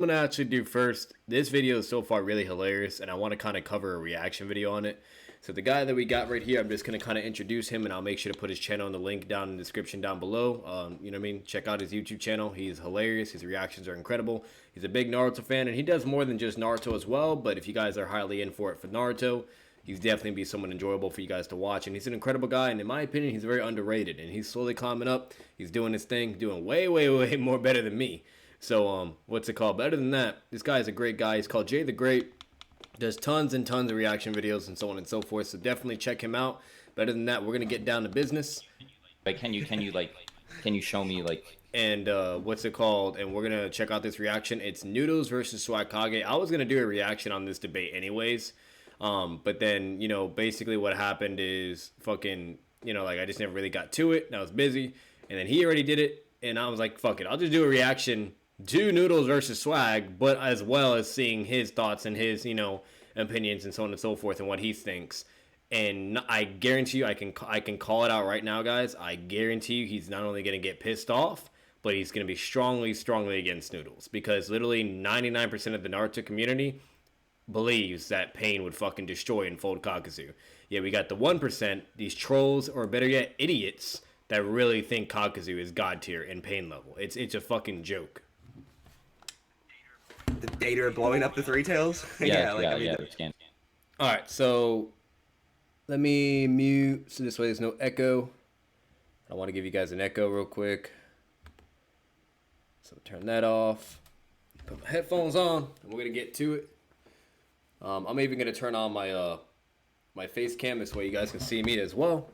I'm gonna actually do first. This video is so far really hilarious, and I want to kind of cover a reaction video on it. So the guy that we got right here, I'm just gonna kind of introduce him, and I'll make sure to put his channel in the link down in the description down below. You know what I mean? Check out his YouTube channel. He's hilarious. His reactions are incredible. He's a big Naruto fan, and he does more than just Naruto as well. But if you guys are highly in for it for Naruto, he's definitely be someone enjoyable for you guys to watch. And he's an incredible guy, and in my opinion, he's very underrated. And he's slowly climbing up. He's doing his thing, doing way, way, way more better than me. So, what's it called? But other than that, this guy is a great guy. He's called Jay the Great. Does tons and tons of reaction videos and so on and so forth. So definitely check him out. But other than that, we're gonna get down to business. Like, can you show me like? And what's it called? And we're gonna check out this reaction. It's Noodles versus SWAGKAGE. I was gonna do a reaction on this debate anyways. But then, you know, basically what happened is fucking, you know, like I just never really got to it. And I was busy. And then he already did it. And I was like, fuck it. I'll just do a reaction to Noodles versus Swag, but as well as seeing his thoughts and his, you know, opinions and so on and so forth and what he thinks. And I guarantee you, I can call it out right now, guys. I guarantee you he's not only going to get pissed off, but he's going to be strongly against Noodles. Because literally 99% of the Naruto community believes that Pain would fucking destroy and fold Kakuzu. Yeah, we got the 1%, these trolls, or better yet, idiots, that really think Kakuzu is god tier and Pain level. It's a fucking joke. The dater blowing up the three tails. Yeah, All right, so let me mute so this way there's no echo. I want to give you guys an echo real quick. So turn that off. Put my headphones on, and we're gonna get to it. I'm even gonna turn on my my face cam this way you guys can see me as well.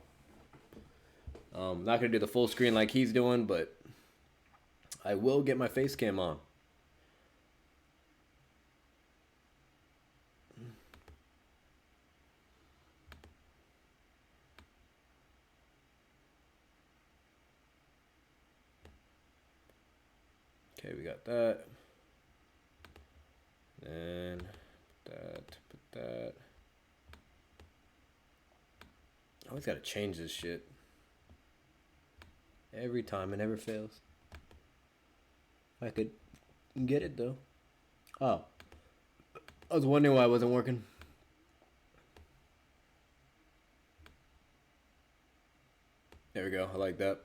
Not gonna do the full screen like he's doing, but I will get my face cam on. Okay, we got that. And put that. I always gotta change this shit. Every time, it never fails. I could get it though. Oh. I was wondering why it wasn't working. There we go, I like that.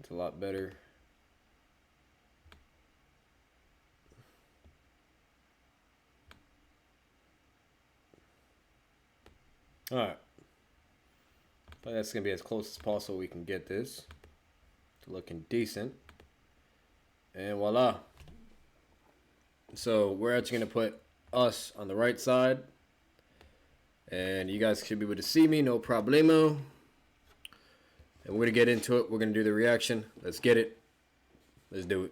It's a lot better. Alright. But that's going to be as close as possible we can get this to looking decent. And voila. So we're actually going to put us on the right side. And you guys should be able to see me, no problemo. And we're going to get into it. We're going to do the reaction. Let's get it. Let's do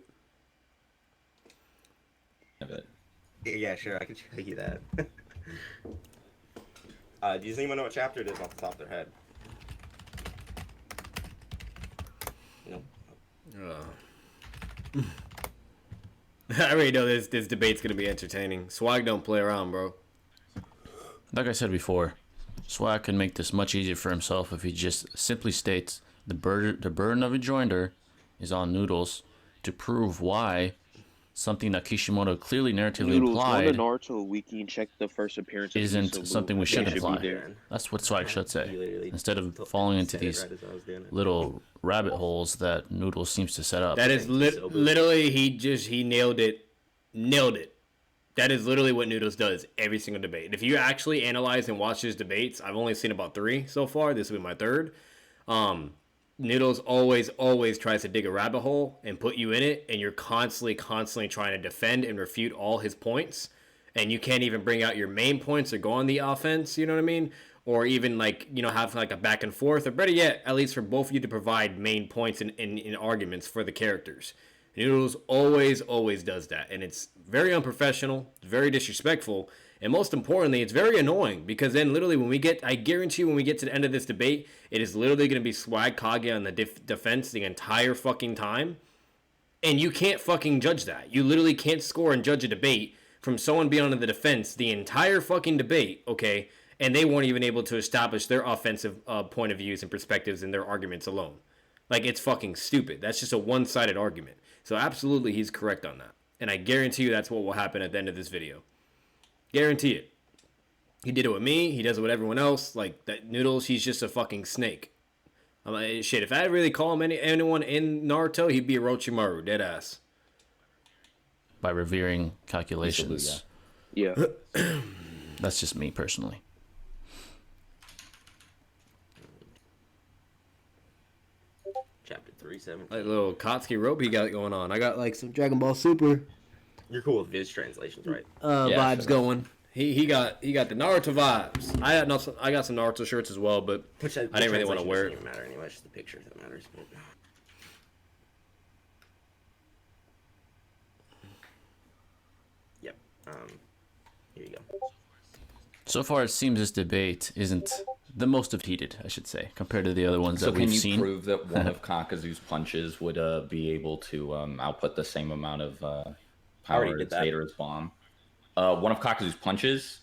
it. Yeah, sure. I can show you that. Does anyone know what chapter it is off the top of their head? No. I already know this debate's going to be entertaining. Swag don't play around, bro. Like I said before, Swag can make this much easier for himself if he just simply states the burden of rejoinder is on Noodles to prove why something that Kishimoto clearly narratively implied Naruto wiki and check the first appearance isn't something we should apply. That's what Swag should say, instead of falling into these little rabbit holes that Noodles seems to set up. That is literally, he nailed it. Nailed it. That is literally what Noodles does every single debate. And if you actually analyze and watch his debates, I've only seen about 3 so far. This will be my 3rd. Noodles always tries to dig a rabbit hole and put you in it, and you're constantly trying to defend and refute all his points, and you can't even bring out your main points or go on the offense, you know what I mean? Or even, like, you know, have like a back and forth, or better yet, at least for both of you to provide main points in arguments for the characters. Noodles always does that, and it's very unprofessional, very disrespectful, and most importantly, it's very annoying, because then literally I guarantee you when we get to the end of this debate, it is literally going to be SWAGKAGE on the defense the entire fucking time, and you can't fucking judge that. You literally can't score and judge a debate from someone being on the defense the entire fucking debate, okay, and they weren't even able to establish their offensive point of views and perspectives in their arguments alone. Like, it's fucking stupid. That's just a one-sided argument. So absolutely, he's correct on that. And I guarantee you that's what will happen at the end of this video. Guarantee it. He did it with me. He does it with everyone else. Like, that Noodles, he's just a fucking snake. I'm like, shit, if I really call him anyone in Naruto, he'd be Orochimaru, dead ass. By revering calculations. Yeah. That's just me personally. Chapter 317. Like little Kotsky rope he got going on. I got like some Dragon Ball Super You're cool with Viz translations, right? Yeah, vibes sure. going. He got the Naruto vibes. I got some Naruto shirts as well, but Which I didn't really want to wear Doesn't it. even matter anyway. It's just the picture that matters. But... Yep. Here you go. So far, it seems this debate isn't the most heated, I should say, compared to the other ones So that can we've you seen. prove that one of Kakuzu's punches would be able to output the same amount of already power did as that. Vader's bomb? One of Kakuzu's punches.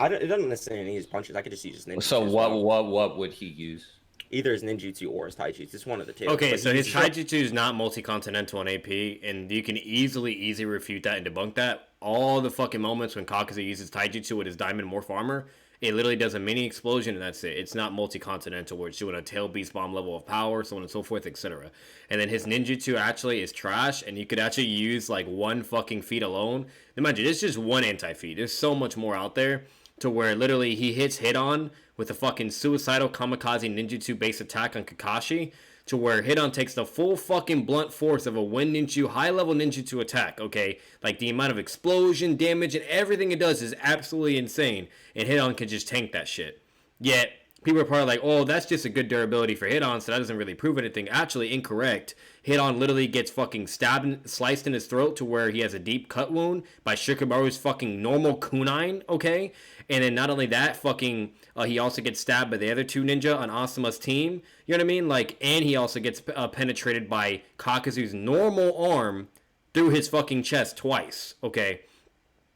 It doesn't necessarily need his punches. I could just use his ninjutsu. So as well. what would he use? Either his ninjutsu or his taijutsu. It's one of the two. Okay, But so he his uses- taijutsu is not multi-continental on AP, and you can easily refute that and debunk that. All the fucking moments when Kakuzu uses taijutsu with his diamond morph armor, it literally does a mini explosion and that's it. It's not multi-continental where it's doing a tail beast bomb level of power, so on and so forth, etc. And then his ninjutsu actually is trash, and you could actually use like one fucking feat alone. Imagine, it's just one anti-feat. There's so much more out there to where literally he hits Hit-On with a fucking suicidal kamikaze ninjutsu base attack on Kakashi, to where Hit-On takes the full fucking blunt force of a wind ninjutsu, high level ninjutsu attack, okay? Like the amount of explosion, damage, and everything it does is absolutely insane, and Hit-On can just tank that shit. Yet, people are probably like, oh, that's just a good durability for Hit-On, so that doesn't really prove anything. Actually, incorrect. Hit-On literally gets fucking stabbed, sliced in his throat to where he has a deep cut wound by Shikamaru's fucking normal kunine, okay? And then not only that, fucking, he also gets stabbed by the other two ninja on Asuma's team. You know what I mean? Like, and he also gets penetrated by Kakuzu's normal arm through his fucking chest twice, okay?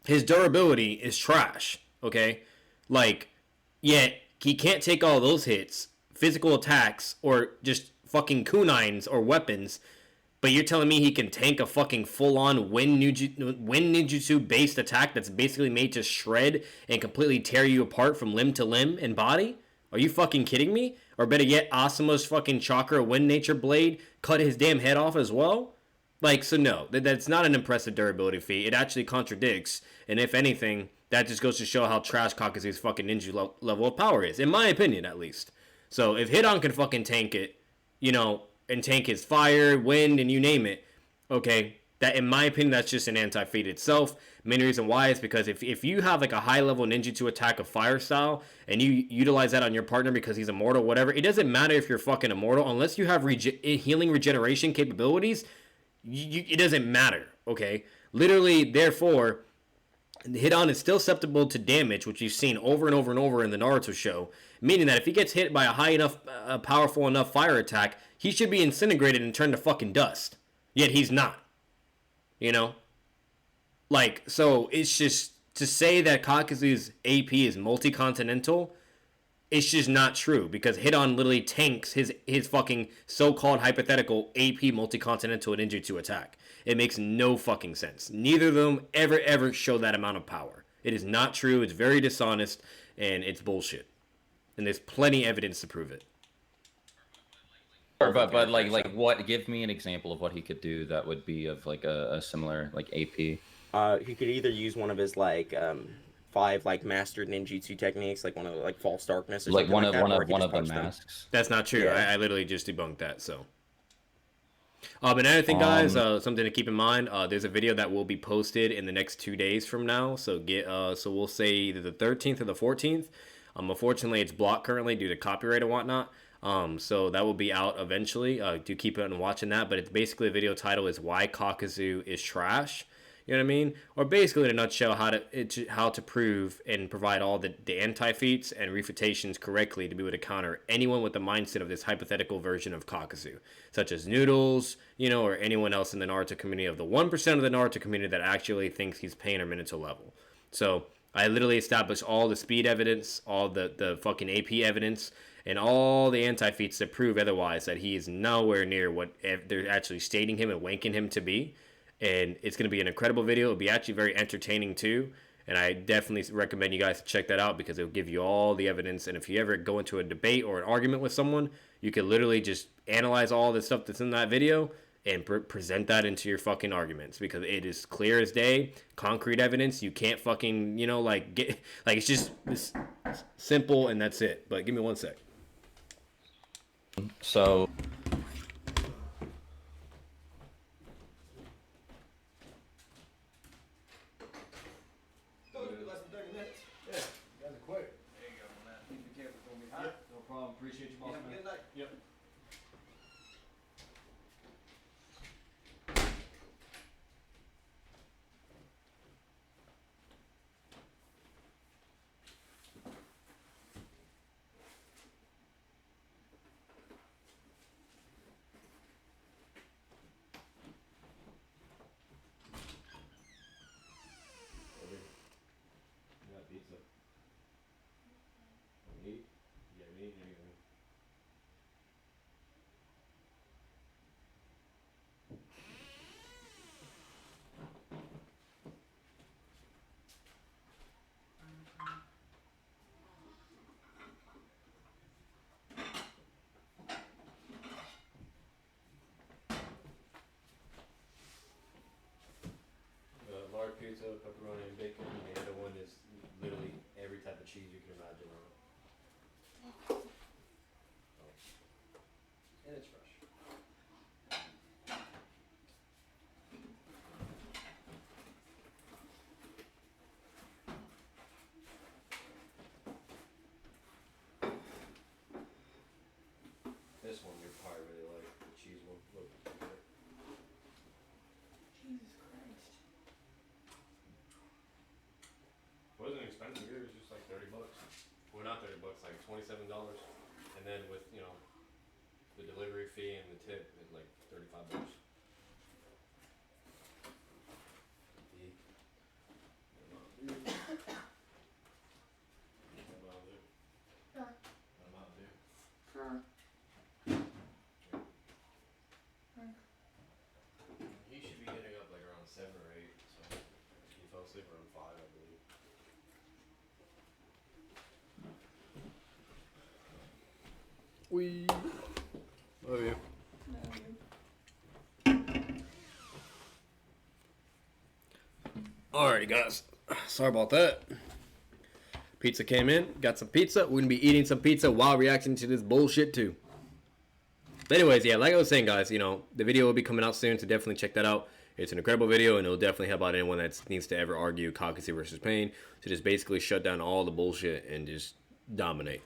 His durability is trash, okay? Like, yet he can't take all those hits, physical attacks, or just fucking kunines or weapons, but you're telling me he can tank a fucking full-on wind ninjutsu based attack that's basically made to shred and completely tear you apart from limb to limb and body? Are you fucking kidding me? Or better yet, Asuma's fucking chakra wind nature blade cut his damn head off as well? Like, so no, that's not an impressive durability feat. It actually contradicts, and if anything, that just goes to show how trash Kakuzu's fucking ninja level of power is, in my opinion at least. So if Hit-On can fucking tank it, you know, and tank his fire, wind, and you name it, okay, that in my opinion, that's just an anti-feat itself. Main reason why is because if you have like a high-level ninjutsu attack of fire style, and you utilize that on your partner because he's immortal, whatever, it doesn't matter if you're fucking immortal, unless you have healing regeneration capabilities, it doesn't matter, okay? Literally, therefore, Hit-On is still susceptible to damage, which you've seen over and over and over in the Naruto show, meaning that if he gets hit by a high enough, powerful enough fire attack, he should be incinerated and turned to fucking dust. Yet he's not. You know? Like, so it's just, to say that Kakuzu's AP is multi-continental, it's just not true, because Hit-On literally tanks his fucking so-called hypothetical AP multi-continental ninjutsu attack. It makes no fucking sense. Neither of them ever show that amount of power. It is not true, it's very dishonest, and it's bullshit. And there's plenty of evidence to prove it. But like what? Give me an example of what he could do that would be of like a similar like AP. He could either use one of his like 5 like mastered ninjutsu techniques, like one of the, like false darkness, or Like something one like of that, or he could one just of the punch them. masks. That's not true. Yeah. I literally just debunked that, so. But another thing, guys, something to keep in mind, there's a video that will be posted in the next 2 days from now, so so we'll say either the 13th or the 14th. Unfortunately, it's blocked currently due to copyright and whatnot. So that will be out eventually. Do keep on watching that, but it's basically, the video title is Why Kakuzu is Trash. You know what I mean? Or basically, in a nutshell, how to prove and provide all the anti-feats and refutations correctly to be able to counter anyone with the mindset of this hypothetical version of Kakuzu, such as Noodles, you know, or anyone else in the Naruto community, of the 1% of the Naruto community that actually thinks he's Pain or Minato level. So I literally established all the speed evidence, all the fucking AP evidence, and all the anti-feats that prove otherwise, that he is nowhere near what they're actually stating him and wanking him to be. and it's going to be an incredible video. It'll be actually very entertaining too, and I definitely recommend you guys check that out because it'll give you all the evidence. And if you ever go into a debate or an argument with someone, you can literally just analyze all the stuff that's in that video and present that into your fucking arguments because it is clear as day, concrete evidence. You can't fucking, you know, like get like it's simple and that's it. But give me 1 sec. So Appreciate you, boss man. Yep. Pizza. Meat? Yeah, meat. Large pizza, pepperoni, and bacon. The other one is literally every type of cheese you can imagine on it. Oh. And it's fresh. This one you'll probably really like. The cheese one. Look. Jesus Christ. Wasn't expensive here. It was just like $30. Well, not $30, like $27. And then with, you know, the delivery fee and the tip, it's like $35. Huh. He should be getting up like around 7 or 8, so he fell asleep around 5, I believe. We love you. Alrighty, guys. Sorry about that. Pizza came in. Got some pizza. We're gonna be eating some pizza while reacting to this bullshit too. But anyways, yeah, like I was saying, guys, you know, the video will be coming out soon, so definitely check that out. It's an incredible video, and it'll definitely help out anyone that needs to ever argue kakuzu versus pain. To just basically shut down all the bullshit and just dominate.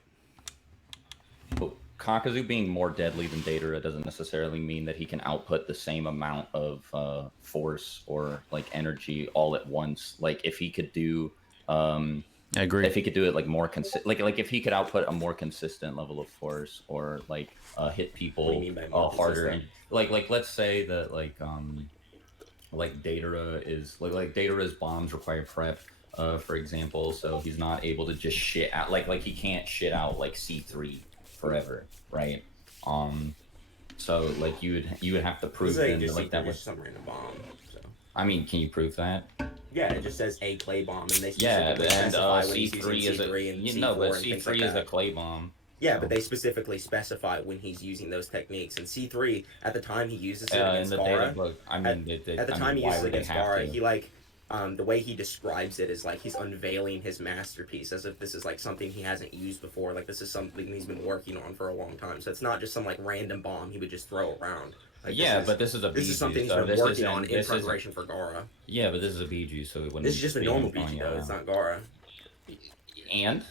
But Kakuzu being more deadly than Datara doesn't necessarily mean that he can output the same amount of force or like energy all at once. Like if he could do, I agree. If he could do it like more like if he could output a more consistent level of force or like hit people harder and like let's say that like Datara is like Datara's bombs require prep. For example, so he's not able to just shit out like he can't shit out like C3 forever, right? So like you would have to prove then that, like that was some random bomb. So. I mean, can you prove that? Yeah, it just says a clay bomb, and they yeah, specifically and specify when he's C3 using is C3 and a C4 no, but and things C3 like is that. a clay bomb. Yeah, but they specifically specify when he's using those techniques. And C3, at the time he uses it against in the Gaara, data book, I mean, at the time he uses it against Gaara, he like, the way he describes it is like he's unveiling his masterpiece, as if this is like something he hasn't used before. Like this is something he's been working on for a long time. So it's not just some like random bomb he would just throw around. Like, yeah, but this is a BG, this is something he's been working on in preparation for Gaara. Yeah, but this is a BG, so it wouldn't. This is just a normal BG though. It's not Gaara. And.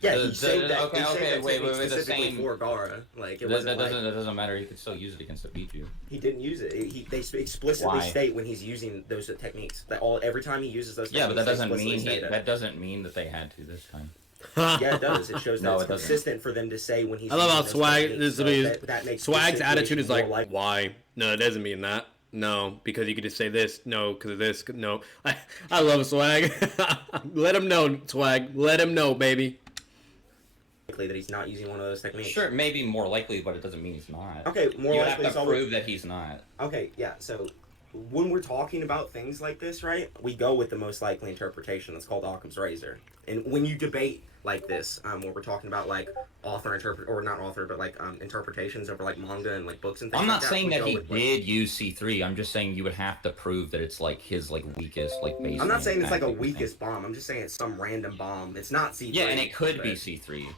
Yeah, he saved that. Okay, he saved that wait, technique the specifically same for Gaara. Like it that wasn't doesn't that doesn't matter. He could still use it against a Biju. He didn't use it. They explicitly state when he's using those techniques that every time he uses those. Yeah, but that doesn't mean that doesn't mean that they had to this time. Yeah, it does. It shows that No, it's it doesn't. consistent for them to say when he's. I love how using those Swag. techniques, This so is that makes Swag's the attitude is situation like, more why? No, it doesn't mean that. No, because you could just say this. No, because of this. No, I love Swag. Let him know, Swag. Let him know, baby. that he's not using one of those techniques. Sure, maybe more likely, but it doesn't mean he's not. Okay, more you likely. have to prove that he's not. Okay, yeah. So when we're talking about things like this, right, we go with the most likely interpretation. That's called Occam's razor. And when you debate like this, where we're talking about like interpretations over like manga and like books and things. I'm like not that, saying that he with, did use C3. I'm just saying you would have to prove that it's like his like weakest like base. I'm not saying it's like a weakest bomb. I'm just saying it's some random bomb. It's not C3. Yeah, and it could be C3.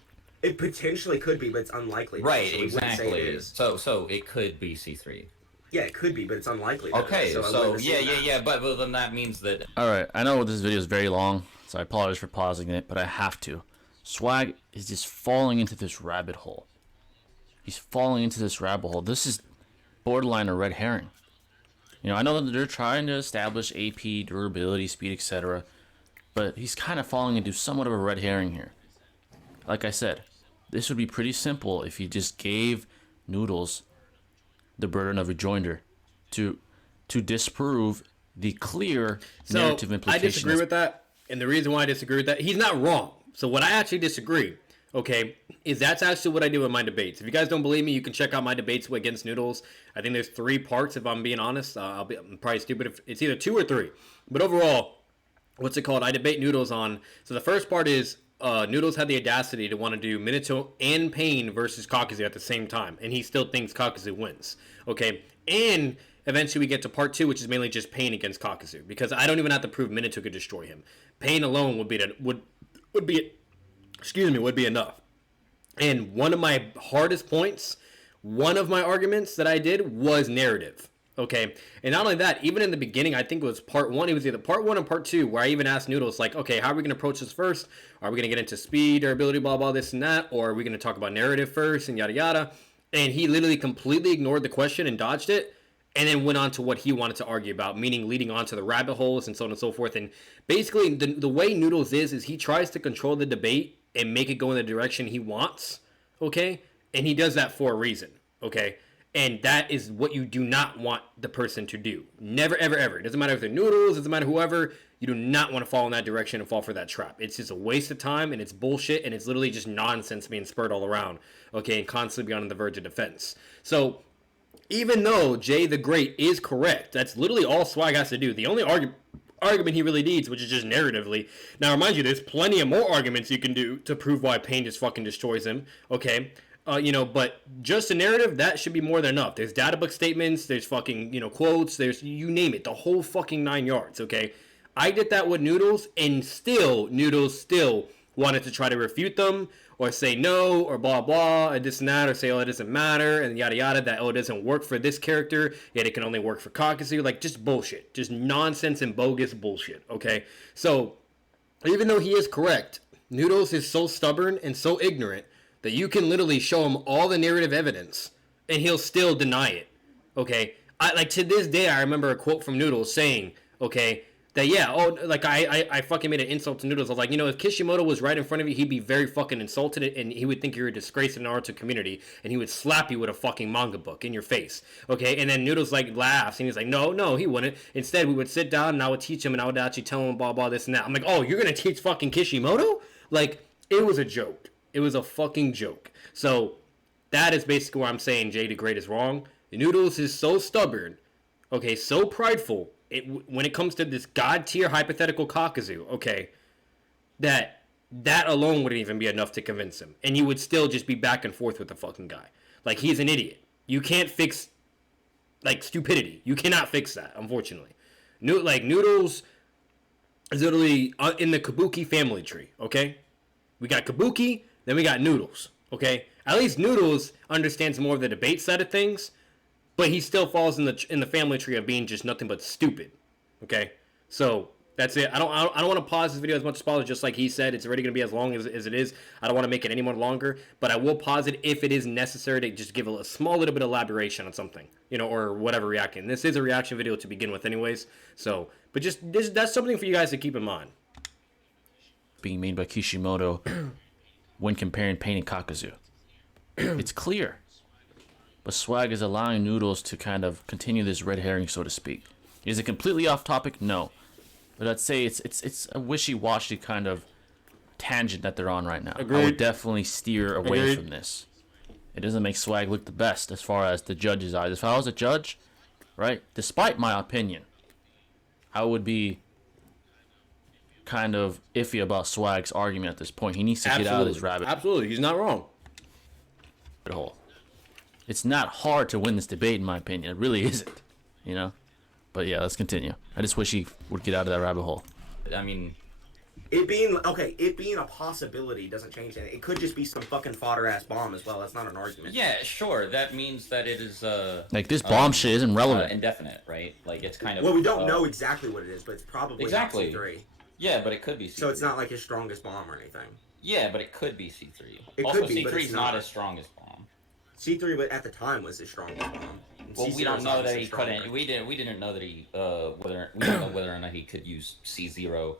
It potentially could be, but it's unlikely. Right, so exactly. So it could be C3. Yeah, it could be, but it's unlikely. Okay, so yeah, but then that means that... Alright, I know this video is very long, so I apologize for pausing it, but I have to. Swag is just falling into this rabbit hole. He's falling into this rabbit hole. This is borderline a red herring. You know, I know that they're trying to establish AP, durability, speed, etc., but he's kind of falling into somewhat of a red herring here. Like I said, this would be pretty simple if he just gave Noodles the burden of rejoinder to disprove the clear narrative implication. I disagree with that, and the reason why I disagree with that, he's not wrong. So what I actually disagree, okay, is that's actually what I do in my debates. If you guys don't believe me, you can check out my debates against Noodles. I think there's 3 parts, if I'm being honest. I'm probably stupid if it's either 2 or 3. But overall, what's it called? I debate Noodles on. So the first part is Noodles had the audacity to want to do Minato and Pain versus Kakuzu at the same time, and he still thinks Kakuzu wins. Okay, and eventually we get to part 2, which is mainly just Pain against Kakuzu, because I don't even have to prove Minato could destroy him. Pain alone would be enough. And one of my hardest points, one of my arguments that I did was narrative. Okay, and not only that, even in the beginning, I think it was part 1. It was either part 1 or part 2, where I even asked Noodles, like, okay, how are we going to approach this first? Are we going to get into speed or ability, blah, blah, this and that? Or are we going to talk about narrative first and yada, yada? And he literally completely ignored the question and dodged it, and then went on to what he wanted to argue about, meaning leading on to the rabbit holes and so on and so forth. And basically, the way Noodles is he tries to control the debate and make it go in the direction he wants, okay? And he does that for a reason, okay? And that is what you do not want the person to do. Never, ever, ever. It doesn't matter if they're Noodles, it doesn't matter whoever. You do not want to fall in that direction and fall for that trap. It's just a waste of time, and it's bullshit, and it's literally just nonsense being spurred all around, okay, and constantly be on the verge of defense. So, even though Jay the Great is correct, that's literally all Swag has to do. The only argument he really needs, which is just narratively. Now, remind you, there's plenty of more arguments you can do to prove why Pain just fucking destroys him, okay? But just a narrative, that should be more than enough. There's data book statements, there's fucking, quotes, there's, you name it, the whole fucking 9 yards, okay? I did that with Noodles, and Noodles still wanted to try to refute them, or say no, or blah, blah, and this and that, or say, oh, it doesn't matter, and yada, yada, that, oh, it doesn't work for this character, yet it can only work for Kakuzu, like, just bullshit. Just nonsense and bogus bullshit, okay? So, even though he is correct, Noodles is so stubborn and so ignorant that you can literally show him all the narrative evidence, and he'll still deny it, okay? To this day, I remember a quote from Noodles saying, okay, that, I fucking made an insult to Noodles. I was like, if Kishimoto was right in front of you, he'd be very fucking insulted, and he would think you're a disgrace in the Naruto community, and he would slap you with a fucking manga book in your face, okay? And then Noodles, laughs, and he's like, no, he wouldn't. Instead, we would sit down, and I would teach him, and I would actually tell him, blah, blah, this and that. I'm like, oh, you're gonna teach fucking Kishimoto? It was a joke. It was a fucking joke. So, that is basically where I'm saying Jay the Great is wrong. Noodles is so stubborn, okay, so prideful, when it comes to this god tier hypothetical Kakuzu, okay, that alone wouldn't even be enough to convince him. And you would still just be back and forth with the fucking guy. He's an idiot. You can't fix, stupidity. You cannot fix that, unfortunately. Noodles is literally in the Kabuki family tree, okay? We got Kabuki, then we got Noodles, okay? At least Noodles understands more of the debate side of things, but he still falls in the family tree of being just nothing but stupid, okay? So that's it. I don't want to pause this video as much as possible, just like he said. It's already going to be as long as it is. I don't want to make it any more longer, but I will pause it if it is necessary to just give a small little bit of elaboration on something, or whatever reacting. This is a reaction video to begin with anyways, so, but that's something for you guys to keep in mind. Being made by Kishimoto when comparing Pain and Kakuzu. It's clear. But Swag is allowing Noodles to kind of continue this red herring, so to speak. Is it completely off topic? No. But I'd say it's a wishy-washy kind of tangent that they're on right now. Agreed. I would definitely steer away Agreed. from this. It doesn't make Swag look the best as far as the judge's eyes. If I was a judge, right? Despite my opinion, I would be kind of iffy about Swag's argument at this point. He needs to get out of this rabbit Absolutely, he's not wrong. hole. It's not hard to win this debate, in my opinion. It really isn't, you know? But yeah, let's continue. I just wish he would get out of that rabbit hole. I mean, It being a possibility doesn't change anything. It could just be some fucking fodder ass bomb as well. That's not an argument. yeah, sure. That means that it is Like, this bomb shit isn't relevant. indefinite, right? Like it's kind of. Well, we don't know exactly what it is, but it's probably Exactly. not C3. Yeah, but it could be C3. So it's not like his strongest bomb or anything. Yeah, but it could be C3. It also, could be, but C3 it's is not not. his strongest bomb. C3, but at the time was his strongest bomb. And Well, C0 we don't is know that obviously he stronger. couldn't. We didn't know that he we don't know whether or not he could use C0.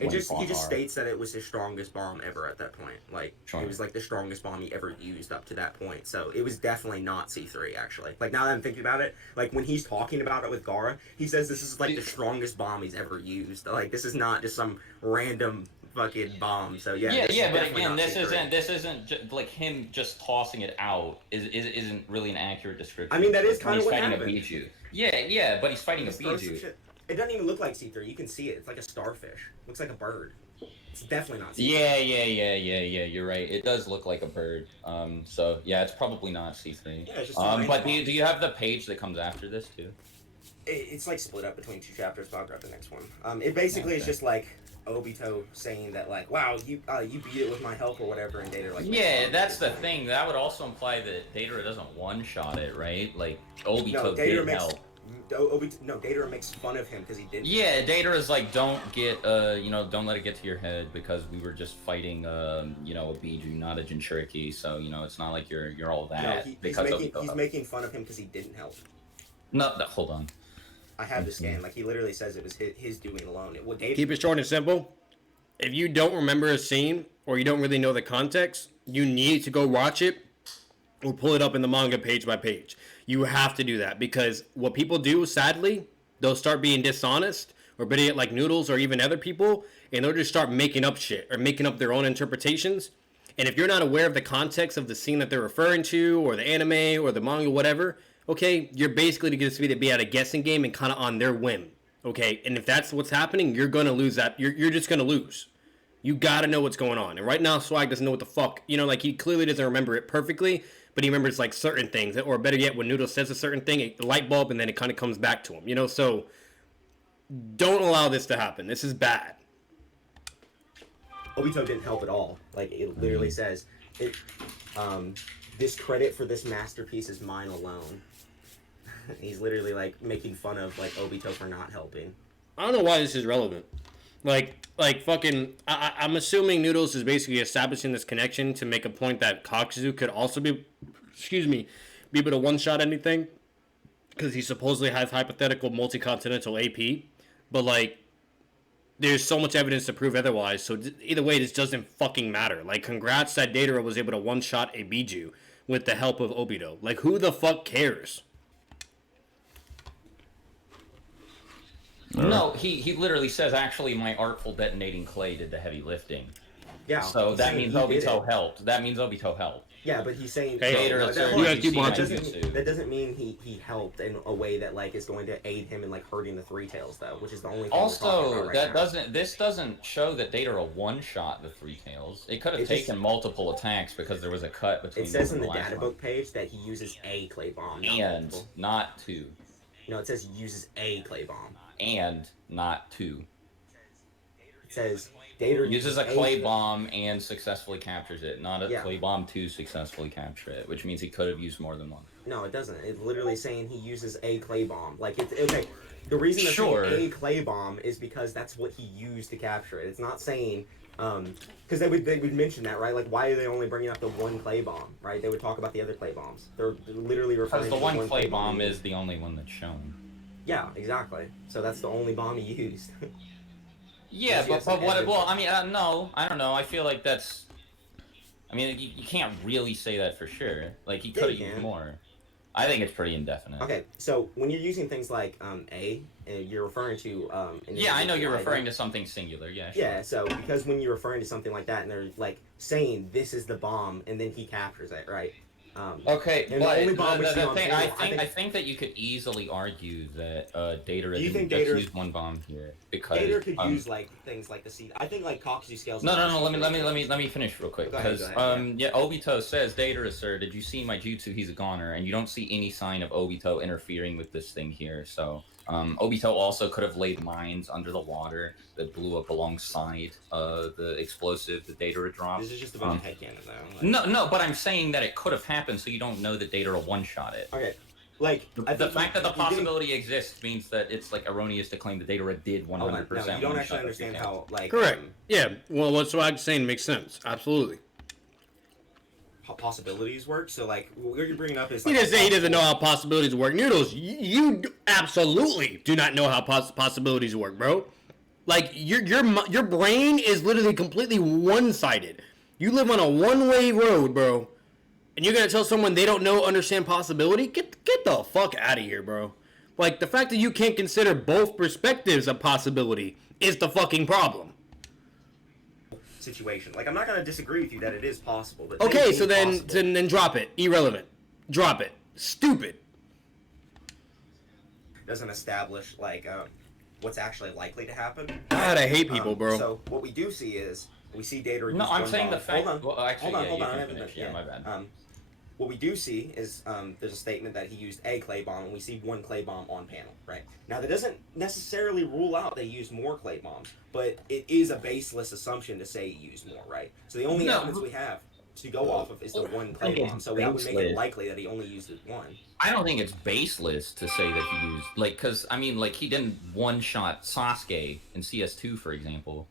He just R. states that it was his strongest bomb ever at that point. Like Sure. it was like the strongest bomb he ever used up to that point. So it was definitely not C3 actually. Like now that I'm thinking about it, like when he's talking about it with Gara, he says this is like the strongest bomb he's ever used. Like this is not just some random fucking bomb. So yeah. Yeah, this yeah, is but definitely again, not this C3. isn't like him just tossing it out isn't really an accurate description. I mean, that is When kind of he's what fighting happened. a Biju. Yeah, but he's fighting a Just throw some Biju. shit. It doesn't even look like C3. You can see it. It's like a starfish. Looks like a bird. It's definitely not C3. Yeah. You're right. It does look like a bird. So yeah, it's probably not C3. Yeah, it's just But do you have the page that comes after this too? It's like split up between two chapters, but I'll grab the next one. It basically is Okay. just like Obito saying that like, wow, you beat it with my help or whatever, and Data like. Yeah, that's the thing. That would also imply that Datara doesn't one-shot it, right? Like Obito No, did Data makes. help. Data makes fun of him because he didn't. Yeah, Datara's like, don't let it get to your head because we were just fighting, a Biju, not a Jinchuriki. So it's not like you're all No, that he's because making Obito he's helped. making fun of him because he didn't help. No, hold on. I have the scan. Like he literally says it was his doing alone. Data. Keep it short and simple. If you don't remember a scene or you don't really know the context, you need to go watch it or pull it up in the manga page by page. You have to do that because what people do, sadly, they'll start being dishonest or better yet like Noodles or even other people, and they'll just start making up shit or making up their own interpretations. And if you're not aware of the context of the scene that they're referring to or the anime or the manga, whatever, okay, you're basically going to be at a guessing game and kind of on their whim. Okay, and if that's what's happening, you're going to lose that. You're just going to lose. You got to know what's going on. And right now, Swag doesn't know what the fuck. Like, he clearly doesn't remember it perfectly, but he remembers, like, certain things. Or better yet, when Noodle says a certain thing, a light bulb, and then it kind of comes back to him. So don't allow this to happen. This is bad. Obito didn't help at all. Like it literally says it. This credit for this masterpiece is mine alone. He's literally like making fun of like Obito for not helping. I don't know why this is relevant. Like fucking, I'm assuming Noodles is basically establishing this connection to make a point that kakuzu could also be able to one-shot anything, because he supposedly has hypothetical multi-continental AP, but like, there's so much evidence to prove otherwise, so either way, this doesn't fucking matter. Like, congrats that Datara was able to one-shot a Biju with the help of Obito. Like, who the fuck cares? No, he literally says, actually, my artful detonating clay did the heavy lifting. Yeah. So he's that saying means he did Obito it. helped. That means Obito helped. Yeah, but he's saying Hey, Later, that, sir, you guys keep see watching. Jutsu. that doesn't mean he helped in a way that like is going to aid him in like hurting the Three Tails though, which is the only thing we're talking Also, about right that now. this doesn't show that Datara one-shot the Three Tails. It could have It just- taken multiple attacks because there was a cut between It says them in the and last data one. book page that he uses a clay bomb, not And multiple. not two. No, it says he uses a clay bomb. And not two. It says Data Uses a clay bomb and successfully captures it, not a Yeah. clay bomb to successfully capture it, which means he could have used more than one. No, it doesn't. It's literally saying he uses a clay bomb. Like it's okay. The reason it's Sure. saying a clay bomb is because that's what he used to capture it. It's not saying because they would mention that, right? Like why are they only bringing up the one clay bomb, right? They would talk about the other clay bombs. They're literally referring Because to the one clay bomb bomb he is used. the only one that's shown. Yeah, exactly. So that's the only bomb he used. Yeah, Yes, but yes, what? and- Well, I mean, no, I don't know. I feel like that's. I mean, you can't really say that for sure. Like he Yeah, could have you used can. more. I think it's pretty indefinite. Okay, so when you're using things like a, and you're referring to Yeah, I know you're referring to something singular. Yeah. Sure. Yeah, so because when you're referring to something like that and they're like saying this is the bomb and then he captures it, right? Okay, and but the only bomb we see the on thing, panel, I think that you could easily argue that Datara Do you think didn't just Datara's- use one bomb here because Gator could use like things like the seed. I think like kakuzu scales. No. Let me finish real quick Go ahead, because yeah. Obito says, Datara, sir, did you see my jutsu? He's a goner, and you don't see any sign of Obito interfering with this thing here. So Obito also could have laid mines under the water that blew up alongside the explosive that Datara dropped. This is just a bunch of headcanon though. Like... No, but I'm saying that it could have happened, so you don't know that Datara one-shot it. Okay. Like the fact that the possibility exists means that it's like erroneous to claim that Datara did 100%. No, you don't actually understand how like correct. Yeah. Well, what Swag's saying makes sense. Absolutely. how possibilities work. So like what you're bringing up is He like doesn't say he doesn't know how possibilities work. Noodles, you absolutely do not know how possibilities work, bro. Like your brain is literally completely one-sided. You live on a one-way road, bro. And you're gonna tell someone they don't understand possibility? Get the fuck out of here, bro. Like, the fact that you can't consider both perspectives of possibility is the fucking problem. situation. Like I'm not gonna disagree with you that it is possible. But Okay, so then drop it. Irrelevant. Drop it. Stupid. Doesn't establish like what's actually likely to happen. God, I hate people, bro. So what we do see is we see Datara. No, I'm saying the fact. Hold on. Well, actually, hold on. I I haven't haven't finished. Yeah, my bad. What we do see is there's a statement that he used a clay bomb, and we see one clay bomb on panel, right? Now, that doesn't necessarily rule out they used more clay bombs, but it is a baseless assumption to say he used more, right? So the only evidence we have to go off of is the one clay bomb, so that would make it likely that he only used it one. I don't think it's baseless to say that he used, like, because, I mean, like, he didn't one-shot Sasuke in CS2, for example.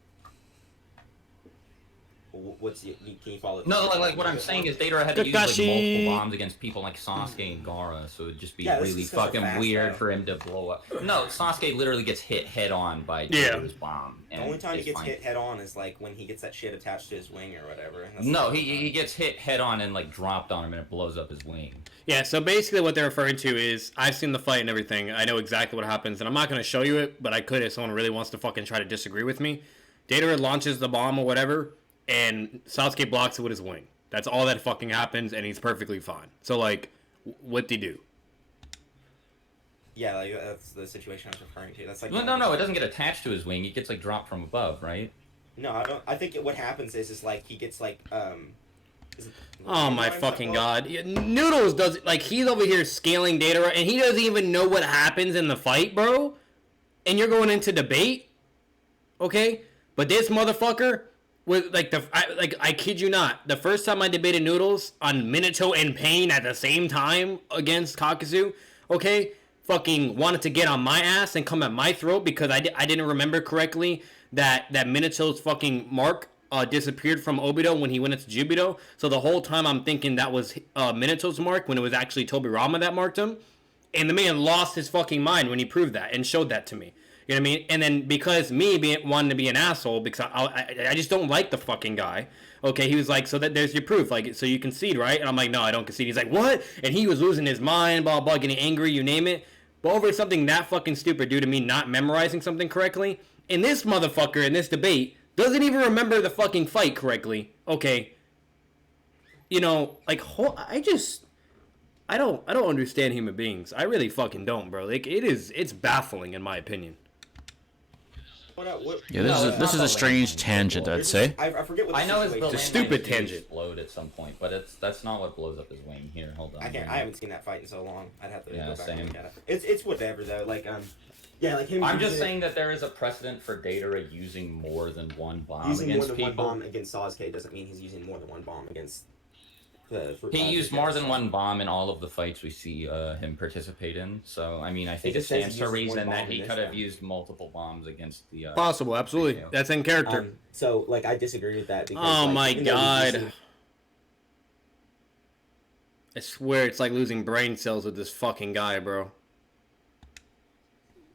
Can you follow? No, like what I'm saying is Datara had to use like multiple bombs against people like Sasuke and Gaara, so it'd just be really fucking weird for him to blow up. No, Sasuke literally gets hit head on by Datara's bomb. The only time he gets hit head on is like when he gets that shit attached to his wing or whatever. No, he gets hit head on and like dropped on him and it blows up his wing. Yeah, so basically what they're referring to is I've seen the fight and everything. I know exactly what happens, and I'm not going to show you it, but I could if someone really wants to fucking try to disagree with me. Datara launches the bomb or whatever, and Sasuke blocks it with his wing. That's all that fucking happens, and he's perfectly fine. So, like, what'd he do? Yeah, like, that's the situation I was referring to. That's like no, it doesn't get attached to his wing. It gets like dropped from above, right? No, I don't. I think what happens is like he gets like Oh my fucking god! Noodles does like he's over here scaling Datara, and he doesn't even know what happens in the fight, bro. And you're going into debate, okay? But this motherfucker. With like I kid you not, the first time I debated Noodles on Minato and Pain at the same time against Kakuzu, okay, fucking wanted to get on my ass and come at my throat because I didn't remember correctly that Minato's fucking mark disappeared from Obito when he went into Jubito. So the whole time I'm thinking that was Minato's mark when it was actually Tobirama that marked him, and the man lost his fucking mind when he proved that and showed that to me. You know what I mean? And then because me wanting to be an asshole because I just don't like the fucking guy. Okay, he was like, so that there's your proof, like, so you concede, right? And I'm like, no, I don't concede. He's like, what? And he was losing his mind, blah blah, getting angry, you name it. But over something that fucking stupid due to me not memorizing something correctly, and this motherfucker in this debate doesn't even remember the fucking fight correctly. Okay, you know, like I don't understand human beings. I really fucking don't, bro. Like it's baffling in my opinion. Yeah, this is a strange tangent, I'd say. I forget what the I know it's situation the is. stupid tangent. Explode at some point, but that's not what blows up his wing. Here, hold on. I haven't seen that fight in so long. I'd have to go back same. and look at it. It's whatever though. Like yeah, like him. I'm just saying that there is a precedent for Datara using more than one bomb using against more than people. one bomb against Sasuke doesn't mean he's using more than one bomb against. He used more than one bomb in all of the fights we see him participate in. So, I mean, I think it stands to reason that he could have used multiple bombs against the... Possible, absolutely. That's in character. So, like, I disagree with that. Because, oh like, my god. I swear it's like losing brain cells with this fucking guy, bro.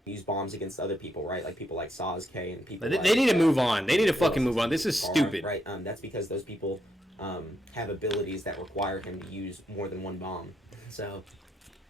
Use bombs against other people, right? Like people like Sasuke and people They need to move on. They need to fucking move on. This is stupid. Right, that's because those people... have abilities that require him to use more than one bomb. So,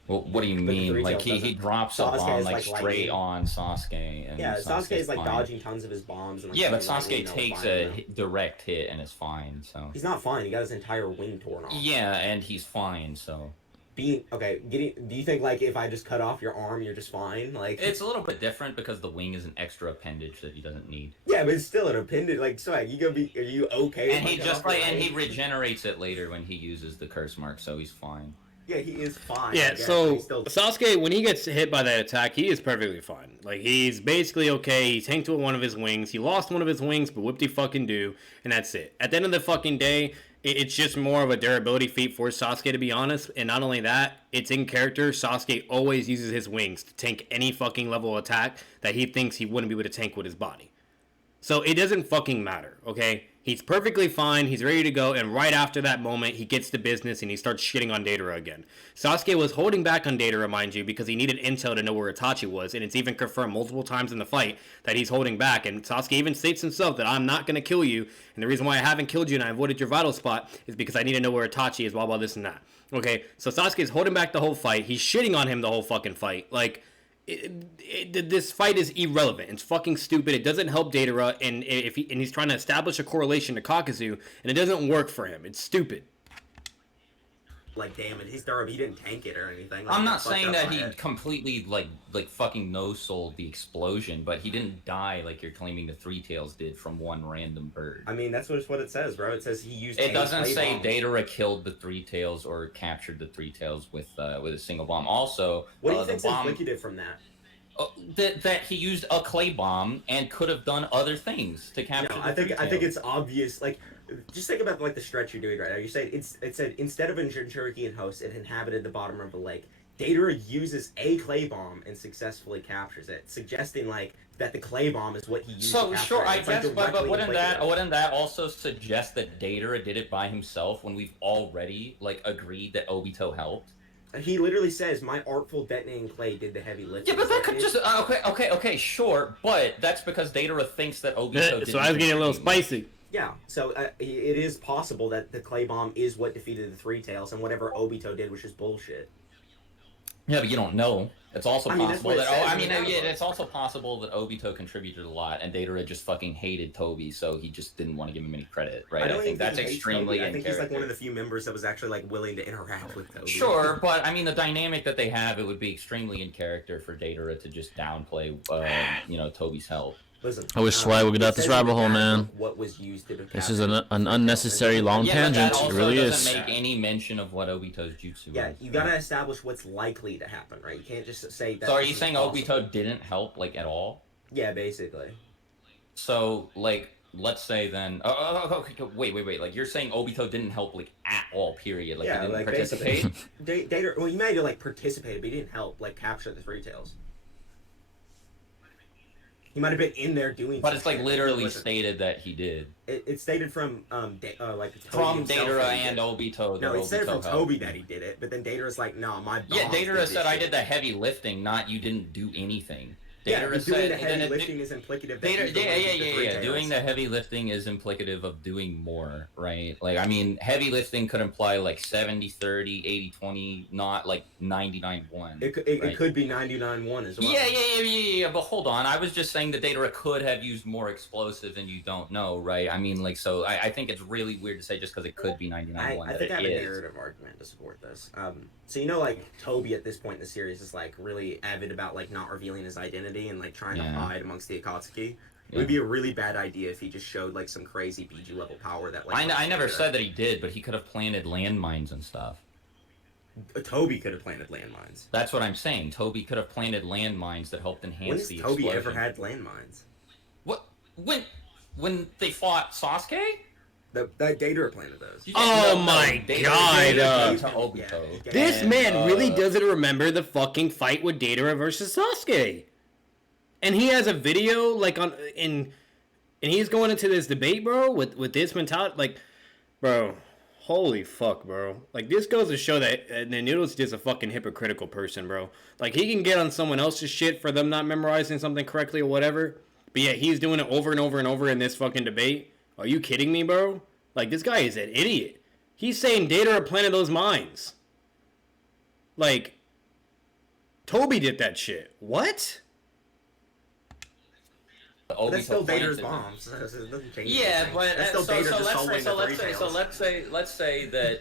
Well, what do you But the mean? three Like tails he doesn't. drops a Sasuke bomb is, like like, straight lightning. on Sasuke, and Yeah, Sasuke is like fine. dodging tons of his bombs. And, like, Yeah, but throwing lightning, Sasuke takes a direct hit and is fine. So He's not fine. He got his entire wing torn off. yeah, and he's fine. So Do you think like if I just cut off your arm, you're just fine? Like it's a little bit different because the wing is an extra appendage that he doesn't need. yeah, but it's still an appendage. Like Swag, are you okay? And he just and he regenerates it later when he uses the curse mark, so he's fine. Yeah, he is fine. Yeah, so Sasuke, when he gets hit by that attack, he is perfectly fine. Like, he's basically okay. He tanked with one of his wings. He lost one of his wings, but whoop de fucking do, and that's it. At the end of the fucking day, it's just more of a durability feat for Sasuke, to be honest. And not only that, it's in character. Sasuke always uses his wings to tank any fucking level of attack that he thinks he wouldn't be able to tank with his body. So it doesn't fucking matter, okay? He's perfectly fine, he's ready to go, and right after that moment, he gets to business and he starts shitting on Deidara again. Sasuke was holding back on Deidara, mind you, because he needed intel to know where Itachi was, and it's even confirmed multiple times in the fight that he's holding back, and Sasuke even states himself that I'm not going to kill you, and the reason why I haven't killed you and I avoided your vital spot is because I need to know where Itachi is, blah, blah, this and that. Okay, so Sasuke's holding back the whole fight, he's shitting on him the whole fucking fight, like... this fight is irrelevant. It's fucking stupid. It doesn't help Deidara, and he's trying to establish a correlation to Kakuzu, and it doesn't work for him. It's stupid. Like, damn it, he's durable. He didn't tank it or anything. Like, I'm not saying that he completely like fucking no-souled the explosion, but he didn't die like you're claiming the Three Tails did from one random bird. I mean, that's what it says, bro. It says he used. It doesn't say Deidara killed the Three Tails or captured the Three Tails with a single bomb. Also, what do you think's implicative from that? That he used a clay bomb and could have done other things to capture. No, I think it's obvious. Like, just think about like the stretch you're doing right now. You say it said instead of a Jinchuriki and host, it inhabited the bottom of the lake. Deidara uses a clay bomb and successfully captures it, suggesting like that the clay bomb is what he used. So to sure, I guess, like, but wouldn't that also suggest that Deidara did it by himself when we've already like agreed that Obito helped? He literally says, "My artful detonating clay did the heavy lifting." Yeah, but that could just okay, sure, but that's because Deidara thinks that Obito. Didn't so I was getting a little spicy. Yeah, so it is possible that the clay bomb is what defeated the Three Tails, and whatever Obito did was just bullshit. Yeah, but you don't know. It's also possible that it's also possible that Obito contributed a lot, and Deidara just fucking hated Toby, so he just didn't want to give him any credit, right? I think that's extremely. I think he's like one of the few members that was actually like willing to interact with Toby. Sure, but I mean the dynamic that they have, it would be extremely in character for Deidara to just downplay, Toby's help. Listen, I wish Swag would get out this rabbit hole, man. What was used to this is an unnecessary long tangent. But that it really doesn't is. make any mention of what Obito's jutsu. Yeah, you gotta establish what's likely to happen, right? You can't just say that. So are you saying Obito didn't help like at all? Yeah, basically. So like, let's say then. Wait. Like you're saying Obito didn't help like at all. Period. Like he didn't participate. Well, he might have like participated, but he didn't help like capture the Three Tails. He might have been in there doing. But it's like literally stated that he did. It's stated from from Deidara and Obito. No, it's stated from Toby that he did it, but then Deidara's like, "No, my boss." Yeah, Deidara said I did the heavy lifting, not you didn't do anything. Yeah, doing the heavy lifting is implicative. Yeah. Doing the heavy lifting is implicative of doing more, right? Like, I mean, heavy lifting could imply like 70-30, 80-20, not like 99-1. It could be 99-1 as well. Yeah. But hold on, I was just saying that Deidara could have used more explosive, and you don't know, right? I mean, like, so I think it's really weird to say just because it could be 99-1. I think I have a narrative argument to support this. So like Toby at this point in the series is like really avid about like not revealing his identity and like trying to hide amongst the Akatsuki. It would be a really bad idea if he just showed like some crazy BG level power that like. I never said that he did, but he could have planted landmines and stuff. Toby could have planted landmines. That's what I'm saying. Toby could have planted landmines that helped enhance the explosion. When has explosion. Toby ever had landmines? What? When they fought Sasuke? That Deidara planted those. Oh my god! This man really doesn't remember the fucking fight with Deidara versus Sasuke, and he has a video like and he's going into this debate, bro, with this mentality, like, bro, holy fuck, bro. Like, this goes to show that the Noodles is just a fucking hypocritical person, bro. Like, he can get on someone else's shit for them not memorizing something correctly or whatever, but yet he's doing it over and over and over in this fucking debate. Are you kidding me, bro? Like, this guy is an idiot. He's saying Deidara planted those mines. Like, Toby did that shit. What? But that's still Vader's planted- bombs. So it doesn't change Yeah, anything. but That's still Vader just soloing the three tails. let's say that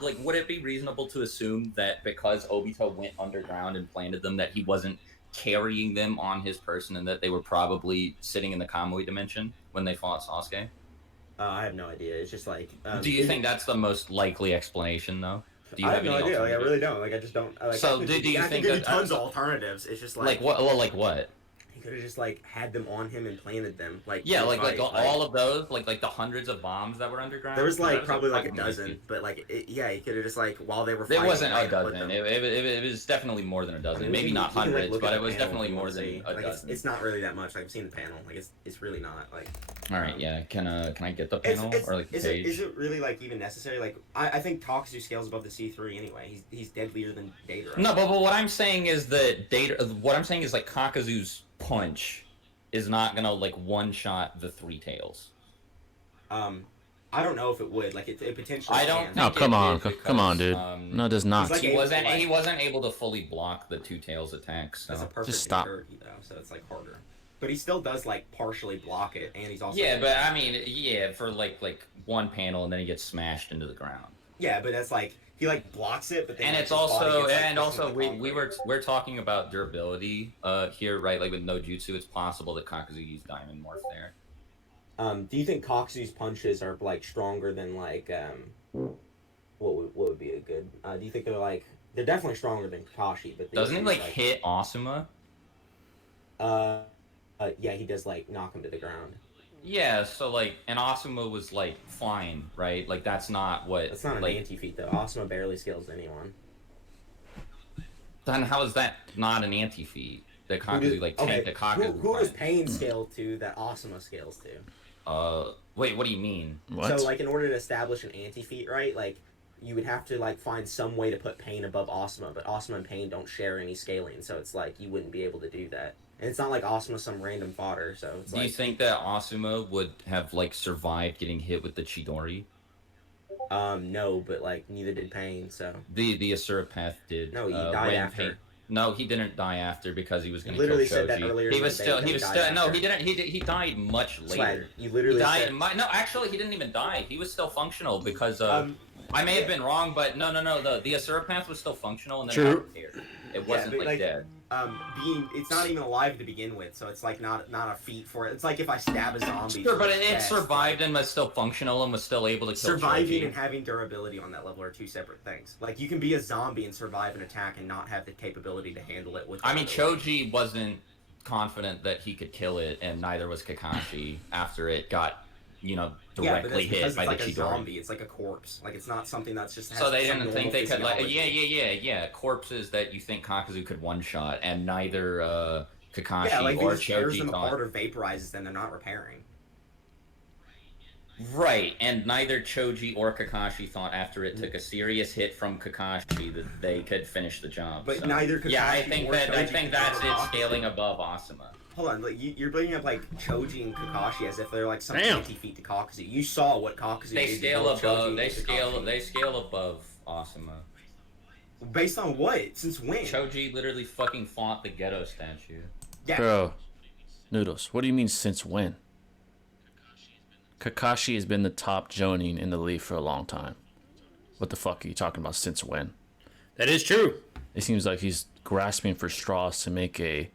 like would it be reasonable to assume that because Obito went underground and planted them that he wasn't carrying them on his person and that they were probably sitting in the Kamui dimension when they fought Sasuke? I have no idea. It's just like. Do you think that's the most likely explanation though? Do you I have no any idea. Like, I alternatives? really don't. Like I just don't. Like, So, I do you I think give you that- tons of alternatives? It's just Like what? Well, like what? He could have just like had them on him and planted them. Like Yeah, in a like fight, all of those, like the hundreds of bombs that were underground. There was like That probably like a fucking dozen, crazy. but like yeah, he could have just like while they were. It Fighting, wasn't a like, put dozen. them- It was definitely more than a dozen. I mean, Maybe you can- not you can, like, hundreds, look but at it the was panel definitely if you more wanna than see. a Like, dozen. it's not really that much. Like I've seen the panel. Like it's really not like. All right, yeah. Can I get the It's, panel it's, or like the is page? it really like even necessary? Like I think Kakuzu scales above the C3 anyway. He's deadlier than Data. Right? No, but what I'm saying is that What I'm saying is like Kakuzu's punch is not gonna like one shot the three tails. I don't know if it would. Like it potentially. I don't can. think No, come it on, did come on, because, dude. No, it does not. He's like- He wasn't able to fully block the two tails attacks. That's a So. perfect Just stop. maturity, though, so it's like harder. But he still does like partially block it, and he's also Yeah, but I mean, yeah, for like one panel, and then he gets smashed into the ground. yeah, but that's like he like blocks it, but then And like, it's his body also gets, like, and pushed also into we're concrete. talking about durability here, right? Like with no jutsu, it's possible that Kakuzu used diamond morph there. Do you think Kakuzu's punches are like stronger than like what would be a good? Do you think they're definitely stronger than Kakashi? But they Doesn't he use, like hit Asuma? Yeah, he does like knock him to the ground. Yeah, so like, and Asuma was like fine, right? Like that's not what. That's not an like, anti-feat though. Asuma barely scales anyone. Then how is that not an anti-feat? That Who Kakuzu does- like okay, tanked the Kakuzu. who does punch? pain scale to that Asuma scales to? Wait, what do you mean? What? So, like, in order to establish an anti-feat, right, like, you would have to, like, find some way to put Pain above Asuma, but Asuma and Pain don't share any scaling, so it's like, you wouldn't be able to do that. And it's not like Asuma's some random fodder, so it's Do like... you think that Asuma would have like survived getting hit with the Chidori? No, but, like, neither did Pain, so... The Asura Path did. No, he died when after. Pain- No, he didn't die after because he was going to You kill literally Choji. said that earlier He in was the still. debate He that was he died still. No, after. he didn't. He died much later. Swag, you He literally died. said... No, actually, he didn't even die. He was still functional because I may have yeah. been wrong, but no. The Asura Path was still functional and then True. it got repaired. It wasn't but, like dead. it's not even alive to begin with, so it's, like, not a feat for it. It's like if I stab a zombie... Sure, for but its it chest, survived and was still functional and was still able to kill Surviving Choji. and having durability on that level are two separate things. Like, you can be a zombie and survive an attack and not have the capability to handle it with... I mean, durability. Choji wasn't confident that he could kill it, and neither was Kakashi after it got, directly hit by it's like the a Chidori. zombie. It's like a corpse. Like, it's not something that's just... So has they some didn't think normal they could, like, physiology. yeah, corpses that you think Kakuzu could one-shot, and neither Kakashi Yeah, like, or if he tears Choji them thought... apart or vaporizes them, they're not repairing. Right, and neither Choji or Kakashi thought after it took a serious hit from Kakashi that they could finish the job. But so. neither Yeah, I Kakashi think or that I Choji think could that's handle it Kakuzu. scaling above Asuma. Hold on, like, you're bringing up, like, Choji and Kakashi as if they're, like, some Damn. anti-feat to Kakuzu. You saw what Kakuzu They did to scale both Choji above. and They Kakashi. scale above Asuma. Based on what? Since when? Choji literally fucking fought the ghetto statue. Yeah. Bro, Noodles, what do you mean since when? Kakashi has been the top Jonin in the league for a long time. What the fuck are you talking about since when? That is true. It seems like he's grasping for straws to make a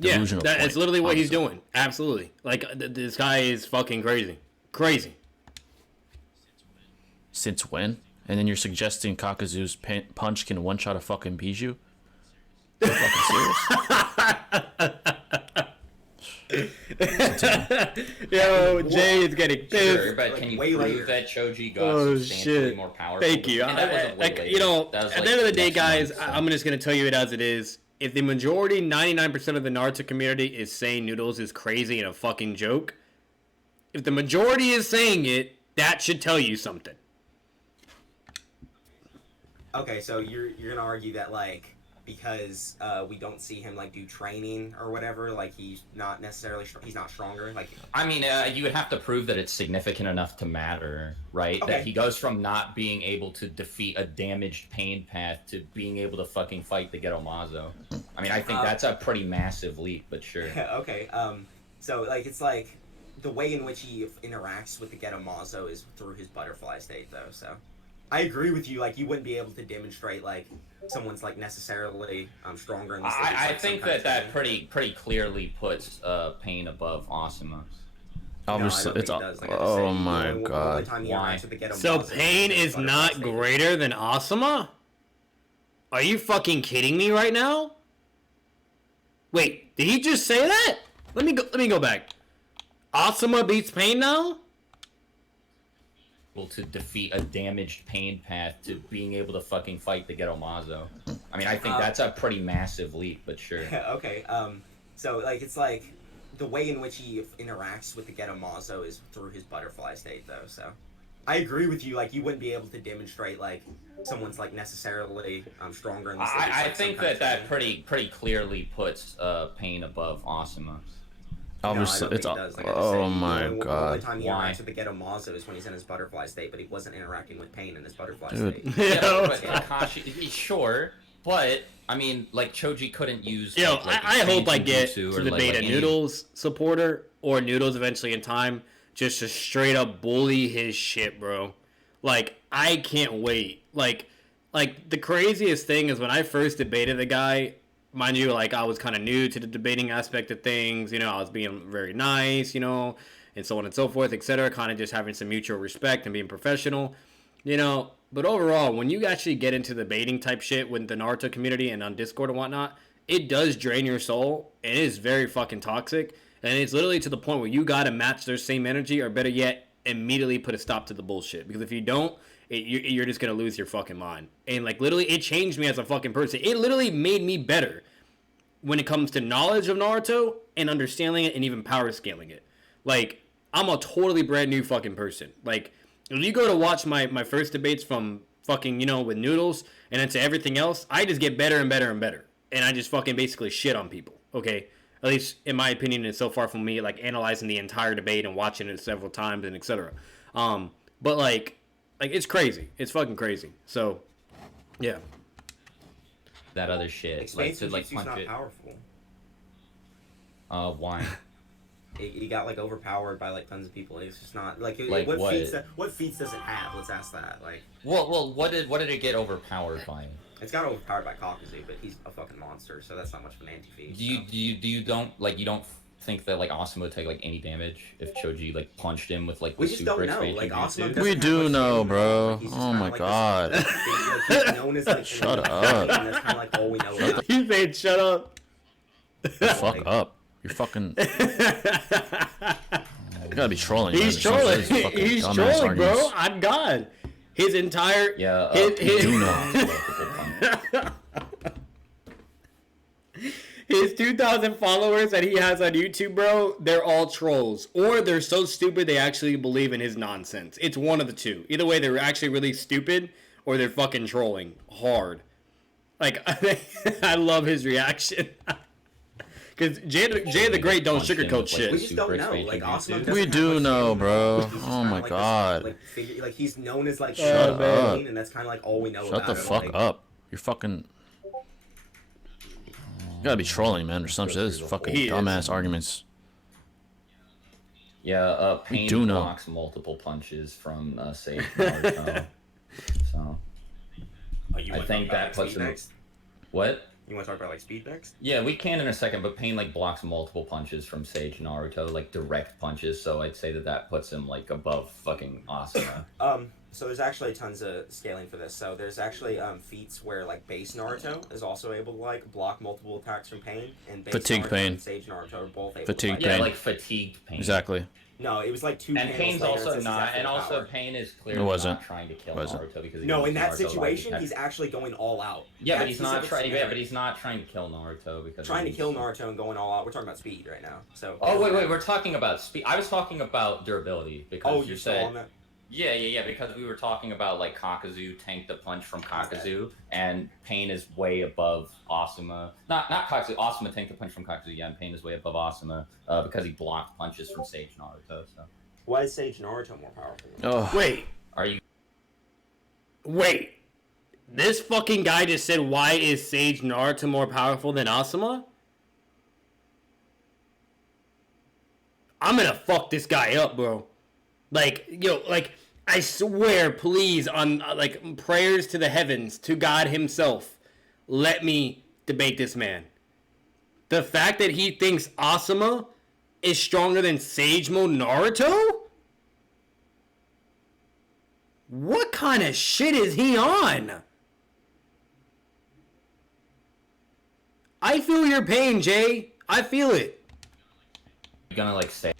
Yeah, delusional that's point, literally what he's honestly. doing. Absolutely. Like, this guy is fucking crazy. Crazy. Since when? And then you're suggesting Kakuzu's punch can one-shot a fucking Bijou? Are you fucking serious? Yo, Jay is getting pissed. Sure, but Like, can you way prove later. that Choji got Oh, substantially shit. more powerful? Thank you. And that wasn't way Like, later. you know, That was, at like, the end of the day, next guys, month, so. I'm just going to tell you it as it is. If the majority, 99% of the Naruto community is saying Noodles is crazy and a fucking joke, if the majority is saying it, that should tell you something. Okay, so you're gonna argue that, like, because we don't see him like do training or whatever. Like he's not necessarily he's not stronger. Like I mean, you would have to prove that it's significant enough to matter, right? Okay. That he goes from not being able to defeat a damaged pain path to being able to fucking fight the Ghetto Mazo. I mean, I think that's a pretty massive leap, but sure. Okay. So like it's like the way in which he interacts with the Ghetto Mazo is through his butterfly state, though. So I agree with you. Like you wouldn't be able to demonstrate like someone's like necessarily stronger in the state. I think that pretty clearly puts Pain above Asuma. Obviously, no, it's does. Like oh my god. Why? So Pain is not greater than Asuma? Are you fucking kidding me right now? Wait, did he just say that? Let me go back. Asuma beats Pain now? To defeat a damaged pain path to being able to fucking fight the Ghetto Mazo. I mean, I think that's a pretty massive leap, but sure. Okay. So like it's like the way in which he interacts with the Ghetto Mazo is through his butterfly state, though. So I agree with you. Like you wouldn't be able to demonstrate like someone's like necessarily stronger in the state. I think that pretty clearly puts Pain above Asuma. Obviously, it's does. Like oh my god. The only time he interacts with the Ghetto Mazo is when he's in his butterfly state, but he wasn't interacting with Pain in his butterfly state. Yeah, but Kakashi, sure, but I mean, like Choji couldn't use. Yo, like, I hope I get jutsu to or, the like, Beta any- Noodles supporter or Noodles eventually in time, just to straight up bully his shit, bro. Like I can't wait. Like the craziest thing is when I first debated the guy. Mind you, like I was kind of new to the debating aspect of things. You know, I was being very nice. You know, and so on and so forth, etc. Kind of just having some mutual respect and being professional. You know, but overall, when you actually get into debating type shit with the Naruto community and on Discord and whatnot, it does drain your soul. And it is very fucking toxic. And it's literally to the point where you gotta match their same energy, or better yet, immediately put a stop to the bullshit. Because if you don't, you're just gonna lose your fucking mind. And like literally, it changed me as a fucking person. It literally made me better when it comes to knowledge of Naruto and understanding it and even power scaling it. Like I'm a totally brand new fucking person. Like if you go to watch my first debates from fucking, you know, with Noodles and then to everything else, I just get better and better and better. And I just fucking basically shit on people. Okay? At least in my opinion, it's so far from me like analyzing the entire debate and watching it several times and etc. But like it's crazy. It's fucking crazy. So yeah. That other shit. Explain Like to like punch not it. powerful. Why? He got like overpowered by like tons of people. It's just not like, Like what what? feats does it have? Let's ask that. Like Well, what did it get overpowered by? it's got overpowered by Kakuzu, but he's a fucking monster, so that's not much of an anti-feat. You don't think that like Asuma would take like any damage if Choji like punched him with like the We just super don't know. expansion Like jutsu? Asuma doesn't We have do much know, stamina. bro. He's just Oh kinda my like god. This, like, he's known as like Shut an up. and that's kind of like all we know about. He said, "Shut up." Fuck up. You're fucking. You gotta be trolling. He's man. trolling. Some of these fucking He's dumbass trolling, bro. arguments. I'm God. His entire Yeah, his, do know. his 2,000 followers that he has on YouTube, bro, they're all trolls. Or they're so stupid they actually believe in his nonsense. It's one of the two. Either way, they're actually really stupid or they're fucking trolling hard. Like, I love his reaction. Because Jay the Great don't Punched him sugarcoat with, like, shit. We just don't know. Super Like Asuma expansion doesn't We have do much know, stamina. bro. He's just Oh kinda my like this, god. like he's known as like Shut super up. mean, and that's kind of like all we know Shut about the him. fuck Like, up. You're fucking. You gotta be trolling, man, or some shit. This is fucking He is. dumbass arguments. Yeah, We Pain do know. blocks multiple punches from Sage Naruto. So oh, you I wanna think talk about, that like, puts speed him. next? What? You want to talk about like speed next? Yeah, we can in a second, but Pain like blocks multiple punches from Sage Naruto, like direct punches. So I'd say that puts him like above fucking Asuna. So there's actually tons of scaling for this. So there's actually feats where like base Naruto is also able to like block multiple attacks from Pain, and base Fatigue Naruto Pain. and Sage Naruto are both able Fatigue to Yeah, Pain. like fatigued Pain. Exactly. No, it was like two. And panels Pain's later, also this is not, after and the also power. Pain is clearly It wasn't. not trying to kill Wasn't. Naruto because he No, knows in that Naruto, like, situation, has- he's actually going all out. Yeah, but That he's not specific trying. Yeah, scenario. but he's not trying to kill Naruto because trying to he's- kill Naruto and going all out. We're talking about speed right now. So. Oh wait, we're talking about speed. I was talking about durability because Oh, you you're still said. on that. Yeah, because we were talking about like Kakuzu tank the punch from Kakuzu, and Pain is way above Asuma. Not Kakuzu. Asuma tanked the punch from Kakuzu, yeah, and Pain is way above Asuma because he blocked punches from Sage Naruto. So why is Sage Naruto more powerful? Oh, Wait, are you? wait. This fucking guy just said, why is Sage Naruto more powerful than Asuma? I'm gonna fuck this guy up, bro. Like, yo, like, I swear, please, on, like, prayers to the heavens, to God himself, let me debate this man. The fact that he thinks Asuma is stronger than Sage Mode Naruto? What kind of shit is he on? I feel your pain, Jay. I feel it. You're gonna like say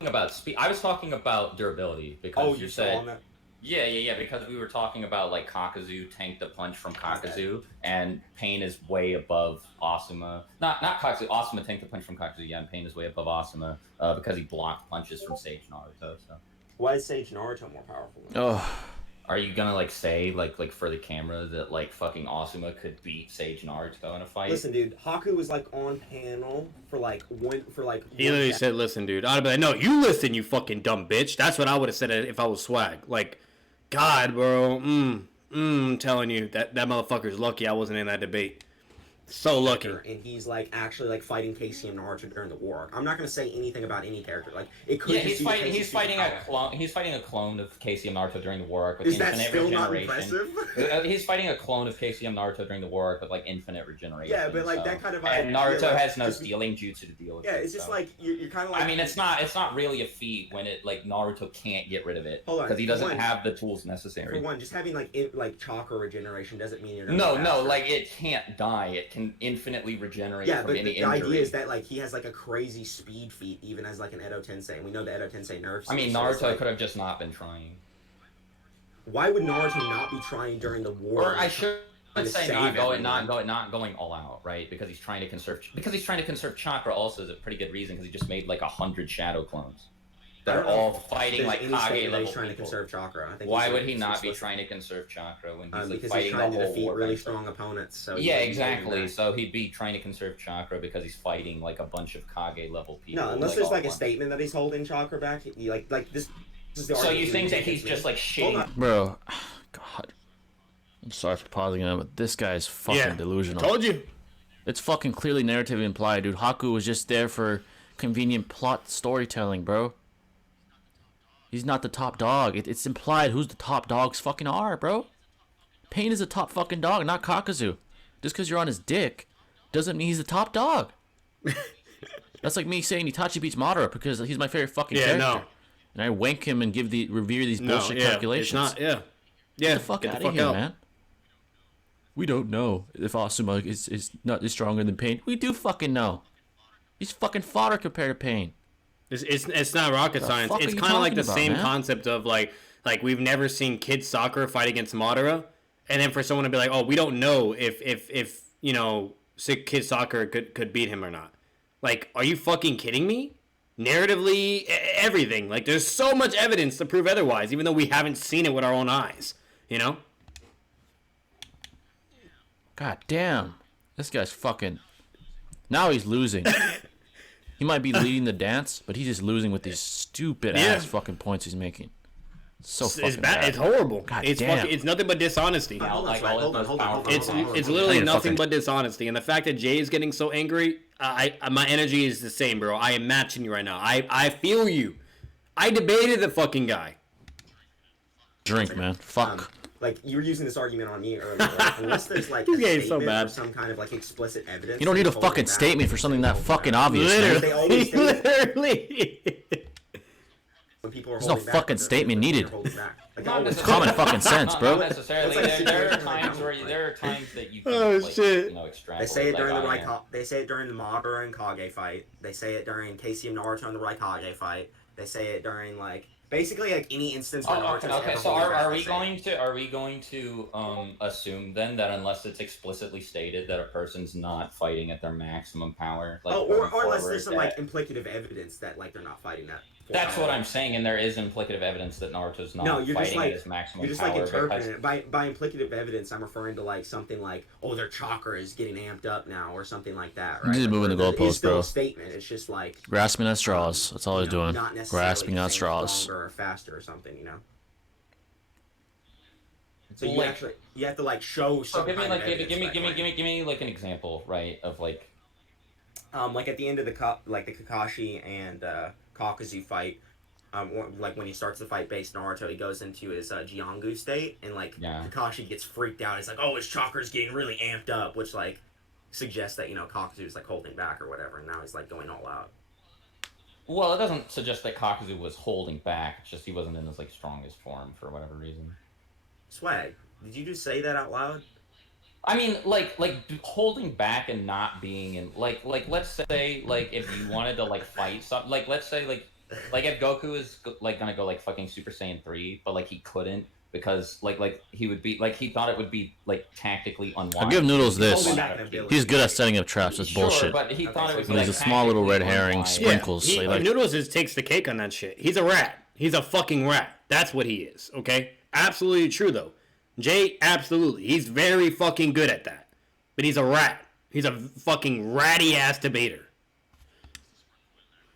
about speed. I was talking about durability because you said. Yeah, because we were talking about like Kakuzu tanked the punch from Kakuzu, and Pain is way above Asuma. Not Kakuzu. Asuma tanked the punch from Kakuzu, yeah, and Pain is way above Asuma because he blocked punches from Sage Naruto. So why is Sage Naruto more powerful? oh. are you gonna like say like for the camera that like fucking Asuma could beat Sage Naruto in a fight? Listen, dude, Haku was like on panel for like one. He literally said, "Listen, dude." I'd be like, "No, you listen, you fucking dumb bitch." That's what I would have said if I was Swag. Like, God, bro. I'm telling you that motherfucker's lucky I wasn't in that debate. So lucky. And he's like actually like fighting Casey and Naruto during the war. I'm not gonna say anything about any character. Like it could. Yeah, he's fighting a clone. He's fighting a clone of Casey and Naruto during the war arc with infinite regeneration. He's fighting a clone of Casey and Naruto during the war arc with like infinite regeneration. Yeah, but like that kind of. And Naruto has no stealing jutsu to deal with. Yeah, it's just like you're kind of like. I mean, it's not really a feat when it like Naruto can't get rid of it because he doesn't have the tools necessary. For one, just having like chakra regeneration doesn't mean you're. No, like it can't die. It can infinitely regenerate from any injury. Yeah, but the idea is that like he has like a crazy speed feat even as like an Edo Tensei, and we know the Edo Tensei nerfs. I mean, Naruto could have just not been trying. Why would Naruto not be trying during the war? Or I should say not going all out, right? Because he's trying to conserve chakra. Also, is a pretty good reason because he just made like 100 shadow clones. They're all fighting like Kage level trying to people. conserve chakra. I think why would he not be trying to conserve chakra when he's like, because fighting he's trying the to whole defeat war? Really strong opponents. So yeah, exactly. So he'd be trying to conserve chakra because he's fighting like a bunch of Kage level people. No, unless there's like a statement that he's holding chakra back. Like this is the so you think that he's just like shitting? Bro, God. I'm sorry for pausing it, but this guy's fucking delusional. Told you. It's fucking clearly narrative implied, dude. Haku was just there for convenient plot storytelling, bro. He's not the top dog. It's implied who's the top dogs fucking are, bro. Pain is a top fucking dog, not Kakuzu. Just because you're on his dick doesn't mean he's the top dog. That's like me saying Itachi beats Madara because he's my favorite fucking character. No. And I wank him and revere these bullshit calculations. It's not, Get the fuck out of here, man. We don't know if Asuma is not stronger than Pain. We do fucking know. He's fucking fodder compared to Pain. It's not rocket science. It's kind of like the same concept of like we've never seen Kid Sakura fight against Madara, and then for someone to be like, oh, we don't know if you know Kid Sakura could beat him or not. Like, are you fucking kidding me? Narratively, everything. Like, there's so much evidence to prove otherwise, even though we haven't seen it with our own eyes. You know? God damn, this guy's fucking. Now he's losing. He might be leading the dance, but he's just losing with these stupid ass fucking points he's making. So fucking bad. It's horrible. God it's damn. Fucking, it's nothing but dishonesty. Hold on. It's literally nothing but dishonesty, and the fact that Jay is getting so angry, my energy is the same, bro. I am matching you right now. I feel you. I debated the fucking guy. Drink, man. Fuck. Like, you were using this argument on me earlier. Like, unless there's like a statement or some kind of like explicit evidence. You don't need a fucking statement for something that fucking obvious. Literally. Literally. When people are There's no fucking statement needed. It's common fucking sense, bro. Not necessarily. There are times that you can extract. They say it during they say it during the Madara and Kage fight. They say it during Casey and Naruto and the Raikage fight. They say it during like basically like any instance where Naruto's okay. So are we going to assume then that unless it's explicitly stated that a person's not fighting at their maximum power, like or unless there's some like implicative evidence that like they're not fighting that That's what I'm saying, and there is implicative evidence that Naruto's not you're just fighting like at his maximum you're just power. like interpreting it by implicative evidence. I'm referring to like something like, oh, their chakra is getting amped up now, or something like that. Right? He's moving the goalposts, still bro. A statement. It's just like Grasping at straws. That's all he's doing. Not necessarily Grasping at straws. Stronger or faster or something, you know. So you have to like show. So give me like an example, right, of like. Like at the end of the Kakashi and Kakuzu fight, like when he starts the fight based Naruto, he goes into his Jiangu state, and like Kakashi gets freaked out. He's like, "Oh, his chakra's getting really amped up," which like suggests that Kakuzu is like holding back or whatever, and now he's like going all out. Well, it doesn't suggest that Kakuzu was holding back. It's just he wasn't in his like strongest form for whatever reason. Swag, did you just say that out loud? I mean, like holding back and not being in like let's say like if you wanted to like fight something, like let's say like if Goku is like gonna go like fucking Super Saiyan 3, but like he couldn't because like he would be like he thought it would be like tactically unwise. I'll give Noodles this. He's good at setting up traps. That's bullshit. But he thought it would be He's like a small little red herring. unwise. Sprinkles. Yeah, like, Noodles takes the cake on that shit. He's a rat. He's a fucking rat. That's what he is. Okay, absolutely true though. Jay, absolutely. He's very fucking good at that. But he's a rat. He's a fucking ratty ass debater.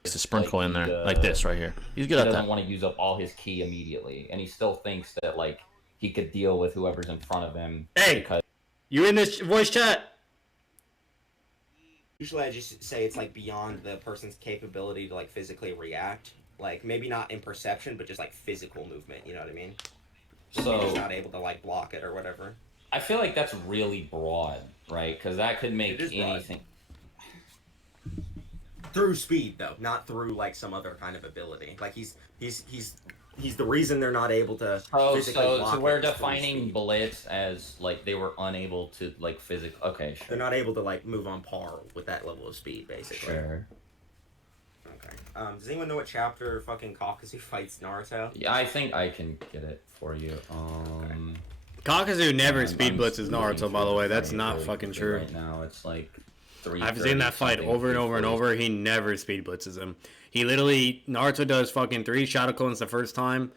It's a sprinkle in there, like this right here. He's good at that. He doesn't want to use up all his ki immediately, and he still thinks that like he could deal with whoever's in front of him. Hey, you in this voice chat? Usually I just say it's like beyond the person's capability to like physically react. Like maybe not in perception, but just like physical movement. You know what I mean? So he's not able to like block it or whatever. I feel like that's really broad, right? Because that could make anything. Through speed, though, not through like some other kind of ability. Like he's the reason they're not able to. So we're defining Blitz as like they were unable to like physically. Okay, sure. They're not able to like move on par with that level of speed, basically. Sure. Okay. Does anyone know what chapter fucking Kakuzu fights Naruto? Yeah, I think I can get it for you. Okay. Kakuzu never speed blitzes Naruto, by the way. That's not fucking true. Right now, it's like 3. I've seen that fight over and over and over. He never speed blitzes him. He literally, Naruto does fucking 3 shadow clones the first time,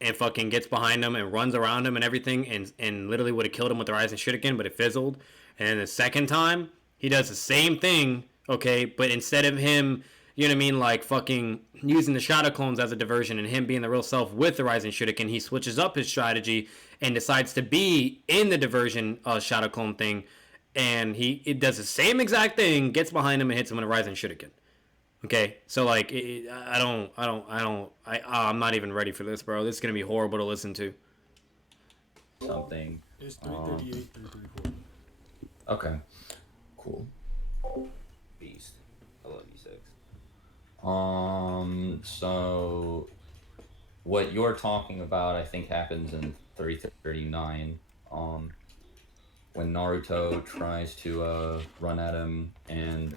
and fucking gets behind him and runs around him and everything, and literally would have killed him with the Rising Shuriken, but it fizzled. And then the second time, he does the same thing, okay, but instead of him, you know what I mean, like fucking using the shadow clones as a diversion and him being the real self with the Rising Shuriken, he switches up his strategy and decides to be in the diversion shadow clone thing, and it does the same exact thing, gets behind him and hits him with a Rising Shuriken. Okay, so like I'm not even ready for this, bro. This is gonna be horrible to listen to. Something. It's 338, 334. Okay. Cool. Beast. I love you, 6. So what you're talking about, I think, happens in 339. When Naruto tries to run at him and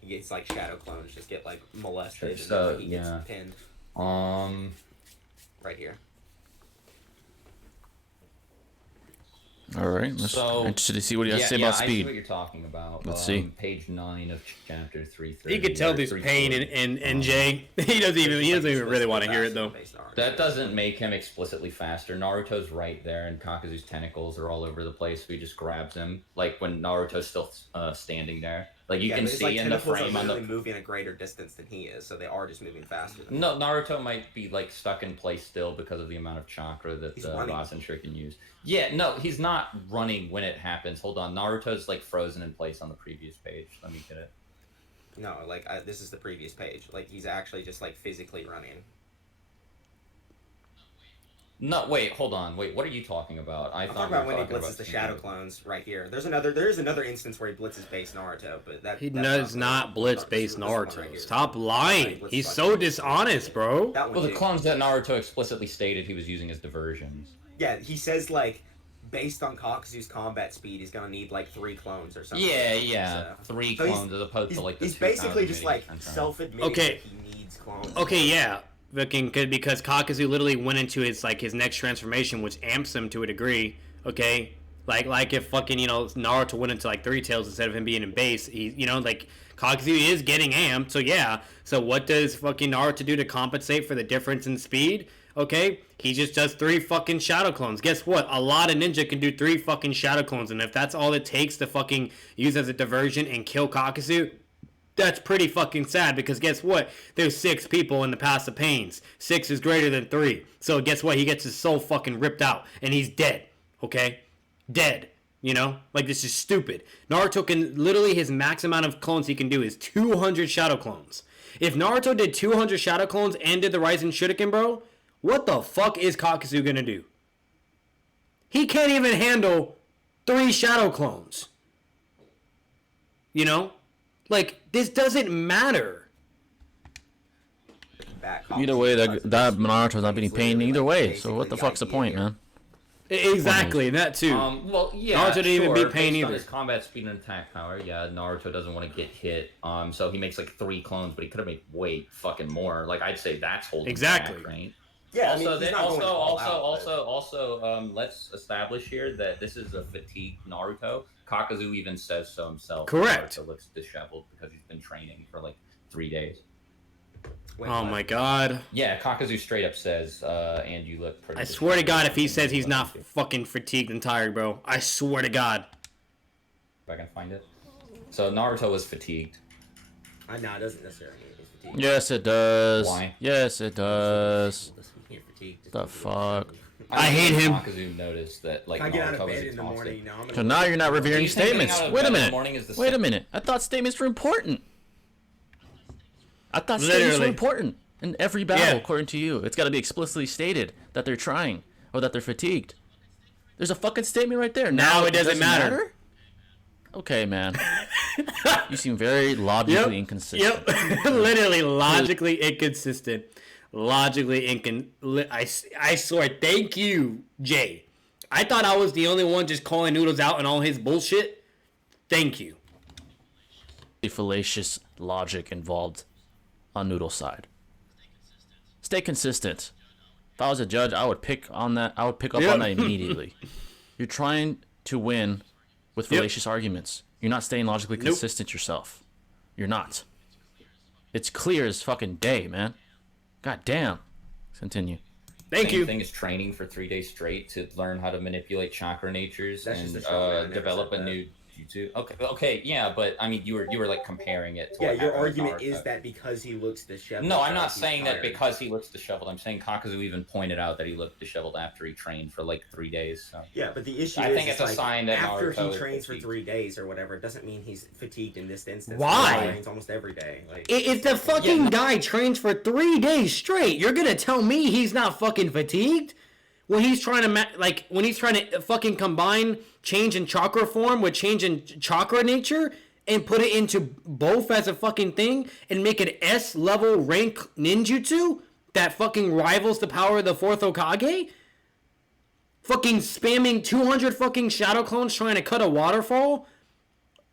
he gets like shadow clones, just get like molested, so, and then he gets pinned. Right here. All right. Interested to see what he has to say about I see speed. what you're talking about. Let's see. Page 9 of chapter 330. You could tell there's pain in Jay. He doesn't even really want to hear it though. That doesn't make him explicitly faster. Naruto's right there, and Kakuzu's tentacles are all over the place. So he just grabs him, like when Naruto's still standing there. Like you can see like in the frame on the moving a greater distance than he is, so they are just moving faster. No, Naruto might be like stuck in place still because of the amount of chakra that the Rasen Shuriken use. Yeah, no, he's not running when it happens. Hold on, Naruto's like frozen in place on the previous page. Let me get it. No, like this is the previous page. Like he's actually just like physically running. No, wait, hold on. Wait, what are you talking about? I'm talking about when he blitzes the shadow clones right here. There is another instance where he blitzes base Naruto, but he does not blitz base Naruto. Right. Stop lying. He's so dishonest, bro. Well, the clones that Naruto explicitly stated he was using as diversions. Yeah, he says like based on Kakuzu's combat speed, he's gonna need like 3 clones or something. Yeah, so, 3 clones as opposed to like the. He's basically just like self-admitting that he needs clones. Okay, yeah. Because Kakuzu literally went into his next transformation, which amps him to a degree. Okay, Like if fucking, Naruto went into like three tails instead of him being in base, he, like Kakuzu is getting amped. So yeah. So what does fucking Naruto do to compensate for the difference in speed? Okay, he just does 3 fucking shadow clones. Guess what? A lot of ninja can do 3 fucking shadow clones, and if that's all it takes to fucking use as a diversion and kill Kakuzu, that's pretty fucking sad, because guess what? There's 6 people in the Path of Pains. 6 is greater than 3. So guess what? He gets his soul fucking ripped out, and he's dead. Okay? Dead. Like, this is stupid. Naruto can, literally, his max amount of clones he can do is 200 shadow clones. If Naruto did 200 shadow clones and did the Rising Shuriken, bro, what the fuck is Kakuzu gonna do? He can't even handle 3 shadow clones. Like, this doesn't matter. Either way, that Naruto's not being pain either way. So what the fuck's the point, man? Exactly, that too. Well, yeah, Naruto didn't even beat pain based on either. his combat speed and attack power, yeah, Naruto doesn't want to get hit. So he makes like 3 clones, but he could have made way fucking more. Like, I'd say that's holding Exactly. back, right? Yeah, also, let's establish here that this is a fatigued Naruto. Kakuzu even says so himself. Correct. Naruto looks disheveled because he's been training for like 3 days. Wait, Oh what? my god. Yeah, Kakuzu straight up says, and you look pretty. I swear to god, if he says he's not fucking fatigued and tired, bro. I swear to god. If I can find it. So Naruto was fatigued. No, it doesn't necessarily mean he's fatigued. Yes, it does. Why? Yes, it does. Speaking of fatigue, just The don't fuck? I hate him. Kakuzu noticed that like I get out Naruto of was bed in the morning. exhausted. Now I'm So gonna... now you're not revering You think getting statements. out of Wait a bed in the minute. morning is the Wait a same- minute. I thought statements were important. I thought statements were Literally. important in every battle, Yeah. according to you. It's got to be explicitly stated that they're trying or that they're fatigued. There's a fucking statement right there. Now it doesn't matter. Okay, man. You seem very logically inconsistent. Yep. Literally logically inconsistent. I swear, thank you, Jay. I thought I was the only one just calling Noodles out on all his bullshit. Thank you. Fallacious logic involved on Noodle's side. Stay consistent. If I was a judge, I would pick on that. I would pick up on that immediately. You're trying to win with fallacious arguments. You're not staying logically consistent yourself. You're not. It's clear as fucking day, man. God damn. Continue. Thank you. Thing is training for 3 days straight to learn how to manipulate chakra natures That's and just a show, man. I never develop said a that. new jutsu. Okay, yeah, but I mean, you were like comparing it to Yeah, what your happened with argument Naruto. is that because he looks disheveled. No, I'm that not he's saying that tired. because he looks disheveled. I'm saying Kakuzu even pointed out that he looked disheveled after he trained for like 3 days. So. Yeah, but the issue I is, think it's a like, sign that after Naruto he is trains for fatigued. 3 days or whatever, it doesn't mean he's fatigued in this instance. Why? He trains almost every day. Like, If the fucking guy trains for 3 days straight, you're gonna tell me he's not fucking fatigued? When he's trying to fucking combine change in chakra form with change in chakra nature and put it into both as a fucking thing and make an S level rank ninjutsu that fucking rivals the power of the 4th Hokage? Fucking spamming 200 fucking shadow clones trying to cut a waterfall?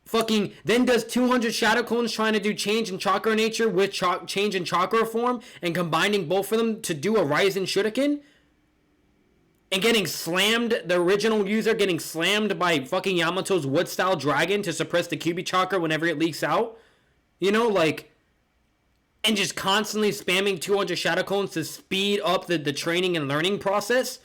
Fucking then does 200 shadow clones trying to do change in chakra nature with change in chakra form and combining both of them to do a Rising Shuriken? And getting slammed, the original user getting slammed by fucking Yamato's wood style dragon to suppress the Kyuubi chakra whenever it leaks out. And just constantly spamming 200 shadow clones to speed up the training and learning process.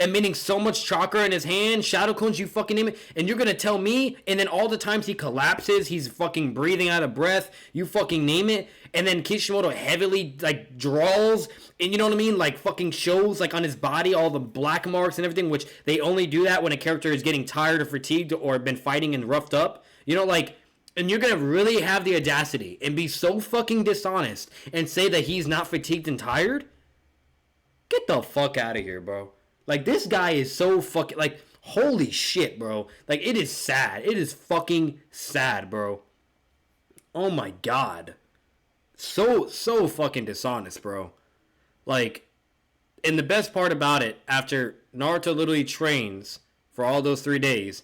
Emitting so much chakra in his hand, shadow clones, you fucking name it. And you're gonna tell me, and then all the times he collapses, he's fucking breathing out of breath, you fucking name it. And then Kishimoto heavily, draws, and you know what I mean? Fucking shows, on his body, all the black marks and everything, which they only do that when a character is getting tired or fatigued or been fighting and roughed up. And you're gonna really have the audacity and be so fucking dishonest and say that he's not fatigued and tired? Get the fuck out of here, bro. This guy is so fucking, holy shit, bro. It is sad. It is fucking sad, bro. Oh my god. So fucking dishonest, bro. And the best part about it, after Naruto literally trains for all those 3 days,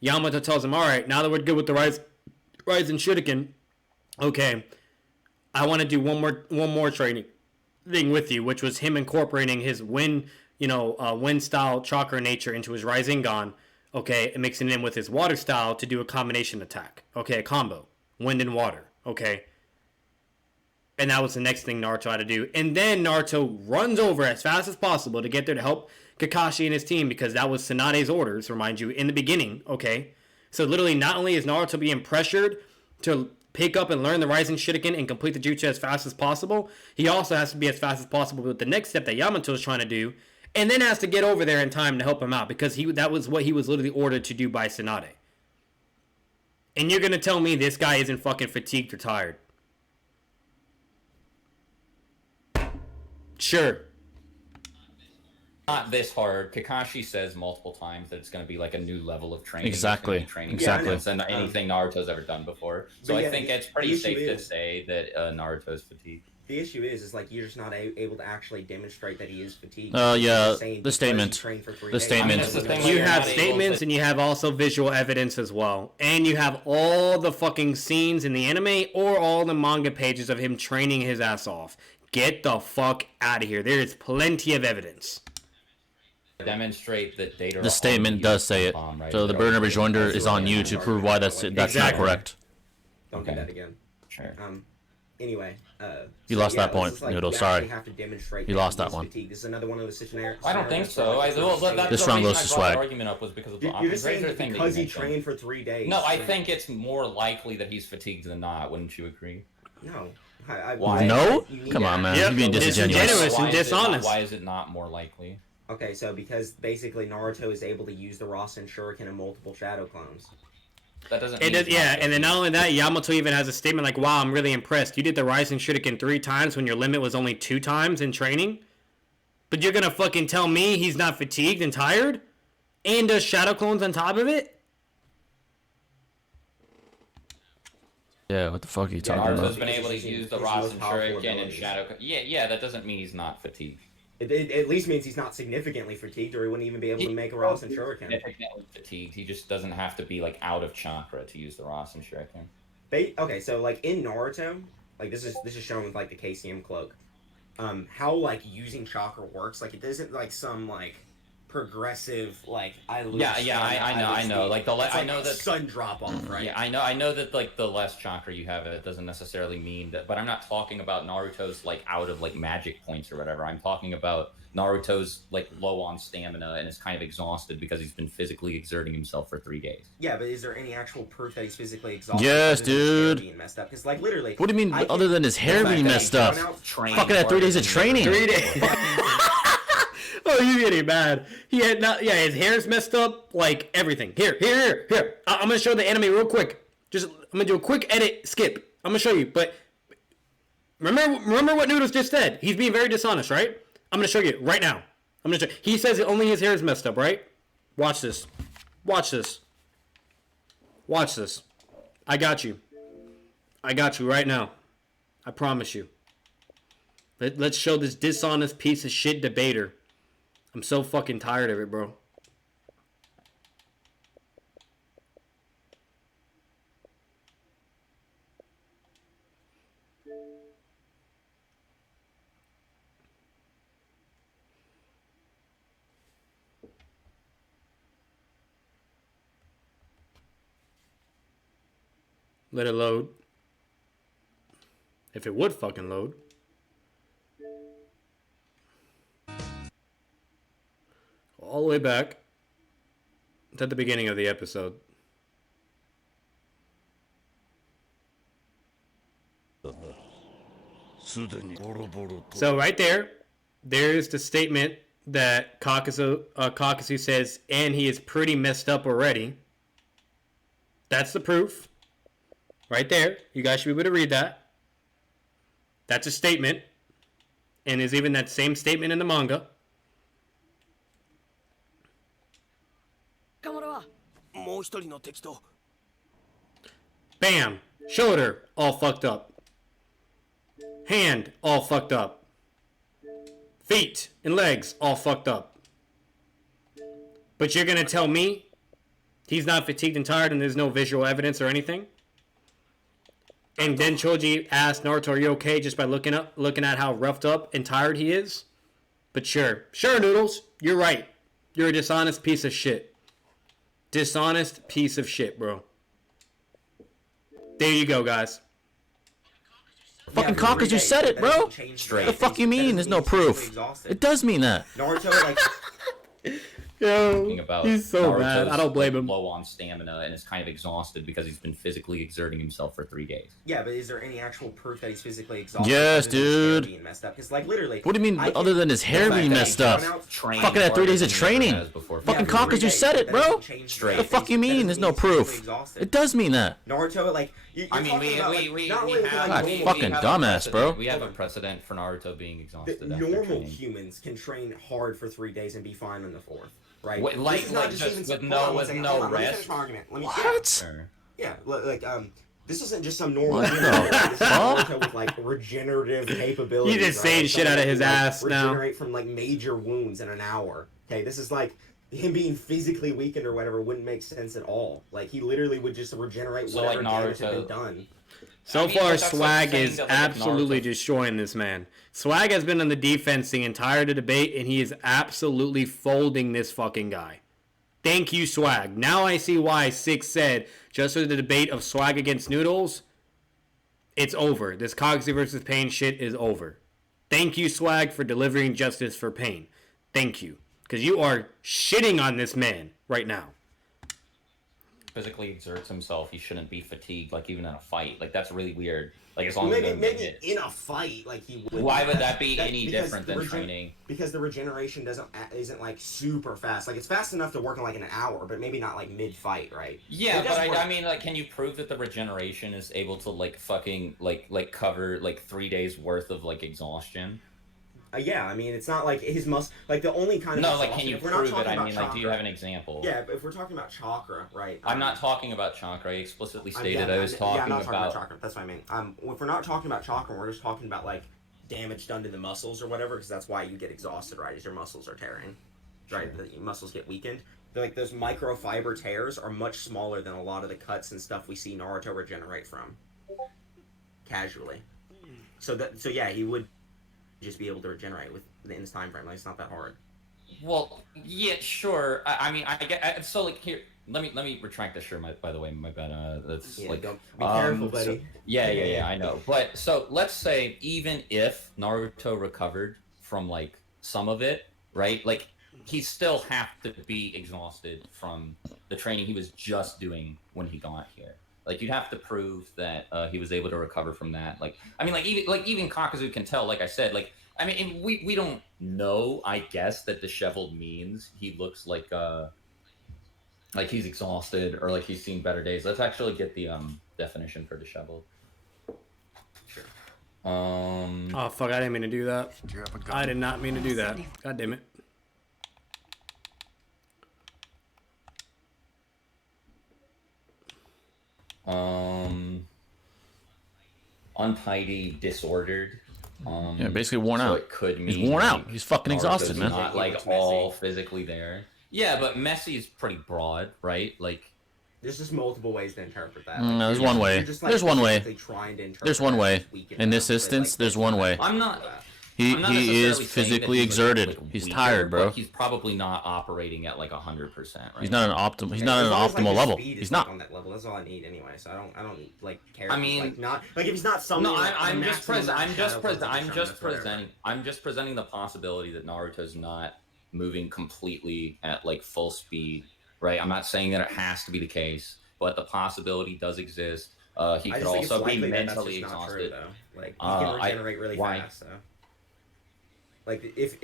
Yamato tells him, alright, now that we're good with the Rising Shuriken, okay, I want to do one more training thing with you, which was him incorporating his wind style chakra nature into his Rasengan, okay, and mixing it in with his water style to do a combination attack. Okay, a combo. Wind and water. Okay. And that was the next thing Naruto had to do. And then Naruto runs over as fast as possible to get there to help Kakashi and his team, because that was Tsunade's orders, remind you, in the beginning. Okay. So literally, not only is Naruto being pressured to pick up and learn the Rising Shuriken and complete the jutsu as fast as possible, he also has to be as fast as possible with the next step that Yamato is trying to do, and then has to get over there in time to help him out, because that was what he was literally ordered to do by Tsunade. And you're going to tell me this guy isn't fucking fatigued or tired? Sure. Not this hard. Kakashi says multiple times that it's going to be like a new level of training. Exactly. Training Exactly. than anything Naruto's ever done before. So yeah, I think it's pretty safe to say that Naruto's fatigued. The issue is like you're just not able to actually demonstrate that he is fatigued. Yeah, You're saying the because he statement. trained for 3 The days. statement. That's the thing, You you're have not able statements to- and you have also visual evidence as well. And you have all the fucking scenes in the anime or all the manga pages of him training his ass off. Get the fuck out of here. There is plenty of evidence. Demonstrate that data. The statement does say it. So the burden of rejoinder is on you to prove why that's not Exactly. correct. Don't do Okay. that again. Sure. Anyway, You lost that point, this is like Noodle, you sorry. actually have to demonstrate You that lost he's that one. fatigued. This is another one of those scenarios. I don't think so. That's This the round reason goes to I brought Swag. the argument up was because of the You're just saying Razor that thing because that he you mentioned. trained for 3 days. No, I think it's more likely that he's fatigued than not. Wouldn't you agree? No. Why? No? You need Come on, to- man. Yep. You're being disingenuous. Disingenuous. Why and is it not- dishonest. Why is it not more likely? Okay, so because basically Naruto is able to use the Rasen Shuriken and multiple shadow clones. That doesn't. It mean does, he's yeah, not and then not only that, Yamato even has a statement like, wow, I'm really impressed. You did the Rising Shuriken 3 times when your limit was only 2 times in training? But you're gonna fucking tell me he's not fatigued and tired? And does shadow clones on top of it? Yeah, what the fuck are you Yeah, talking Naruto's about? been able to His use the most Rasen powerful Shuriken and abilities. Shadow. Yeah, that doesn't mean he's not fatigued. It at least means he's not significantly fatigued, or he wouldn't even be able to make a Rasen Shuriken. Significantly fatigued. He just doesn't have to be like out of chakra to use the Rasen Shuriken. Okay, so like in Naruto, like this is shown with like the KCM cloak. How like using chakra works, like it isn't like some like progressive like I lose. Yeah, sun, I lose know. heat. Like It's I know a that. sun drop off, right? Yeah, I know that like the less chakra you have, it doesn't necessarily mean that. But I'm not talking about Naruto's like out of like magic points or whatever. I'm talking about Naruto's like low on stamina and is kind of exhausted because he's been physically exerting himself for 3 days. Yeah, but is there any actual proof that he's phically exhausted? Yes, other than his hair dude. being messed up? Because like literally. What do you mean, I other can- than his hair the fact being that messed he's up? gone out- Train Fucking had 3 days of training. 3 days. Oh, you getting mad? He had not. Yeah, his hair's messed up. Like everything. Here. I'm gonna show the anime real quick. I'm gonna do a quick edit skip. I'm gonna show you. But remember what Noodles just said. He's being very dishonest, right? I'm gonna show you right now. He says that only his hair is messed up, right? Watch this. Watch this. I got you right now. I promise you. Let's show this dishonest piece of shit debater. I'm so fucking tired of it, bro. Let it load. If it would fucking load. All the way back. It's at the beginning of the episode. So right there's the statement that Kakuzu says, and he is pretty messed up already. That's the proof. Right there. You guys should be able to read that. That's a statement. And there's even that same statement in the manga. Bam! Shoulder, all fucked up. Hand, all fucked up. Feet and legs, all fucked up. But you're gonna tell me he's not fatigued and tired and there's no visual evidence or anything? And then Choji asked Naruto, are you okay, just by looking at how roughed up and tired he is? But sure, Noodles, you're right. You're a dishonest piece of shit. Dishonest piece of shit, bro. There you go, guys. Fucking Kakuzu said it, bro. Straight. The fuck you mean? There's no proof. It does mean that. Naruto, like, Talking about he's so Naruto's, bad. I don't blame him. Low on stamina and is kind of exhausted because he's been physically exerting himself for 3 days. yeah, but is there any actual proof that he's physically exhausted? Yes, other than his hair dude. being messed up? Because, like, literally. What do you mean, I other can- than his hair the fact being that messed he's up? gone out- Trained Fucking had 3 days of harder than he training. ever has before. Fucking Yeah, for 3 Kakuzu days, said but it, that bro. doesn't change Straight. The fuck you that mean? doesn't There's mean no he's physically proof. exhausted. It does mean that. Naruto, like, you're I mean, talking we about, we like, we not we only have like, we fucking have a dumbass, precedent- bro. We have a precedent for Naruto being exhausted. the after normal training. humans can train hard for 3 days and be fine on the 4th, right? Wait, like- This is not like just even- with hold no- on one with second, no hold on, Let me rest? finish my argument. Let me, What? Sure. Yeah, like, this isn't just some normal What human. the This is fuck? Naruto with, like, regenerative capabilities. He just right? saying shit Someone out of that his can, like, ass now. Regenerate from, like, major wounds in an hour. Okay, this is, like, him being physically weakened or whatever wouldn't make sense at all. Like, he literally would just regenerate So, like, whatever damage had been Naruto- done. So I mean, far, but that's like Swag saying is that, like, absolutely Naruto- destroying this man. Swag has been on the defense the entire debate, and he is absolutely folding this fucking guy. Thank you, Swag. Now I see why Six said, just for the debate of Swag against Noodles, it's over. This Kakuzu versus Pain shit is over. Thank you, Swag, for delivering justice for Pain. Thank you. Because you are shitting on this man right now. Physically exerts himself, he shouldn't be fatigued, like even in a fight. Like that's really weird. Like as long Maybe, as he doesn't maybe get hit. in a fight, like he would. Why would that be That- any because different the than training? Because the regeneration isn't like super fast. Like it's fast enough to work in like an hour, but maybe not like mid fight, right? Yeah, It but doesn't work. I mean, like, can you prove that the regeneration is able to like fucking like cover like 3 days worth of like exhaustion? Yeah, I mean, it's not like his muscle. Like the only kind of No, like, exhaustion- can you if we're not prove it? talking I about mean, like, do you chakra- have an example? Yeah, but if we're talking about chakra, right? I'm not talking about chakra. I explicitly stated yeah, I was talking yeah, I'm not talking about about. chakra. That's what I mean. If we're not talking about chakra, we're just talking about like damage done to the muscles or whatever, because that's why you get exhausted, right? Is your muscles are tearing, right? The muscles get weakened. They're like those microfiber tears are much smaller than a lot of the cuts and stuff we see Naruto regenerate from. Casually. So yeah, he would just be able to regenerate in this time frame. Like it's not that hard. Well, yeah, sure. I mean, I get so like here. Let me retract this. Sure, by the way, my bad. That's Yeah, like don't be careful, so- buddy. yeah, I know. But so let's say even if Naruto recovered from like some of it, right? Like he still have to be exhausted from the training he was just doing when he got here. Like you'd have to prove that he was able to recover from that. Like I mean, even Kakuzu can tell. Like I said, like I mean, we don't know. I guess that disheveled means he looks like he's exhausted or like he's seen better days. Let's actually get the definition for disheveled. Sure. Oh, fuck, I didn't mean to do that. I did not mean to do that. God damn it. Untidy, disordered. Yeah, basically worn so out. it could mean He's worn out. like, He's fucking exhausted, Naruto's man. Not like It's all messy. physically there. Yeah, but messy is pretty broad, right? Like There's just multiple ways to interpret that. No, there's you're one just- way. you're just, like, There's one way. specifically trying to interpret There's one that way. as weak In this enough, but, instance, like, there's one way. I'm not. He I'm not is necessarily saying that physically he's, like, exerted. He's weaker, tired, bro. but he's probably not operating at like 100%. Right? He's not an optimal. He's Yeah, not as at an long as, like, optimal his level. speed is, He's like, not. on that level. That's all I need anyway. So I don't like care. I if he's, mean- like not like if he's not something. No, like, I'm the just maximum I'm just shadow I'm position, just that's whatever. presenting the possibility that Naruto's not moving completely at like full speed, right? I'm not saying that it has to be the case, but the possibility does exist. He I could just think it's also be likely that that's mentally just not true, exhausted. though. Like he I- can regenerate really why? fast. So. Like if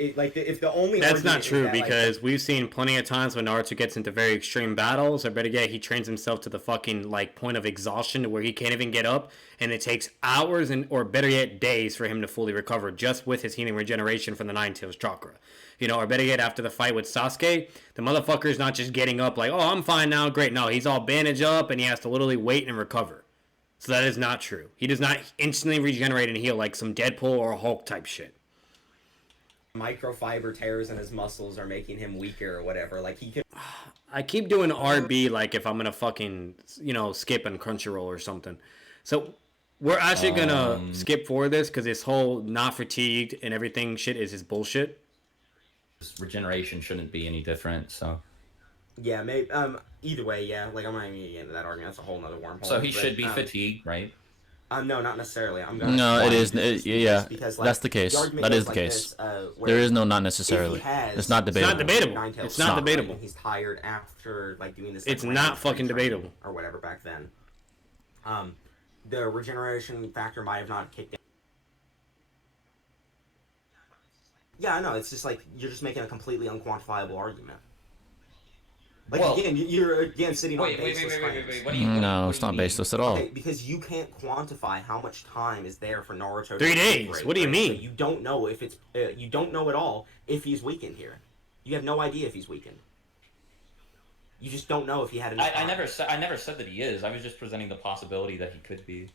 the only That's not argument is true that, like, because we've seen plenty of times when Naruto gets into very extreme battles, or better yet, he trains himself to the fucking like point of exhaustion to where he can't even get up, and it takes hours or better yet days for him to fully recover just with his healing regeneration from the Nine Tails chakra. You know, or better yet, after the fight with Sasuke, the motherfucker's not just getting up like, oh, I'm fine now, great. No, he's all bandaged up and he has to literally wait and recover. So that is not true. He does not instantly regenerate and heal like some Deadpool or Hulk type shit. microfiber tears in his muscles are making him weaker or whatever. Like he can. I keep doing RB like if I'm gonna fucking, you know, skip on Crunchyroll or something. So we're actually gonna skip for this because this whole not fatigued and everything shit is his bullshit. Regeneration shouldn't be any different. So Yeah, maybe. Either way, yeah. Like I'm not even getting into that argument. That's a whole nother wormhole. So he but, should be fatigued, right? No, not necessarily. I'm gonna. No, it is. Because, Because, like, that's the case. the argument That goes is the like case. this, There is no not if necessarily. he has, It's not debatable. It's not debatable. Nine-tailed It's not fox, debatable. and he's tired after like doing this. It's like, not random fucking sprint training debatable. or whatever back then. The regeneration factor might have not kicked in. Yeah, I know. It's just like you're just making a completely unquantifiable argument. Like Well, again, you're again sitting on Wait. baseless claims. What do you? No, it's not baseless at all. Okay, because you can't quantify how much time is there for Naruto. 3 to days. recuperate, What do you right? mean? So you don't know if it's. You don't know at all if he's weakened here. You have no idea if he's weakened. You just don't know if he had enough. I time. never said that he is. I was just presenting the possibility that he could be.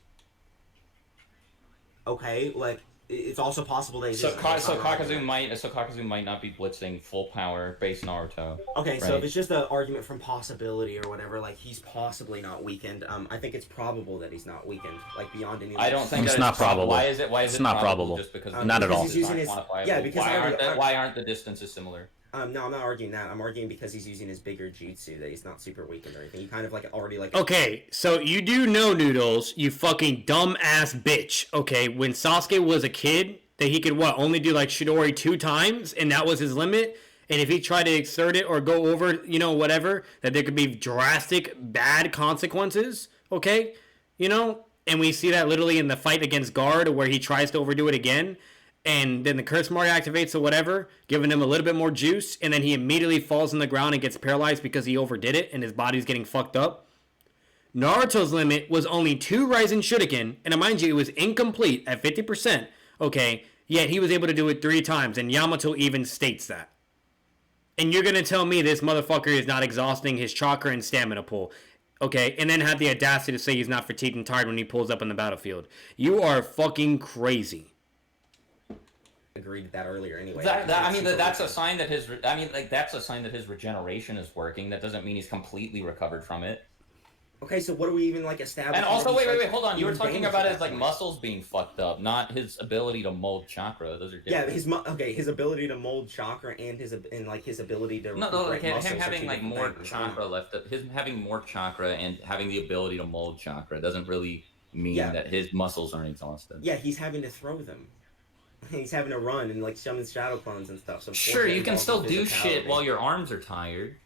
Okay, like it's also possible that. He So, isn't. Kakuzu might not be blitzing full power base Naruto. Okay, so right? if it's just an argument from possibility or whatever, like he's possibly not weakened. I think it's probable that he's not weakened, like beyond any. I don't think It's that not probable. Why is it? Why is It's it not probable. Just because Not at all. He's using his, yeah, because why aren't the distances similar? no, I'm not arguing that. I'm arguing because he's using his bigger jutsu that he's not super weakened or anything. He kind of like already like. Okay, so you do know, Noodles, you fucking dumbass bitch. Okay, when Sasuke was a kid, that he could only do like Chidori 2 times, and that was his limit. And if he tried to exert it or go over, whatever, that there could be drastic bad consequences. Okay, and we see that literally in the fight against Guard, where he tries to overdo it again. And then the curse mark activates or whatever, giving him a little bit more juice, and then he immediately falls on the ground and gets paralyzed because he overdid it and his body's getting fucked up. Naruto's limit was only 2 Raisen Shuriken, and mind you, it was incomplete at 50%, okay, yet he was able to do it 3 times, and Yamato even states that. And you're gonna tell me this motherfucker is not exhausting his chakra and stamina pool, okay, and then have the audacity to say he's not fatigued and tired when he pulls up on the battlefield. You are fucking crazy. Agreed with that earlier anyway. That's a sign that that's a sign that his regeneration is working. That doesn't mean he's completely recovered from it. Okay, so what are we even like establishing? And also, wait, hold on. You were even talking damaged about at his that like point? muscles being fucked up, not his ability to mold chakra. Those are different. Yeah, his ability to mold chakra and his ability to No, like recuperate him muscles are having two like different more things. chakra left. His having more chakra and having the ability to mold chakra doesn't really mean Yeah. that his muscles aren't exhausted. Yeah, he's having to throw them. He's having to run and like summon shadow clones and stuff. So of Sure, course that you can involves still the do shit physicality. while your arms are tired.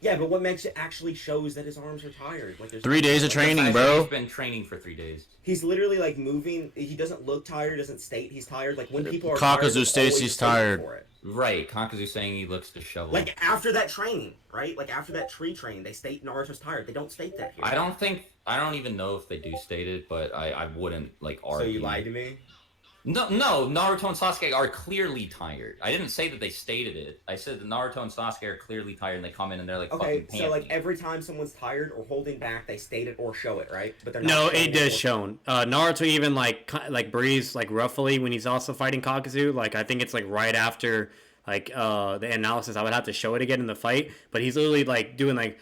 Yeah, but what makes it actually shows that his arms are tired? Like there's 3 days of The training, fact that bro. He's been training for 3 days. He's literally like moving. He doesn't look tired. Doesn't state he's tired. Like when people are Kakuzu tired, there's states always he's statement tired. for it. Right, Kakuzu saying he looks disheveled. Like after that training, right? Like after that tree training, they state Naruto's tired. They don't state that here. I don't even know if they do state it, but I wouldn't like So argue. you lied to me. No, Naruto and Sasuke are clearly tired. I didn't say that they stated it. I said that Naruto and Sasuke are clearly tired and they come in and they're like Okay, fucking so like panting. every time someone's tired or holding back, they state it or show it, right? But they're No, not. it does shown. Naruto even like breathes like roughly when he's also fighting Kakuzu. Like I think it's like right after like the analysis. I would have to show it again in the fight, but he's literally like doing like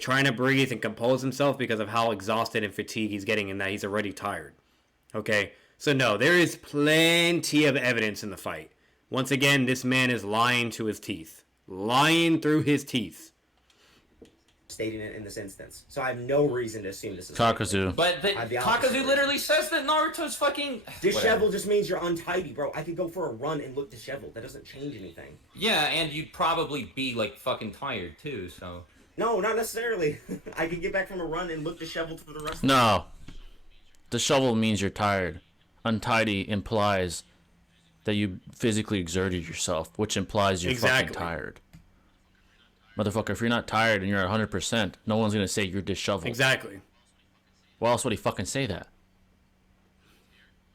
trying to breathe and compose himself because of how exhausted and fatigued he's getting and that he's already tired. Okay, so no, there is plenty of evidence in the fight. Once again, this man is lying to his teeth. Lying through his teeth. Stating it in this instance, so I have no reason to assume this is Kakuzu. But I have the opposite Kakuzu literally says that Naruto's fucking Disheveled just means you're untidy, bro. I could go for a run and look disheveled. That doesn't change anything. Yeah, and you'd probably be like fucking tired too. So No, not necessarily. I could get back from a run and look disheveled for the rest. No. The shovel means you're tired. Untidy implies that you physically exerted yourself, which implies you're Exactly. fucking tired. Motherfucker, if you're not tired and you're at 100%, no one's gonna say you're disheveled. Exactly. Why else would he fucking say that?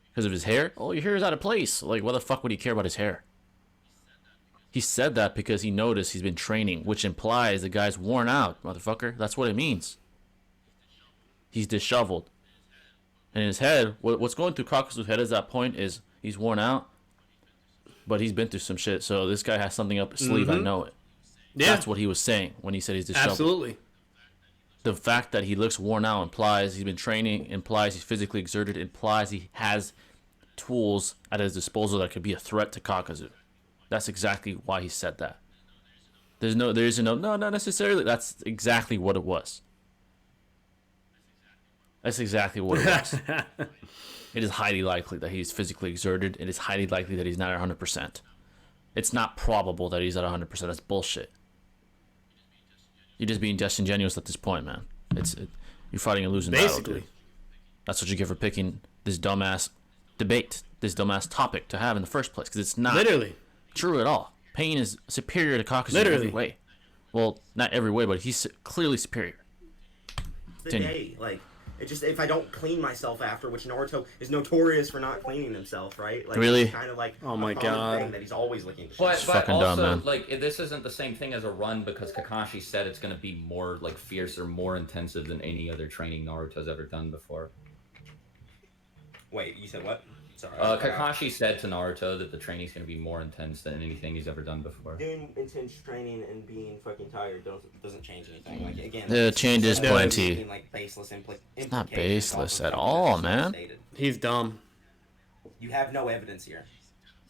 Because of his hair? Oh, your hair is out of place. Like, why the fuck would he care about his hair? He said that because he noticed he's been training, which implies the guy's worn out, motherfucker. That's what it means. He's disheveled. And in his head, what's going through Kakuzu's head at that point is he's worn out, but he's been through some shit. So this guy has something up his sleeve. I know it. Yeah, That's what he was saying when he said he's disheveled. absolutely. The fact that he looks worn out implies he's been training, implies he's physically exerted, implies he has tools at his disposal that could be a threat to Kakuzu. That's exactly why he said that. There is no, not necessarily. That's exactly what it was. That's exactly what it was. It is highly likely that he's physically exerted. It is highly likely that he's not at 100%. It's not probable that he's at 100%. That's bullshit. You're just being disingenuous at this point, man. You're fighting a losing battle, dude. That's what you get for picking this dumbass debate, this dumbass topic to have in the first place, because it's not true at all. Pain is superior to Kakuzu in every way. Well, not every way, but he's clearly superior. Like, it just, if I don't clean myself after, which Naruto is notorious for not cleaning himself, right? Like, really? It's kind of like oh my god, thing that he's always looking. But fucking also, dumb, man. like, this isn't the same thing as a run because Kakashi said it's gonna be more like fiercer, more intensive than any other training Naruto's ever done before. Wait, you said what? Sorry. Kakashi said to Naruto that the training's gonna be more intense than anything he's ever done before. Doing intense training and being fucking tired doesn't change anything. Like again, The change is plenty. Like baseless It's not baseless at all, man. he's dumb. You have no evidence here.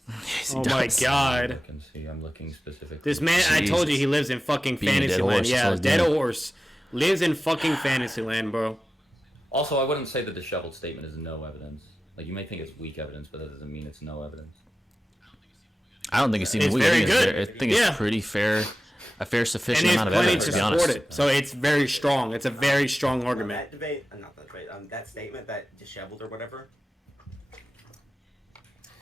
Yes, he Oh my does. god. I'm looking specifically. This man, I told you, he lives in fucking Being a dead Fantasyland. horse, Yeah, so dead dumb. horse lives in fucking Fantasyland, bro. Also, I wouldn't say that the disheveled statement is no evidence. Like, you may think it's weak evidence, but that doesn't mean it's no evidence. I don't think it's even It's weak. very I think good. I think it's pretty fair, a fair sufficient And amount there's of plenty evidence, to to be support honest. it. So it's very strong. It's a very strong argument. That debate, not that debate. That statement, that disheveled or whatever.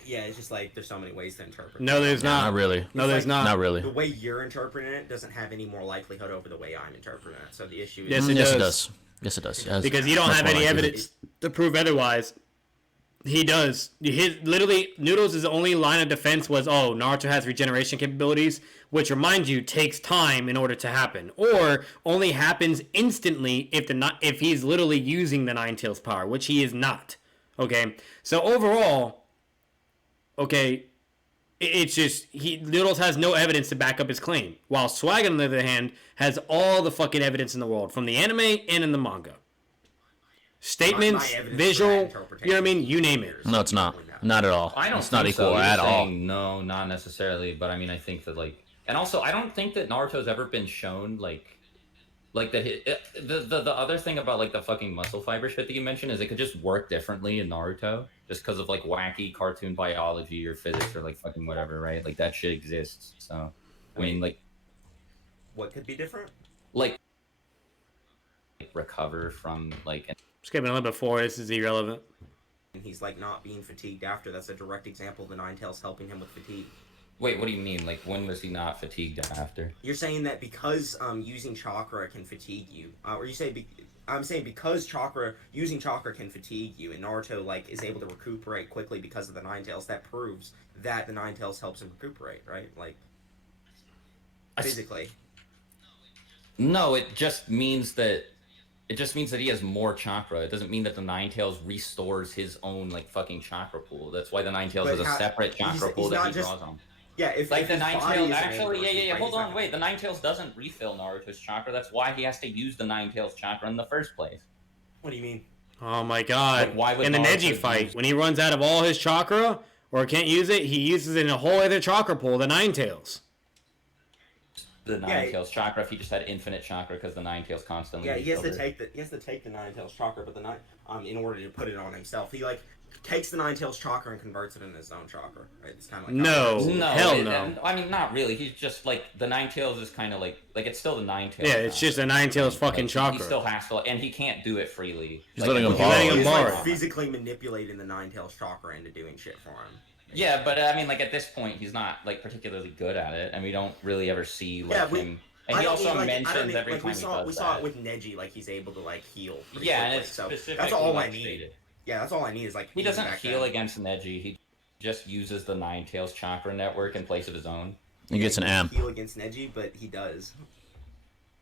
Yeah, it's just like there's so many ways to interpret. No, there's not. Not really. No, there's not. Not really. The way you're interpreting it doesn't have any more likelihood over the way I'm interpreting it. So the issue is. Yes, it Yes, it does. does. Yes, it does. It has Because you don't much have more any likelihood. evidence to prove otherwise. He does. Literally, Noodles' only line of defense was, oh, Naruto has regeneration capabilities, which, remind you, takes time in order to happen, or only happens instantly if he's literally using the Nine Tails power, which he is not. Okay, so overall, okay, it's just Noodles has no evidence to back up his claim, while Swag, on the other hand, has all the fucking evidence in the world from the anime and in the manga. Statements, my evidence visual, for that you know what I mean? You name it. No, it's not. Not at all. I don't It's not think equal so. at You're all. saying no, not necessarily, but I mean, I think that, like, and also, I don't think that Naruto's ever been shown, like that. The other thing about, like, the fucking muscle fiber shit that you mentioned is it could just work differently in Naruto, just because of, like, wacky cartoon biology or physics or, like, fucking whatever, right? Like, that shit exists. So, I mean, like, What could be different? like recover from, like, Skipping a little bit forward, this is irrelevant. And he's like not being fatigued after. That's a direct example of the Nine Tails helping him with fatigue. Wait, what do you mean? Like, when was he not fatigued after? You're saying that because using chakra can fatigue you, or you say I'm saying because using chakra can fatigue you, and Naruto like is able to recuperate quickly because of the Nine Tails. That proves that the Nine Tails helps him recuperate, right? Like physically. No, it just means that he has more chakra. It doesn't mean that the Nine Tails restores his own, like, fucking chakra pool. That's why the Nine Tails has a separate chakra pool that he draws on. Yeah, if Like, if the his Nine body Tails, isn't actually, able to yeah, recuperate, hold he's not on, gonna- wait. The Nine Tails doesn't refill Naruto's chakra. That's why he has to use the Nine Tails chakra in the first place. What do you mean? Oh my god. Like, why would in the Naruto Neji fight, use- when he runs out of all his chakra, or can't use it, he uses it in a whole other chakra pool, the Nine Tails. The Nine Tails chakra, if he just had infinite chakra, because the Nine Tails constantly. Yeah, he has to refilled it. take the Nine Tails chakra, but in order to put it on himself, he like takes the Nine Tails chakra and converts it into his own chakra. Right? It's kind of like No. No, Hell no. I mean, not really. He's just like the Nine Tails is kind of like it's still the Nine Tails. Yeah, it's chakra. just a Nine Tails fucking Like, chakra. He still has to, and he can't do it freely. He's letting him if borrow letting it. him He's borrow like it. physically manipulating the Nine Tails chakra into doing shit for him. Yeah, but I mean, like, at this point, he's not, like, particularly good at it, and we don't really ever see, like, him. And he also mentions every time we he saw does it that. with Neji, like he's able to like heal. pretty Yeah, and quickly, it's so specific. that's all I like, need. stated. Yeah, that's all I need is like He ease doesn't back heal down. against Neji. He just uses the Nine Tails chakra network in place of his own. He gets an amp. Heal against Neji, but he does.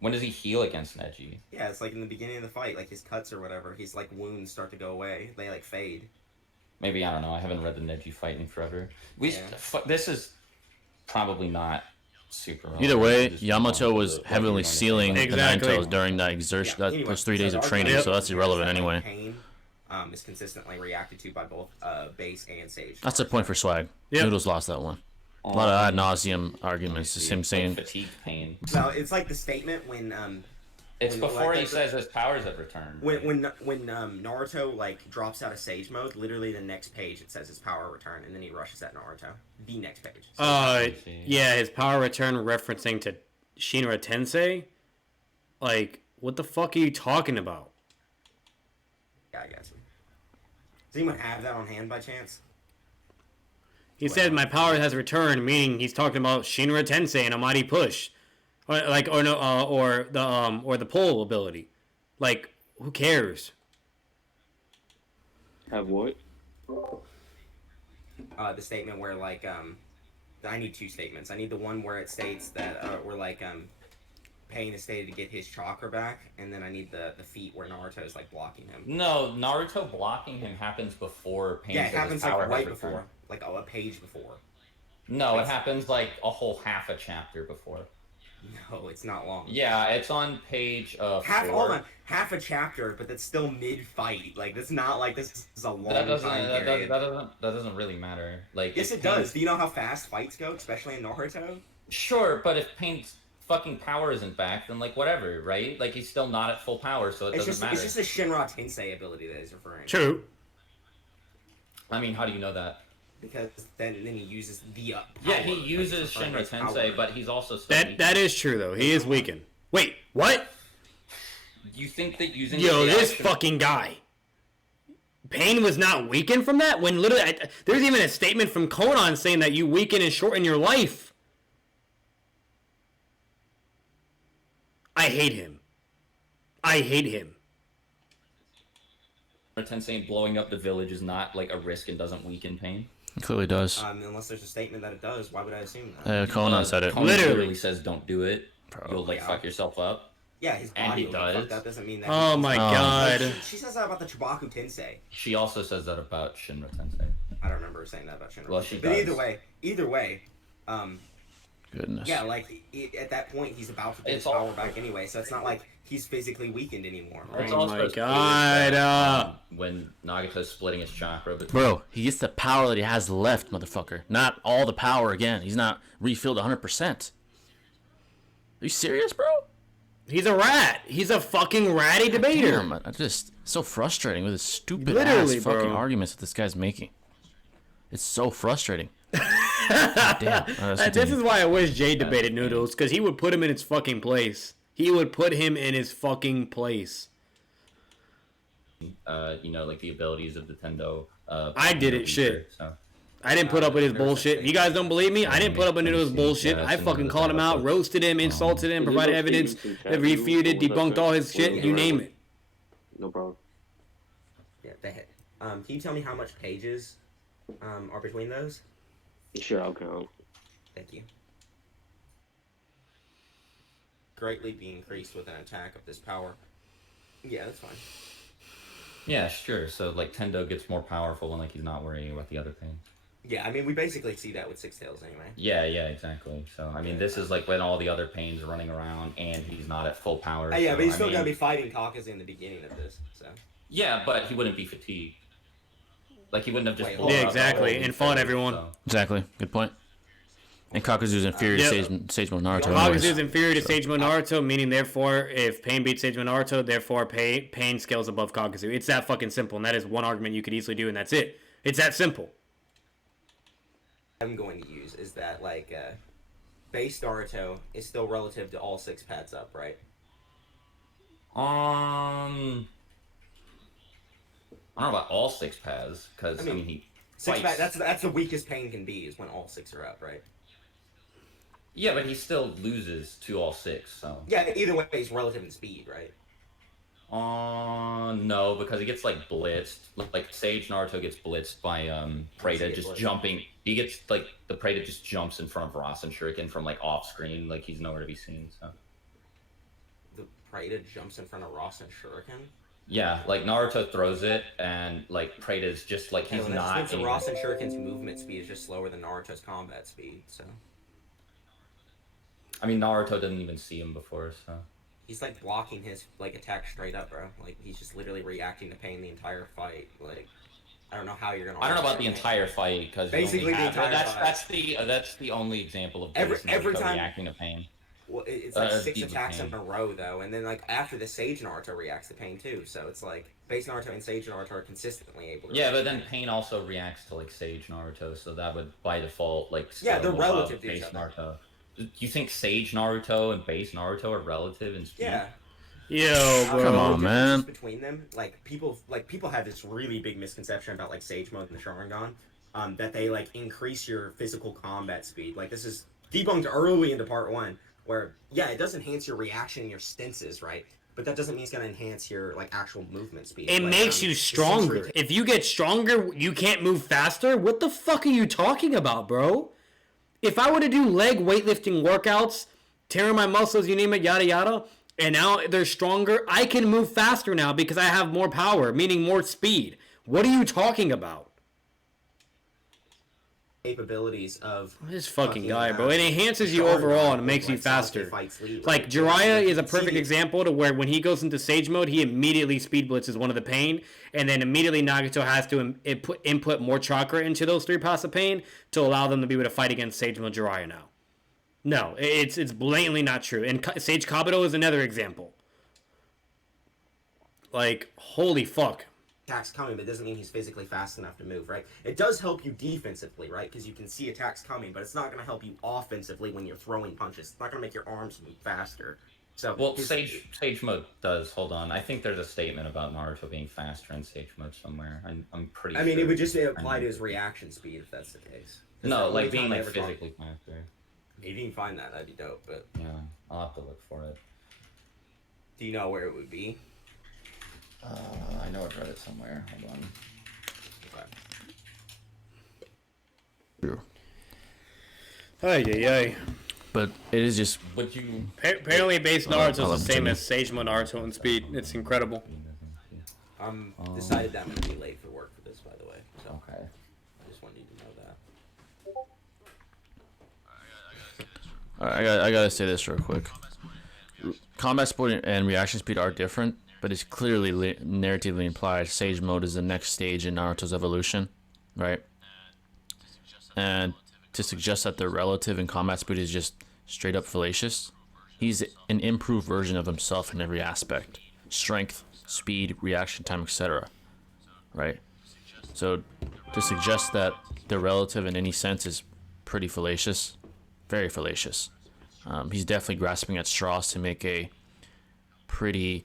When does he heal against Neji? Yeah, it's like in the beginning of the fight, like his cuts or whatever. His like wounds start to go away. They like fade. Maybe, I don't know. I haven't read the Neji fight in forever. Yeah. This is probably not super relevant. Either way, Just Yamato what was you're going to heavily say. sealing the Nine Exactly. Tails during that exertion, Anyway, those 3 days so of the training, argument so that's is irrelevant that, like, anyway. Pain is consistently reacted to by both Base and Sage. That's the point for Swag. Yep. Noodles lost that one. A lot of ad nauseum arguments. Just him saying, fatigue pain. No, it's like the statement when It's when, before like, he says his powers have returned. when Naruto like drops out of Sage mode, literally the next page it says his power return, and then he rushes at Naruto. The next page. So Yeah, his power return referencing to Shinra Tensei. Like, what the fuck are you talking about? yeah, I got you. Does anyone have that on hand by chance? He said my power has returned, meaning he's talking about Shinra Tensei and a mighty push, or the pull ability. Like, who cares? Have what? The statement where like I need two statements. I need the one where it states that where like Pain is stated to get his chakra back, and then I need the feat where Naruto is like blocking him. No, Naruto blocking him happens before Pain. Yeah, it happens like right returned. before, like a page before. No, it happens like a whole half a chapter before. No, it's not long. Yeah, it's on page Hold on, half a chapter, but that's still mid-fight. Like that's not like this is a long that doesn't time that, period. that doesn't really matter. Like Yes, it does. Do you know how fast fights go, especially in Naruto? Sure, but if Pain's fucking power isn't back, then like whatever, right? Like he's still not at full power, so it doesn't matter. It's just a Shinra Tensei ability that he's referring to. True. I mean, how do you know that? Because then he uses the power. Yeah, he uses Shinra Tensei, but he's also still That is true though. He is weakened. Wait, what? You think that using This fucking guy. Pain was not weakened from that? When literally, there's even a statement from Conan saying that you weaken and shorten your life. I hate him. I hate him. Tensei blowing up the village is not like a risk and doesn't weaken Pain. it clearly does. Unless there's a statement that it does, why would I assume that? Conan said it. Conan Literally says don't do it. You'll like fuck yourself up. Yeah, his And body he will get fucked does. up doesn't mean that. Oh my god. She says that about the Chibaku Tensei. She also says that about Shinra Tensei. I don't remember her saying that about Shinra. Well, she but does. either way, Goodness. yeah, like at that point he's about to get his power back anyway, so it's not like he's physically weakened anymore. Right? It's Oh also my clear god. that, when Nagato's splitting his chakra between Bro, he gets the power that he has left, motherfucker. Not all the power again. He's not refilled 100%. Are you serious, bro? He's a rat. He's a fucking ratty debater. Damn, I just so frustrating with his stupid Literally, ass fucking bro. arguments that this guy's making. It's so frustrating. God damn. All right, let's This continue. is why I wish Jay debated Noodles, because he would put him in his fucking place. He would put him in his fucking place. like the abilities of Nintendo. I did it, shit. So. I didn't put up with his bullshit. If you guys don't believe me, I didn't put up with Noodles' bullshit. I fucking called him out, roasted him, insulted him, provided evidence, refuted, debunked all his shit, you name it. No problem. Yeah, can you tell me how much pages are between those? Sure, I'll count. Thank you. Greatly be increased with an attack of this power. Yeah, that's fine. Yeah, sure. So like Tendo gets more powerful when like he's not worrying about the other things. Yeah, I mean we basically see that with Six Tails anyway. Yeah, exactly. So I mean this is like when all the other Pains are running around and he's not at full power. Yeah, so, but he's still I mean, gonna be fighting Kakuzu in the beginning of this, so. Yeah, but he wouldn't be fatigued. Like he wouldn't have just. Wait, blown Yeah, up exactly, the whole and fought everyone. so. Exactly. Good point. And Kakuzu's inferior Yep. to Sage Mode Naruto. Kakuzu anyways. is inferior to Sage Mode Naruto, meaning therefore, if Pain beats Sage Mode Naruto, therefore Pain scales above Kakuzu. It's that fucking simple, and that is one argument you could easily do, and that's it. It's that simple. I'm going to use is that like base Naruto is still relative to all 6 pads up, right? I don't know about all 6 paths, because I mean he 6 fights. pad, that's the weakest Pain can be is when all 6 are up, right? Yeah, but he still loses to all 6. So. Yeah, either way he's relative in speed, right? No, because he gets like blitzed. Like Sage Naruto gets blitzed by Preta just blitzed? jumping. He gets like the Preta just jumps in front of Rasen Shuriken from like off screen, like he's nowhere to be seen. So. The Preta jumps in front of Ross and Shuriken. Yeah, like Naruto throws it, and like Preta's just like he's not. Just means Ross and Shuriken's movement speed is just slower than Naruto's combat speed, so. I mean, Naruto didn't even see him before, so. He's like blocking his like attack straight up, bro. Like he's just literally reacting to Pain the entire fight. Like, I don't know how you're gonna. I don't know about the entire fight because basically the entire fight. That's the only example of every time reacting to pain. Well, it's like 6 deep attacks pain. in a row though, and then like after the Sage Naruto reacts to pain too. So it's like base Naruto and Sage Naruto are consistently able to. Yeah, but then pain also reacts to like Sage Naruto, so that would by default like. Yeah, they're relative to each other. Naruto. Do you think Sage Naruto and base Naruto are relative in speed? Yeah. Yo, bro. Come on, man. Between them, like people have this really big misconception about like Sage Mode and the Sharingan, that they like increase your physical combat speed. Like this is debunked early into part 1, where yeah, it does enhance your reaction and your stances, right? But that doesn't mean it's gonna enhance your like actual movement speed. It makes you stronger. If you get stronger, you can't move faster. What the fuck are you talking about, bro? If I were to do leg weightlifting workouts, tearing my muscles, you name it, yada yada, and now they're stronger, I can move faster now because I have more power, meaning more speed. What are you talking about? Capabilities of this fucking guy, bro. It enhances you overall and it makes you faster. Like Jiraiya is a perfect example to where when he goes into Sage Mode, he immediately speed blitzes one of the pain, and then immediately Nagato has to input more chakra into those 3 pots of pain to allow them to be able to fight against Sage Mode Jiraiya now. No, it's blatantly not true. And Sage Kabuto is another example. Like, holy fuck. Attacks coming, but it doesn't mean he's physically fast enough to move, right? It does help you defensively, right? Because you can see attacks coming, but it's not going to help you offensively when you're throwing punches. It's not going to make your arms move faster. So, well, Sage Mode does. Hold on, I think there's a statement about Naruto being faster in Sage Mode somewhere. I'm pretty. I mean, it would just apply to his reaction speed if that's the case. No, like being like physically faster. If you can find that, that'd be dope. But yeah, I'll have to look for it. Do you know where it would be? I know I've read it somewhere. Hold on. True. Ay. But it is just. Would you? Apparently, base Naruto is the same as Sage Mode Naruto in speed. It's incredible. Decided that I'm gonna be late for work for this, by the way. So okay. I just wanted you to know that. Alright, I gotta say this real quick. Combat speed and reaction speed are different, but it's clearly narratively implied Sage Mode is the next stage in Naruto's evolution, right? And to suggest that they're relative in combat speed is just straight up fallacious. He's an improved version of himself in every aspect. Strength, speed, reaction time, etc. Right? So to suggest that they're relative in any sense is pretty fallacious. Very fallacious. He's definitely grasping at straws to make a pretty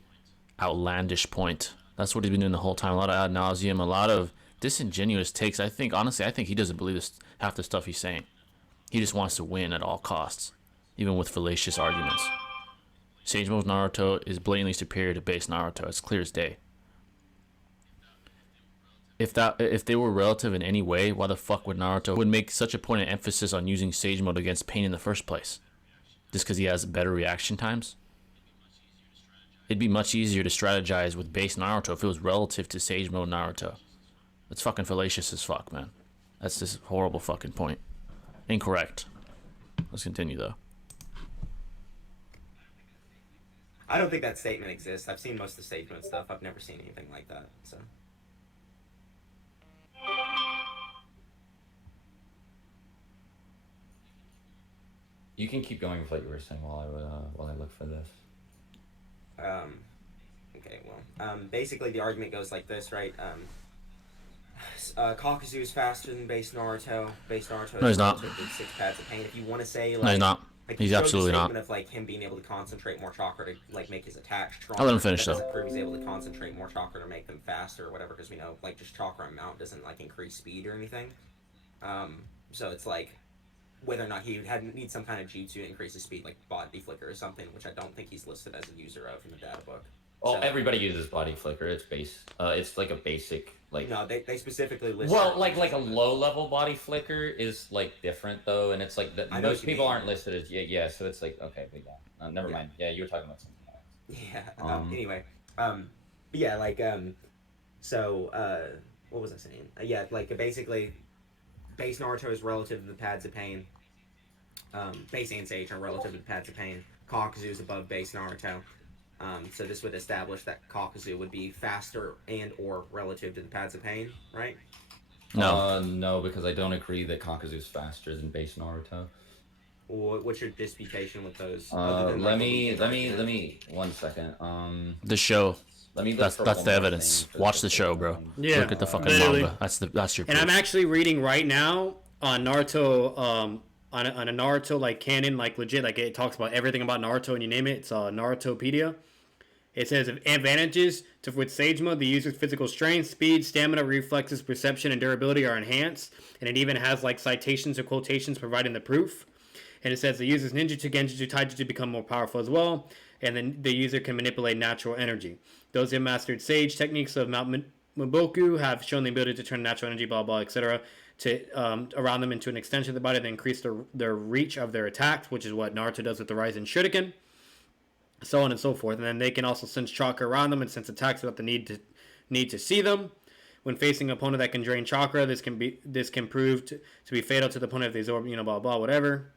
outlandish point. That's what he's been doing the whole time. A lot of ad nauseum, a lot of disingenuous takes. I think he doesn't believe this, half the stuff he's saying. He just wants to win at all costs, even with fallacious arguments. Sage Mode Naruto is blatantly superior to base Naruto. It's clear as day. If they were relative in any way, why the fuck would Naruto would make such a point of emphasis on using Sage Mode against pain in the first place? Just because he has better reaction times? It'd be much easier to strategize with base Naruto if it was relative to Sage Mode Naruto. That's fucking fallacious as fuck, man. That's this horrible fucking point. Incorrect. Let's continue, though. I don't think that statement exists. I've seen most of the Sage Mode stuff. I've never seen anything like that. So. You can keep going with what you were saying while I look for this. Okay, well, basically the argument goes like this, right? Kakuzu is faster than base Naruto. Base Naruto No, he's not. 6 pads of pain. If you want to say, like... No, he's not. Like, He's absolutely not. Of, like, him being able to concentrate more chakra to, like, make his attacks stronger. I'll let him finish, that though. doesn't prove he's able to concentrate more chakra to make them faster or whatever, because we know, like, just chakra amount doesn't, like, increase speed or anything. So it's, like, whether or not he need some kind of jutsu to increase his speed, like body flicker or something, which I don't think he's listed as a user of in the data book. Well, So- everybody uses body flicker. It's it's like a basic like. No, they specifically list. Well, like a low level body flicker is like different though, and it's like I know most what you people mean. aren't listed as yeah. So it's like okay, but yeah, never mind. Yeah, you were talking about something else. Yeah. Anyway, but yeah, like so what was I saying? Yeah, like basically, base Naruto is relative to the pads of pain. Base and Sage are relative to the pads of pain. Kakuzu is above base Naruto. So this would establish that kakuzu would be faster and or relative to the paths of pain, right? No. No, because I don't agree that Kakuzu's faster than base Naruto. What's your disputation with those? Let me 1 second. The show. Let me. That's the evidence. Watch the show, bro. Yeah, Look at the fucking literally. manga. That's your. And proof. I'm actually reading right now on Naruto, on a Naruto like canon, like legit, like it talks about everything about Naruto and you name it. It's Narutopedia. It says advantages with Sage Mode, the user's physical strength, speed, stamina, reflexes, perception, and durability are enhanced. And it even has like citations or quotations providing the proof. And it says the user's ninjutsu, genjutsu, taijutsu become more powerful as well. And then the user can manipulate natural energy. Those who have mastered Sage techniques of Mount Muboku have shown the ability to turn natural energy, blah, blah, etc., to around them into an extension of the body that increase their reach of their attacks, which is what Naruto does with the Rising Shuriken. So on and so forth. And then they can also sense chakra around them and sense attacks without the need to see them. When facing an opponent that can drain chakra, this can prove to be fatal to the opponent if they absorb, blah, blah, whatever.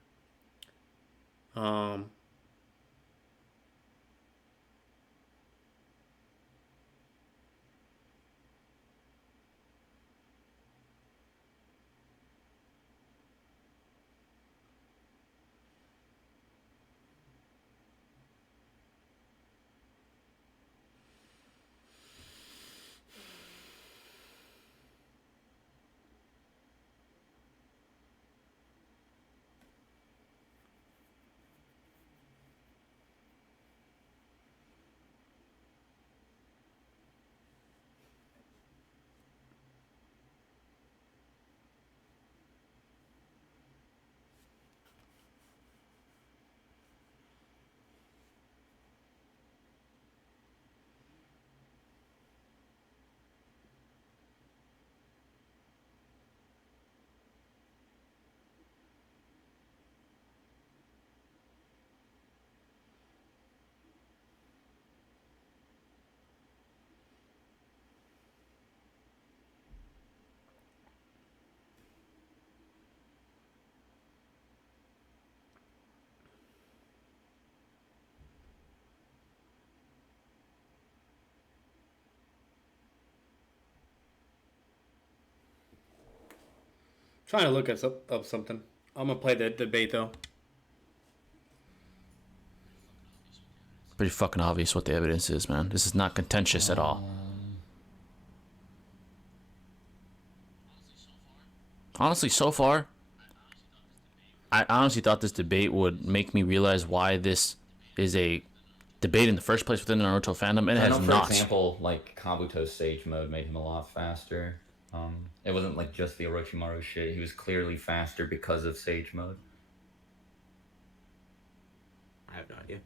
Trying to look up something. I'm gonna play the debate though. Pretty fucking obvious what the evidence is, man. This is not contentious at all. Honestly, so far, I honestly thought this debate would make me realize why this is a debate in the first place within the Naruto fandom, and it has for not. example, like Kabuto's Sage Mode made him a lot faster. It wasn't like just the Orochimaru shit. He was clearly faster because of Sage Mode. I have no idea.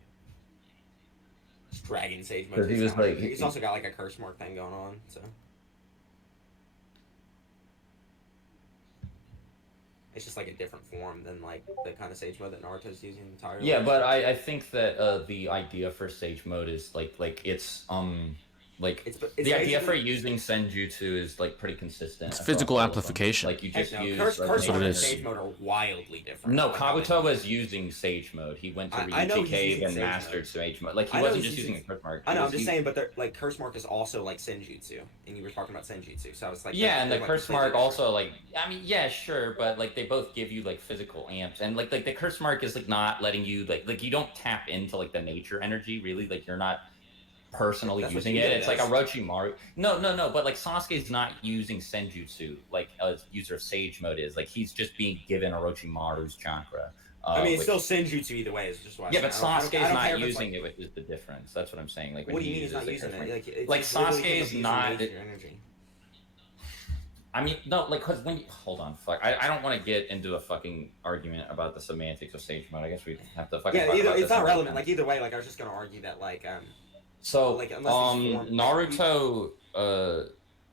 Just dragging Sage Mode. He was like, he's also got like a curse mark thing going on, so. It's just like a different form than like the kind of Sage Mode that Naruto's using entirely. Yeah, but I think that the idea for Sage Mode is like it's the idea for using Senjutsu is like pretty consistent. It's physical amplification. Like you just use Curse what Mode it and is. Sage Mode are wildly different. No, Like, Kabuto was using Sage Mode. He went to I know Ryuchi he's Cave using and Sage mastered Mode. Sage Mode. Like he I know wasn't he's just using a using- curse mark. I know, I'm just saying, but they're, like Curse Mark is also like Senjutsu, and you were talking about Senjutsu, so I was like, Yeah, and the they're, like, curse completely mark also like yeah, sure, but like they both give you like physical amps, and like the curse mark is like not letting you like you don't tap into like the nature energy really. Like you're not personally That's what using you it. did, It's like that's- Orochimaru. No, but like Sasuke's not using Senjutsu like a user of Sage Mode is. Like he's just being given Orochimaru's chakra. I mean, it's which- still Senjutsu either way. Is just why. yeah, but Sasuke's I don't not care if it's, using like, it, which is the difference. That's what I'm saying. Like, What when do you he mean he's not uses the using curse it? mark. It's Like, literally him Sasuke's abusing not- nature energy. I mean, no, like, because when you hold on, fuck, I don't want to get into a fucking argument about the semantics of Sage Mode. I guess we have to fucking. Yeah, talk either about it's this not another relevant. time. Like either way, like I was just gonna argue that So, like, unless he's formed- Naruto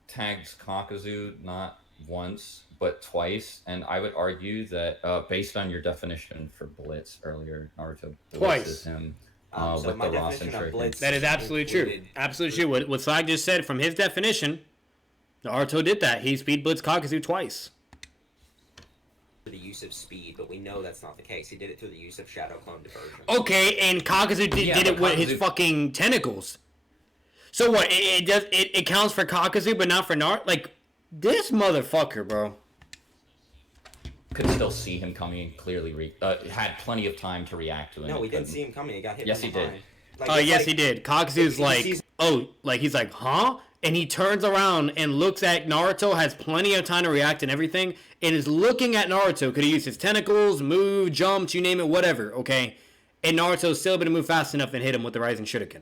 tags Kakuzu not once but twice, and I would argue that based on your definition for Blitz earlier, Naruto Twice. blitzes him so with my the Rasen definition of Shuriken. Blitz That is absolutely true. included- Absolutely true. What Slag just said from his definition, Naruto did that. He speed blitzed Kakuzu twice. the use of speed, but we know that's not the case. He did it through the use of shadow clone diversion. Okay, and Kakuzu did it with his fucking tentacles. So what? It counts for Kakuzu, but not for Naruto. Like this motherfucker, bro. Could still see him coming. Clearly, had plenty of time to react to it. No, we didn't see him coming. He got hit. Yes, he did. Yes, he did. Kakuzu's like, he's like, huh? And he turns around and looks at Naruto, has plenty of time to react and everything, and is looking at Naruto. Could he use his tentacles, move, jump, you name it, whatever, okay? And Naruto's still able to move fast enough and hit him with the Rising Shuriken.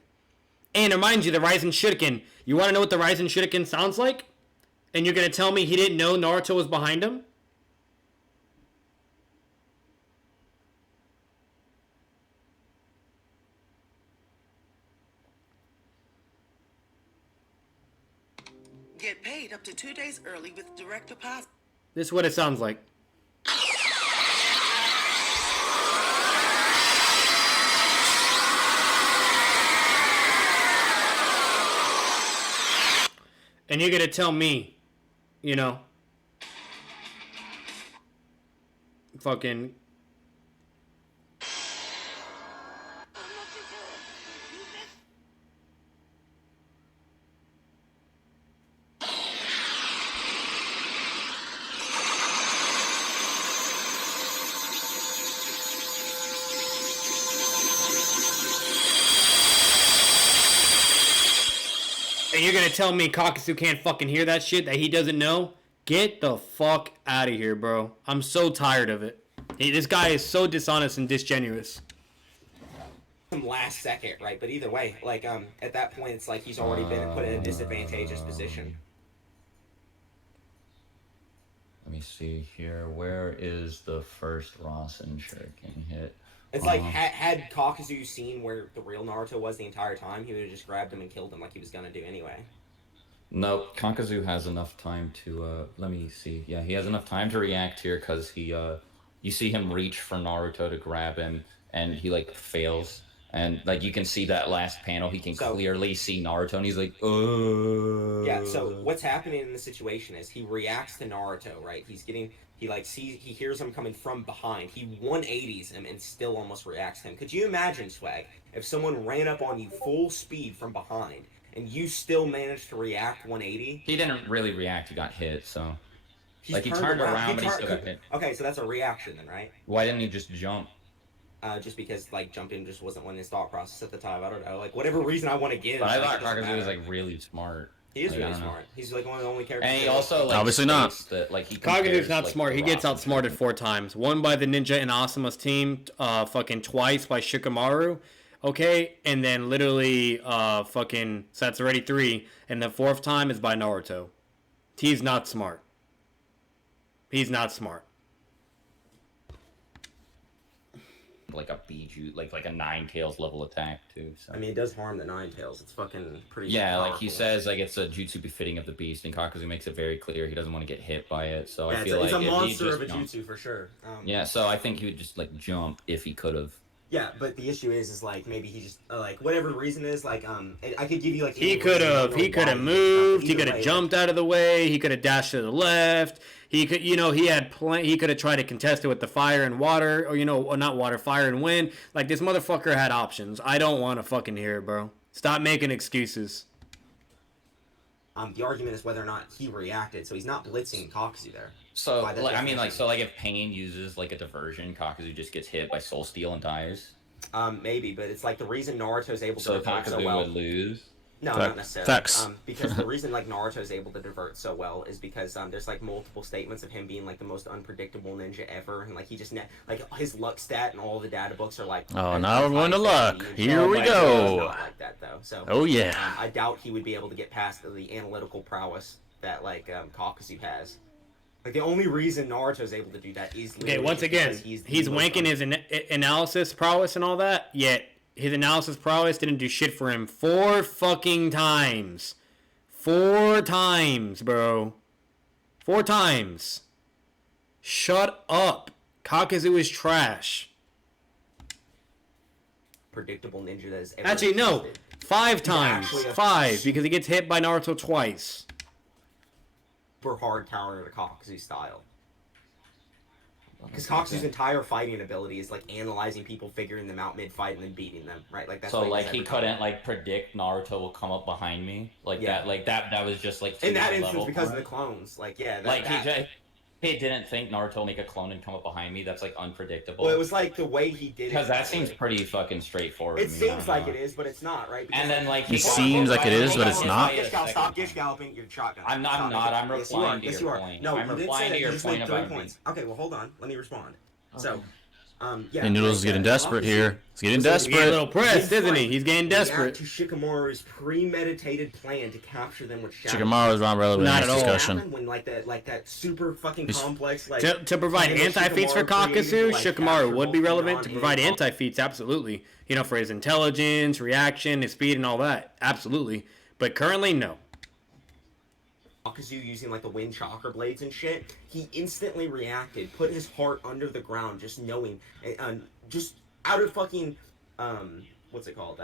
And remind you, the Rising Shuriken, you want to know what the Rising Shuriken sounds like? And you're going to tell me he didn't know Naruto was behind him? Get paid up to 2 days early with direct deposit. This is what it sounds like. And you're gonna tell me, you know, fucking. And you're gonna tell me Kakuzu can't fucking hear that shit that he doesn't know? Get the fuck out of here, bro. I'm so tired of it. This guy is so dishonest and disingenuous. Last second, right? But either way, like at that point, it's like he's already been put in a disadvantageous position. Let me see here. Where is the first Rasen Shuriken hit? It's like, had Kakuzu seen where the real Naruto was the entire time, he would have just grabbed him and killed him like he was gonna do anyway. No, Kakuzu has enough time to, let me see. Yeah, he has enough time to react here, because he, you see him reach for Naruto to grab him, and he, like, fails. And, like, you can see that last panel, he can clearly see Naruto, and he's like, Yeah, so what's happening in the situation is he reacts to Naruto, right? He hears him coming from behind. He 180s him and still almost reacts to him. Could you imagine, Swag, if someone ran up on you full speed from behind and you still managed to react 180? He didn't really react, he got hit, so... He turned around, but he still got hit. Okay, so that's a reaction then, right? Why didn't he just jump? Just because, like, jumping just wasn't in his thought process at the time. I don't know. Like, whatever reason I want to give. But I thought Kakuzu was, like, really smart. He is really smart. He's like one of the only characters. And he also like obviously not. That, like, Kakuzu's not smart. He gets outsmarted 4 times. One by the ninja in Asuma's team, fucking twice by Shikamaru, okay, and then literally fucking so that's already 3, and the 4th time is by Naruto. He's not smart. He's not smart. Like a Biju, like a Nine Tails level attack too. So. I mean, it does harm the Nine Tails. It's fucking pretty. Yeah, powerful. like he says, like it's a jutsu befitting of the beast, and Kakuzu makes it very clear he doesn't want to get hit by it. So yeah, I feel it's like a monster of a jumped, jutsu for sure. Yeah, so I think he would just like jump if he could have. Yeah, but the issue is like maybe he just like whatever reason is like I could give you like he could have moved, he could have jumped out of the way, he could have dashed to the left. He could, he could have tried to contest it with the fire and water, or not water, fire and wind. Like this motherfucker had options. I don't want to fucking hear it, bro. Stop making excuses. The argument is whether or not he reacted, so he's not blitzing Kakuzu there. So if Pain uses like a diversion, Kakuzu just gets hit by Soul Steel and dies. Maybe, but it's like the reason Naruto's able to so divert Kakuzu so well. would lose. No, not necessarily. Facts. Because the reason like Naruto's able to divert so well is because there's like multiple statements of him being like the most unpredictable ninja ever, and like he just like his luck stat and all the data books are like. Oh, now we're going to luck. Here we go. Not like that though. So. Oh yeah. I doubt he would be able to get past the analytical prowess that like Kakuzu has. Like the only reason Naruto's able to do that is once again he's wanking his analysis prowess and all that, yet his analysis prowess didn't do shit for him 4 fucking times. 4 times, bro. 4 times. Shut up. Kakuzu is trash. Predictable ninja that is ever Actually, no. existed. 5 times. 5, because he gets hit by Naruto twice. Super hard counter to Kakuzu style. Because Kakuzu's entire fighting ability is like analyzing people, figuring them out mid-fight, and then beating them, right? Like that's so what like he ever couldn't done. like predict Naruto will come up behind me like Yeah. that. Like that was just like In that too instance, level because for of the him. clones, like yeah, Like he didn't think Naruto will make a clone and come up behind me. That's like unpredictable. Well, it was like the way he did it. Because that seems pretty fucking straightforward. It to me, seems like know. it is, but it's not, right? Because, And then like It seems like it is, but it's not. Stop gish galloping your shotgun. I'm not. I'm replying to your point. No, I'm you didn't replying say that. to You your just point made 3 about points. Okay, well hold on. Let me respond. So, yeah. Hey, Noodles is getting desperate here. He's getting desperate. He's getting a little pressed, isn't he? He's getting desperate. To Shikamaru's premeditated plan to capture them with shadow. Shikamaru is not relevant Not in at this all. discussion. When like that super fucking complex like To provide plan that anti-feats for Shikamaru created to, Kakuzu, like, Shikamaru capture would be multiple relevant. To provide non-human anti-feats, absolutely. You know, for his intelligence, reaction, his speed, and all that, absolutely. But currently, no. Kakuzu using like the wind chakra blades and shit, he instantly reacted, put his heart under the ground, just knowing, just out of fucking, what's it called,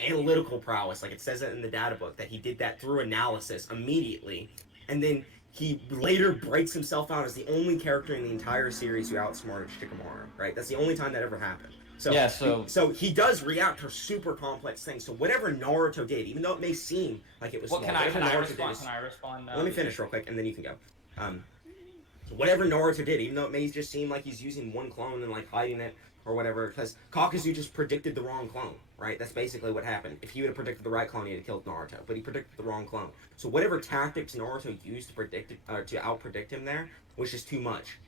analytical prowess, like it says it in the data book, that he did that through analysis immediately, and then he later breaks himself out as the only character in the entire series who outsmarted Shikamaru, right? That's the only time that ever happened. So, yeah, so he does react to super complex things. So whatever Naruto did, even though it may seem like it was well, small, can I Naruto respond? did, Can I respond now? let me finish real quick, and then you can go. So whatever Naruto did, even though it may just seem like he's using one clone and like hiding it or whatever, because Kakuzu just predicted the wrong clone, right? That's basically what happened. If he would have predicted the right clone, he'd have killed Naruto, but he predicted the wrong clone. So whatever tactics Naruto used to predict to outpredict him there was just too much.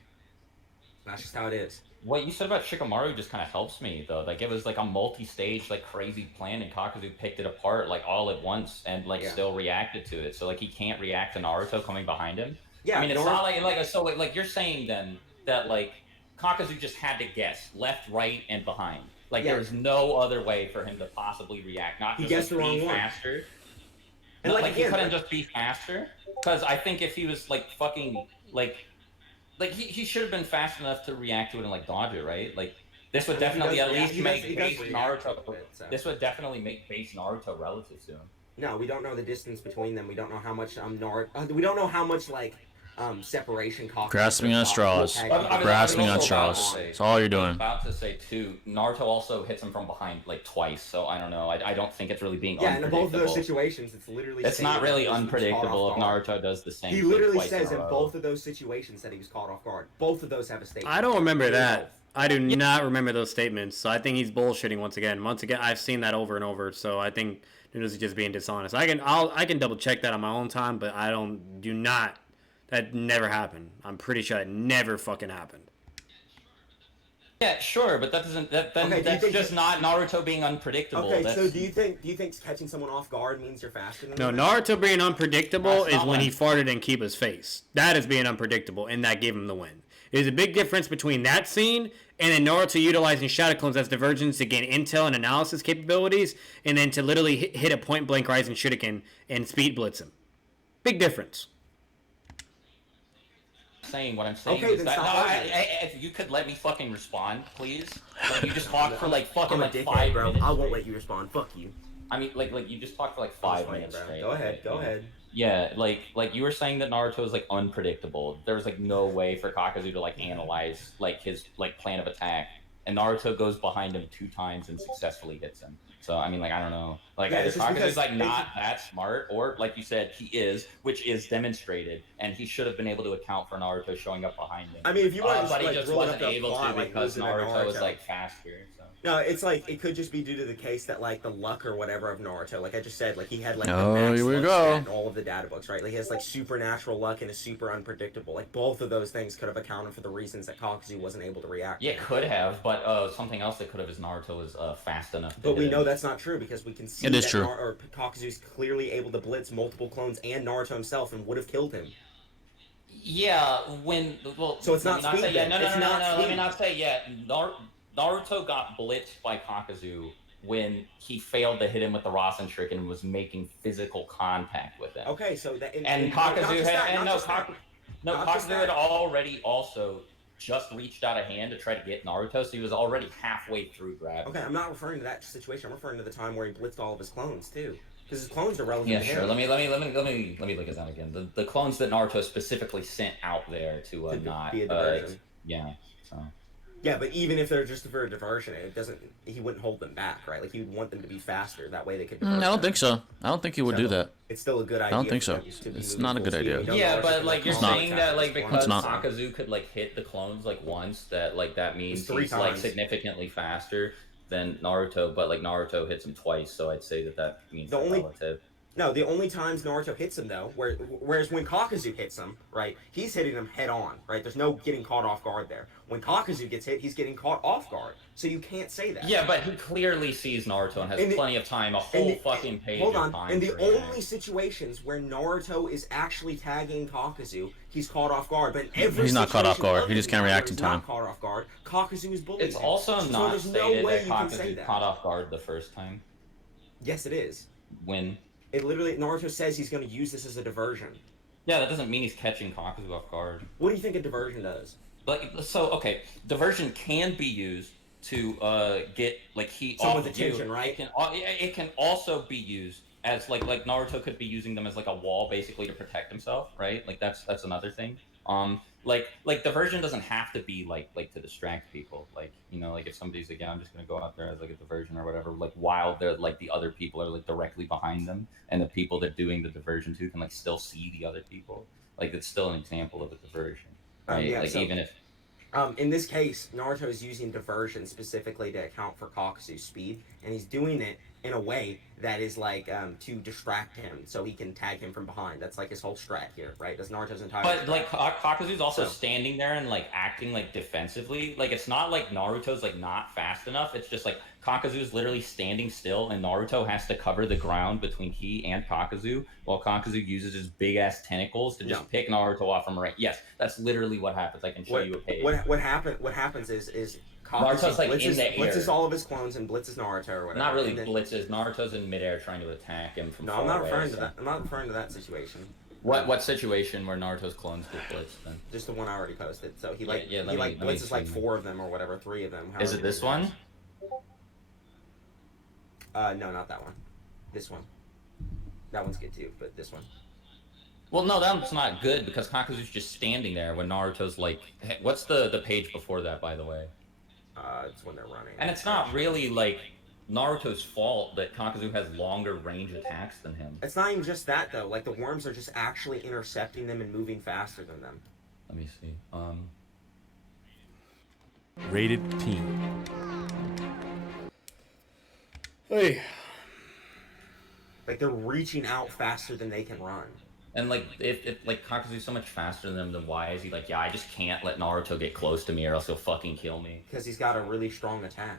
That's just how it is. What you said about Shikamaru just kind of helps me though. Like it was like a multi-stage, like crazy plan, and Kakuzu picked it apart like all at once and like still reacted to it. So like he can't react to Naruto coming behind him. Yeah, I mean it's not like so like you're saying then that like Kakuzu just had to guess left, right, and behind. Like there was no other way for him to possibly react. Not just guessed the wrong be one. faster. And Like like he again, couldn't just be faster. Because I think if he was like fucking like he should have been fast enough to react to it and like dodge it, right? Like this would definitely at least make base Naruto. This would definitely make base Naruto relative to him. No, we don't know the distance between them. We don't know how much Naruto. We don't know how much like separation Kakuzu. Grasping on straws. Grasping on straws. That's all you're I was doing. about to say too, Naruto also hits him from behind like twice, so I don't know. I don't think it's really being Yeah, in both of those unpredictable. situations, it's literally. It's not really stated that he was caught unpredictable off if guard. Naruto does the same. He thing literally twice says in a row. both of those situations that he was caught off guard. Both of those have a statement. I don't remember that. I do not remember those statements. So I think he's bullshitting once again. Once again, I've seen that over and over. So I think Noodles is just being dishonest. I can double check that on my own time, but I do not. That never happened. I'm pretty sure it never fucking happened. Yeah, sure, but that doesn't. That's just not Naruto being unpredictable. Okay, That's, so do you think catching someone off guard means you're faster than No, them? Naruto being unpredictable That's is not when what he farted in Kiba's face. That is being unpredictable, and that gave him the win. There's a big difference between that scene and then Naruto utilizing shadow clones as divergence to gain intel and analysis capabilities, and then to literally hit a point blank Rising Shuriken and speed blitz him. Big difference. saying what I'm saying Okay, is then that stop if you could let me fucking respond, please. Like, you just talked for like fucking I'm a like dickhead, 5 bro. minutes. I won't let you respond. Fuck you. I mean, like you just talked for like I'm 5 playing, minutes bro. straight. Go ahead. Go ahead. Yeah, like you were saying that Naruto is like unpredictable. There was like no way for Kakuzu to like analyze like his like plan of attack, and Naruto goes behind him 2 times and successfully hits him. So I mean, like I don't know, like Yeah, either it's just Kakuzu's because like not that smart, or like you said, he is, which is demonstrated, and he should have been able to account for Naruto showing up behind him. I mean, if you want to but he like just roll it wasn't up the able plot, to like, because losing to Naruto was like faster. So. No, it's like it could just be due to the case that like the luck or whatever of Naruto. Like I just said, like he had like Oh, the max here we luck go. stat in all of the data books, right? Like he has like supernatural luck and is super unpredictable. Like both of those things could have accounted for the reasons that Kakuzu wasn't able to react. Yeah, could have, but something else that could have is Naruto was fast enough. But we hit know him. that's not true because we can see It is that true. or Kakuzu's clearly able to blitz multiple clones and Naruto himself and would have killed him. Yeah, So it's let not me speed say yeah. then. No, It's no, no, not no, no. Let me speed. not say yeah. Naruto got blitzed by Kakuzu when he failed to hit him with the Rasen trick and was making physical contact with him. Okay, so that And not Kakuzu just had that, and not no just that. Kakuzu Not just had that. already also just reached out a hand to try to get Naruto, so he was already halfway through grabbing. Okay, I'm not referring to that situation. I'm referring to the time where he blitzed all of his clones too, because his clones are relevant Yeah, to sure. him. Let me look at that again. The clones that Naruto specifically sent out there to To not be a diversion. yeah. So. Yeah, but even if they're just for a diversion, it doesn't. He wouldn't hold them back, right? Like he would want them to be faster. That way they could. I don't think so. I don't think he would do that. It's still a good idea. I don't think so. to be It's moving not a full good speed. idea. We don't Yeah, know but if like you're it's not. saying that like because not. Kakuzu could like hit the clones like once, that like that means It's 3 he's like times. significantly faster than Naruto, but like Naruto hits him twice, so I'd say that means The they're only- relative. No, the only times Naruto hits him though, whereas when Kakuzu hits him, right, he's hitting him head on, right? There's no getting caught off guard there. When Kakuzu gets hit, he's getting caught off guard. So you can't say that. Yeah, but he clearly sees Naruto and has plenty of time, a whole fucking page Hold of on. time. In the to react. only situations where Naruto is actually tagging Kakuzu, he's caught off guard. But in every He's not caught off situation guard. other He just than can't that react where in he's time. Not caught off guard. Kakuzu is bullying It's him. also So not there's no stated way that you can say Kakuzu that. caught off guard the first time. Yes, it is. When? It literally Naruto says he's going to use this as a diversion. Yeah, that doesn't mean he's catching Kakuzu off guard. What do you think a diversion does? Like, so okay, diversion can be used to get like heat Someone's off of you. attention, right? It can also be used as like Naruto could be using them as like a wall basically to protect himself, right? Like that's another thing. Like diversion doesn't have to be like to distract people. Like, you know, like if somebody's like, yeah, I'm just gonna go out there as like a diversion or whatever, like while they're like the other people are like directly behind them, and the people they're doing the diversion to can like still see the other people. Like it's still an example of a diversion, right? Yeah, like so- even if In this case, Naruto is using diversion specifically to account for Kakuzu's speed, and he's doing it in a way that is like to distract him, so he can tag him from behind. That's like his whole strat here, right? That's Naruto's entire. But strat. like Kakuzu's also So- standing there and like acting like defensively. Like it's not like Naruto's like not fast enough. It's just like Kakuzu's literally standing still, and Naruto has to cover the ground between he and Kakuzu, while Kakuzu uses his big ass tentacles to just pick Naruto off from right. Yes, that's literally what happens. I can show you a page. What happens is Kakuzu Naruto's, like, in the air. blitzes all of his clones and blitzes Naruto or whatever. Not really and then- blitzes. Naruto's in midair trying to attack him from No, far I'm not away, referring to so- that. I'm not referring to that situation. What situation where Naruto's clones get blitzed then? Just the one I already posted. So he Yeah, like yeah, he let like me blitzes like see. 4 of them or whatever, 3 of them. Is however it this many one? No, not that one. This one. That one's good too, but this one. Well, no, that's not good because Kakuzu's just standing there when Naruto's like, hey, what's the page before that, by the way? It's when they're running. And it's not really like Naruto's fault that Kakuzu has longer range attacks than him. It's not even just that though. Like the worms are just actually intercepting them and moving faster than them. Let me see. Rated teen. Hey, Like they're reaching out faster than they can run. And like, if like Kakuzu's so much faster than him, then why is he like, yeah, I just can't let Naruto get close to me or else he'll fucking kill me? Because he's got a really strong attack.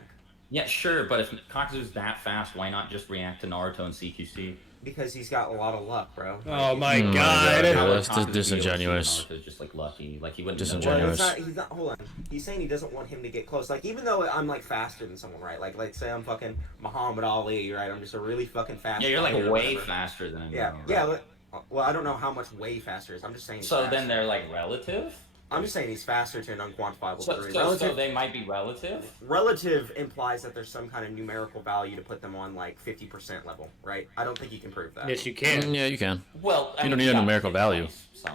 Yeah, sure, but if Kakuzu's that fast, why not just react to Naruto and CQC? Because he's got a lot of luck, bro. oh my Oh my god. God. How would That's Kakuzu be able to see disingenuous. Naruto's just like lucky, like he wouldn't know. Disingenuous. Well, he's not. Hold on. He's saying he doesn't want him to get close. Like even though I'm like faster than someone, right? Like say I'm fucking Muhammad Ali, right? I'm just a really fucking fast. Yeah, you're like fighter or way whatever. faster than him. Yeah, now, yeah. right? Well, I don't know how much way faster is. I'm just saying. He's So faster. then they're like relative. I'm just saying he's faster to an unquantifiable So, degree. so they might be relative. Relative implies that there's some kind of numerical value to put them on like 50% level, right? I don't think you can prove that. Yes, you can. Yeah, you can. Well, I You don't mean, need a yeah, numerical value. So.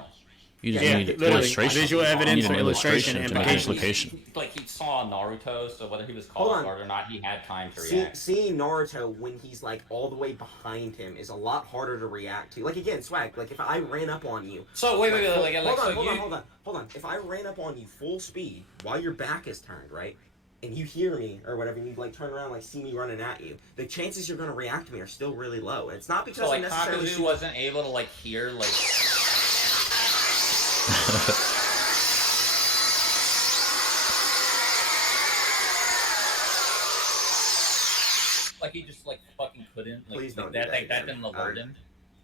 You just Yeah, need literally, illustration. visual evidence you need or an illustration to make an implication. implication. Like he saw Naruto, so whether he was Hold caught on. off guard or not, he had time to react. Seeing Naruto when he's like all the way behind him is a lot harder to react to. Like again, swag. Like if I ran up on you. So wait, Hold on. If I ran up on you full speed while your back is turned, right, and you hear me or whatever, and you like turn around, like see me running at you, the chances you're gonna react to me are still really low. It's not because So I'm like necessarily. Kakuzu wasn't able to like hear like. Like he just like fucking couldn't. Like, Please like don't do that. that Like that again. didn't alert him.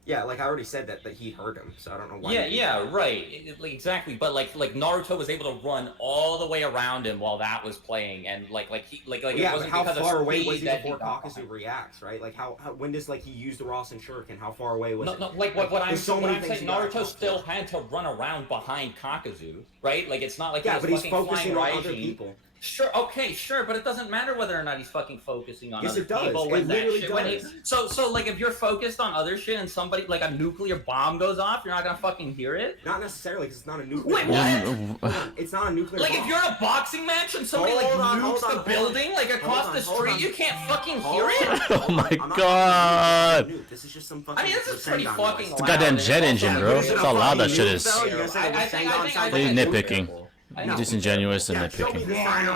Yeah, like I already said that he heard him, so I don't know why. Yeah, you did yeah, that. right. Like, exactly. But like Naruto was able to run all the way around him while that was playing, and like he it Yeah, but wasn't how because far of away speed was he that before got Kakuzu behind. reacts, right? Like how when does like he use the Rasen Shuriken? How far away was No, it? no, like what I'm, There's so what many I'm things saying, you gotta Naruto account still for. had to run around behind Kakuzu, right? Like it's not like Yeah, he was but he's fucking focusing flying on other Raijin. people. Sure, okay, sure, but it doesn't matter whether or not he's fucking focusing on Yes, other it does. people It when that literally shit. When he, does. so like if you're focused on other shit and somebody like a nuclear bomb goes off, you're not gonna fucking hear it. Not necessarily, because it's not a nuclear. Wait, bomb. what? It's not a nuclear. Like bomb. if you're in a boxing match and somebody Hold like on, nukes hold the on, hold building on. like across Hold the on, hold street, on. you can't fucking Hold hear on. it. Oh my I'm not god. nuke. This is just some fucking. I mean, this is pretty Rasengan fucking noise. It's a goddamn loud. jet And engine, also, bro. like, That's how loud that shit is. You guys said I think- Rasengan sounds He's like a nitpicking. nuke. I- Disingenuous and Yeah, show me nitpicking. the sound of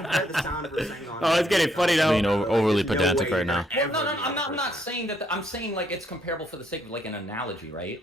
compare the sound of Rasengan. Oh, it's getting funny now. Being overly There's no pedantic way right now. you're Well, no, ever I'm gonna not do saying that. I'm saying like it's comparable for the sake of like an analogy, right?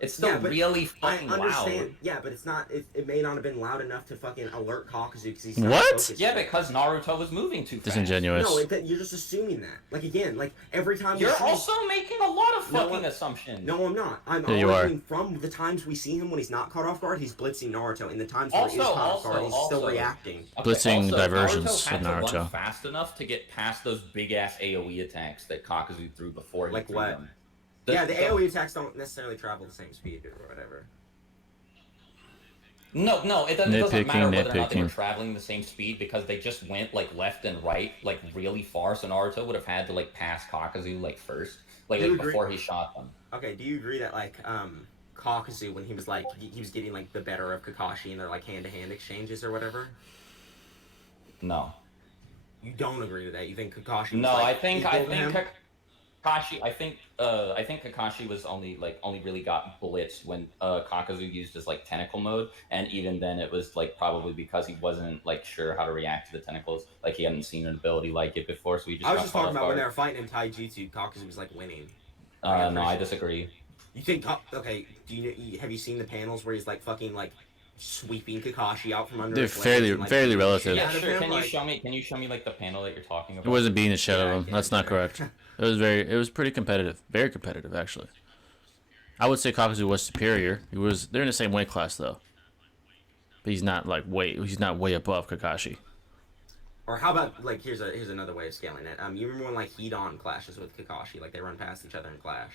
It's still Yeah, but really fucking I understand. loud. Yeah, but it's not. It may not have been loud enough to fucking alert Kakuzu because he's not What? focused. Yeah, because Naruto was moving too fast. Disingenuous. No, you're just assuming that. Like again, like every time You're we see also making a lot of No, fucking I'm- assumptions. No, I'm not. I'm Yeah, you are. arguing from the times we see him when he's not caught off guard, he's blitzing Naruto. In the times where he is caught off guard, he's still reacting. Blitzing also, diversions Naruto had of to run Naruto. fast enough to get past those big ass AOE attacks that Kakuzu threw before he Like threw what? them. Yeah, the AOE attacks don't necessarily travel the same speed or whatever. No, it doesn't Nitpicking, matter whether or not they were nitpicking. traveling the same speed because they just went like left and right, like really far. So Naruto would have had to like pass Kakuzu like first, like Do you agree? before he shot them. Okay, do you agree that like Kakuzu when he was like he was getting like the better of Kakashi in their like hand-to-hand exchanges or whatever? No, You don't agree to that? You think Kakashi? Was, no, like, I think equal to him? Kakashi. I think Kakashi was only really got blitzed when Kakuzu used his like tentacle mode, and even then it was like probably because he wasn't like sure how to react to the tentacles, like he hadn't seen an ability like it before, so he just. I was got just caught talking off about when guard. they were fighting in Taijutsu, Kakuzu was like winning. No, I disagree. You think? Okay, have you seen the panels where he's like fucking like sweeping Kakashi out from under? They're his legs and, like, fairly beating the relative. shit Yeah, out of sure. him? Can you Like- show me? Can you show me like the panel that you're talking about? It wasn't being the shit out Yeah, of him. I That's get it, not correct. It was pretty competitive. Very competitive, actually. I would say Kakuzu was superior. They're in the same weight class though. But he's not way above Kakashi. Or how about like here's another way of scaling it. You remember when like Hidan clashes with Kakashi, like they run past each other and clash?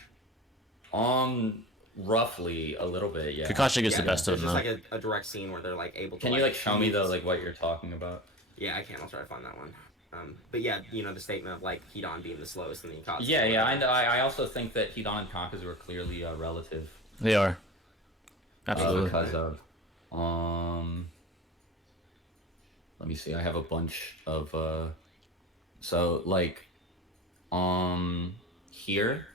Roughly a little bit, yeah. Kakashi gets the best of It's them just though. like a direct scene where they're like able to. Can you like show me though, like what you're talking about? Yeah, I can. I'll try to find that one. But yeah, you know the statement of like Hidan being the slowest in the Akatsuki. Yeah. I also think that Hidan and Kakuzu are clearly relative. They are. Absolutely. Because of let me see. I have a bunch of so like here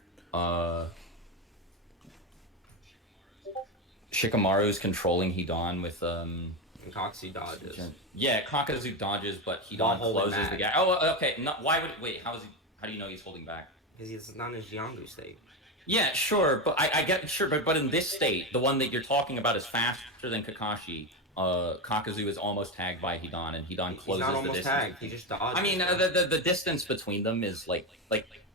Shikamaru's controlling Hidan with And Kakuzu dodges. yeah, Kakuzu dodges, but While Hidan holding closes the back. gap. Oh, okay. No, why would wait? How do you know he's holding back? Because he's not in his Jiangu state. Yeah, sure, but I get sure, but in this state, the one that you're talking about is faster than Kakashi. Kakuzu is almost tagged by Hidan, and Hidan He's closes not the almost distance. tagged. He just dodges. I mean, the distance between them is like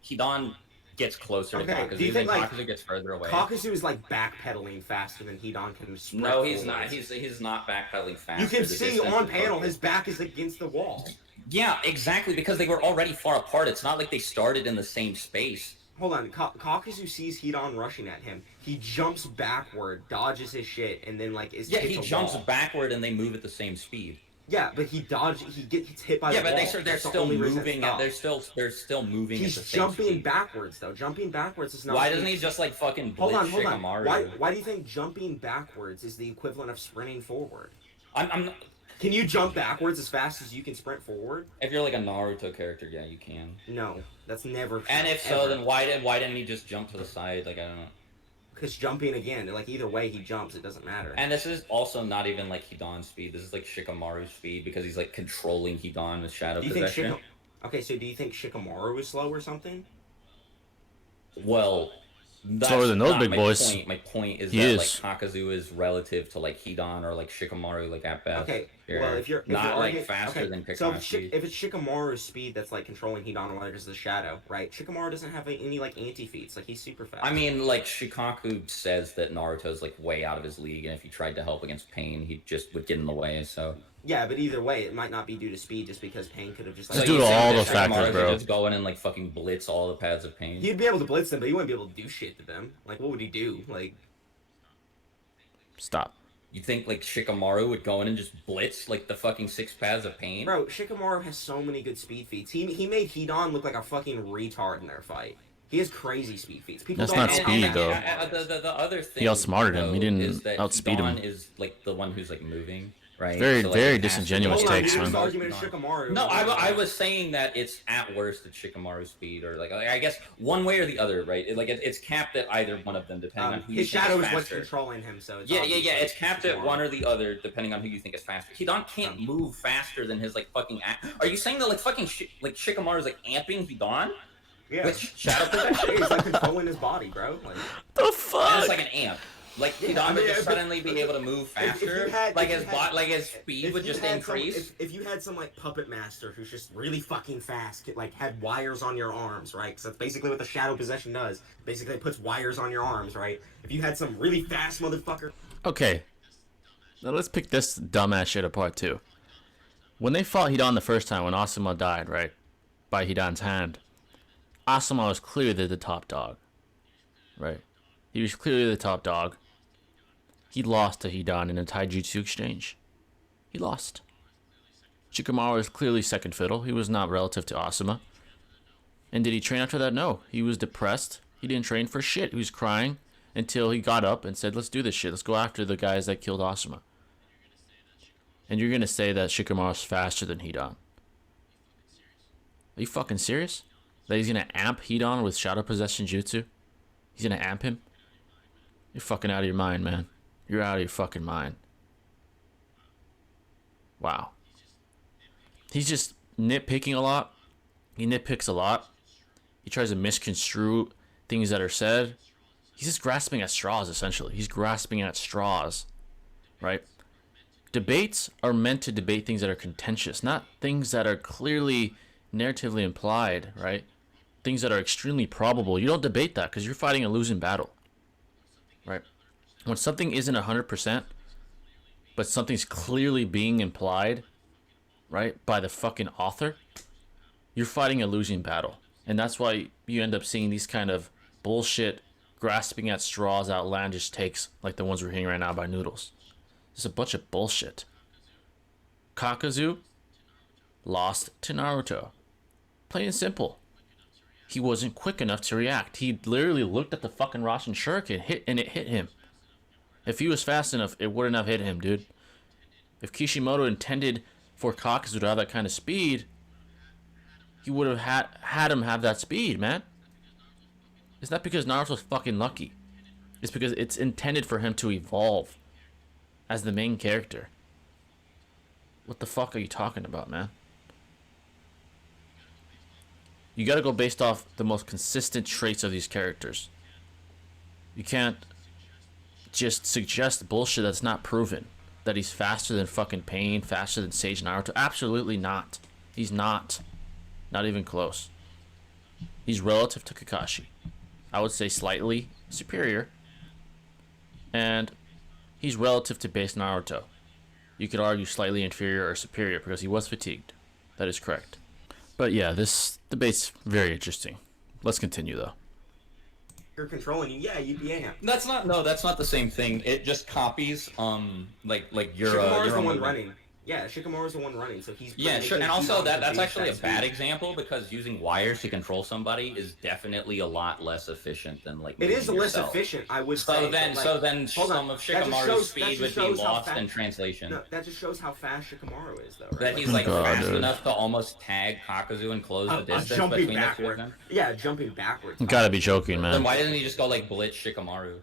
Hidan gets closer Okay, to Kakuzu, do you and think, like, Kakuzu gets further away. Kakuzu is like backpedaling faster than Hidan can sprint. No, he's forward. not. He's not backpedaling fast. You can see on panel his back is against the wall. Yeah, exactly, because they were already far apart. It's not like they started in the same space. Hold on, Kakuzu sees Hidan rushing at him. He jumps backward, dodges his shit, and then like is Yeah, hits he a jumps wall. backward and they move at the same speed. Yeah, but he gets hit by Yeah, the but wall. they're That's the still only reason it moving. stopped. They're still moving. He's at the same jumping speed. backwards though. Jumping backwards is not. Why doesn't he just like fucking blitz Hold on. Shikamaru? Why do you think jumping backwards is the equivalent of sprinting forward? I'm not, Can you jump backwards as fast as you can sprint forward? if you're like a Naruto character, yeah, you can. No, that's never. And if so, then why didn't he just jump to the side? Like I don't know. Because jumping again, like either way he jumps, it doesn't matter. And this is also not even like Hidan's speed. This is like Shikamaru's speed because he's like controlling Hidan with shadow do you think possession. Okay, so do you think Shikamaru is slow or something? Well, that's Slower than those not big my boys. Point. My point is He that is. like Kakuzu is relative to like Hidan or like Shikamaru, like at best. Okay, Here. well if you're not like arguing- faster okay, than Kakashi. So if it's Shikamaru's speed that's like controlling Hidan while there's the shadow, right? Shikamaru doesn't have any like anti-feats, like he's super fast. I mean, like Shikaku says that Naruto's like way out of his league, and if he tried to help against Pain, he just would get in the way. So yeah, but either way, it might not be due to speed, just because Pain could have just Just like. due to you think all that those factors, Shikamaru could bro. Just go in and like fucking blitz all the paths of Pain. He'd be able to blitz them, but he wouldn't be able to do shit to them. Like, what would he do? Like, Stop. You think like Shikamaru would go in and just blitz like the fucking 6 paths of pain? Bro, Shikamaru has so many good speed feats. He made Hidan look like a fucking retard in their fight. He has crazy speed feats. People That's don't not know speed, how though. fast Hidan is. The other thing He outsmarted him. He though, didn't is that outspeed him. Hidan is like the one who's like moving, right? Very, So, like, very it has to disingenuous go- Hold on, takes, dude, man. this argument is Shikamaru. No, I was saying that it's at worst at Shikamaru's speed, or like I guess one way or the other, right? It's capped at either one of them, depending on who you his think shadow is is what's faster. controlling him, so it's Yeah. obvious It's capped at one or the other, depending on who you think is faster. Hidan can't move faster than his like fucking. Are you saying that like fucking like Shikamaru's like amping Hidan? Yeah. With shadow protection? He's like controlling his body, bro. Like, The And fuck? it's like an amp. Like Hidan would just suddenly be able to move faster. Like his speed would just increase. If you had some like puppet master who's just really fucking fast, like had wires on your arms, right? Because that's basically what the shadow possession does. Basically, it puts wires on your arms, right? If you had some really fast motherfucker. Okay. Now let's pick this dumbass shit apart too. When they fought Hidan the first time, when Asuma died, right? By Hidan's hand. Asuma was clearly the top dog. Right? He was clearly the top dog. He lost to Hidan in a taijutsu exchange. He lost. Shikamaru was clearly second fiddle. He was not relative to Asuma. And did he train after that? No. He was depressed. He didn't train for shit. He was crying until he got up and said, let's do this shit. Let's go after the guys that killed Asuma. And you're going to say that Shikamaru's faster than Hidan. Are you fucking serious? That he's going to amp Hidan with Shadow Possession Jutsu? He's going to amp him? You're fucking out of your mind, man. You're out of your fucking mind. Wow. He's just nitpicking a lot. He nitpicks a lot. He tries to misconstrue things that are said. He's just grasping at straws, essentially. He's grasping at straws, right? Debates are meant to debate things that are contentious, not things that are clearly narratively implied, right? Things that are extremely probable. You don't debate that because you're fighting a losing battle, right? When something isn't 100%, but something's clearly being implied, right, by the fucking author, you're fighting a losing battle. And that's why you end up seeing these kind of bullshit, grasping at straws, outlandish takes like the ones we're hearing right now by Noodles. It's a bunch of bullshit. Kakuzu lost to Naruto. Plain and simple. He wasn't quick enough to react. He literally looked at the fucking Rasen Shuriken and it hit him. If he was fast enough, it wouldn't have hit him, dude. If Kishimoto intended for Kakuzu to have that kind of speed, he would have had him have that speed, man. It's not because Naruto's fucking lucky. It's because it's intended for him to evolve as the main character. What the fuck are you talking about, man? You gotta go based off the most consistent traits of these characters. You can't just suggest bullshit that's not proven. That he's faster than fucking Pain, faster than Sage Naruto. Absolutely not. He's not. Not even close. He's relative to Kakashi. I would say slightly superior. And he's relative to base Naruto. You could argue slightly inferior or superior because he was fatigued. That is correct. But yeah, this debate's very interesting. Let's continue though. You're controlling you, yeah, you'd be amped. That's not the same thing. It just copies like your Shikamaru's the one movement. running. Yeah, Shikamaru's the one running, so he's Yeah, sure. And he's also on that's the base actually a that bad speed. example because using wires to control somebody is definitely a lot less efficient than like It is moving less yourself. efficient, I would say. So but, then, like, hold on. Some of That just Shikamaru's shows- that speed just would be shows how lost fast- in translation. No, that just shows how fast Shikamaru is, though, right? That Like, he's like God, fast dude. enough to almost tag Kakuzu and close the distance jumping between the two of backward. them. Yeah, jumping backwards. You gotta be joking, Then man. why doesn't he just go like Blitz Shikamaru?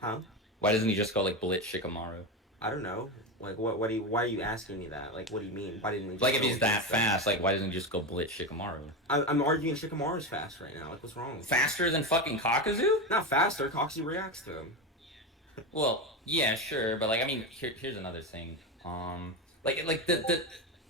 Huh? Why doesn't he just go like Blitz Shikamaru? I don't know. Like, why are you asking me that? Like, what do you mean? Why didn't we just Like if go he's that against them? fast, like why doesn't he just go Blitz Shikamaru? I'm arguing Shikamaru's fast right now. Like, what's wrong with you? Faster than fucking Kakuzu? Not faster. Coxie reacts to him. Well, yeah, sure, but like I mean, here's another thing.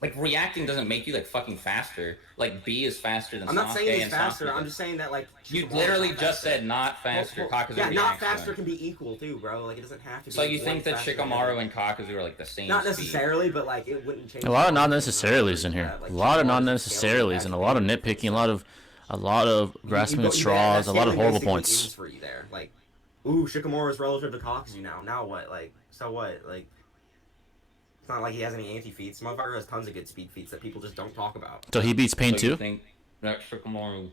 Like reacting doesn't make you like fucking faster. Like B is faster than I'm not Sasuke saying he's and faster. Sasuke. I'm just saying that, like, You Shikamaru's literally not just faster. said not faster. Kakuzu yeah, not reacts to faster him. can be equal too, bro. Like, it doesn't have to be. So you one think that faster than the Shikamaru other. and Kakuzu are like the same Not speed? necessarily, but like it wouldn't change. A lot of the non-necessarilies in here. Like, A lot of Shikamaru's non-necessarilies and a lot of nitpicking, a lot of grasping at That straws, a lot of scaling horrible basically points. ends for you there. Like, ooh, Shikamaru's relative to Kakuzu now. Now what? Like, so what? Like, it's not like he has any anti-feats. Motherfucker has tons of good speed feats that people just don't talk about. So he beats Pain So you too? think that Shikamaru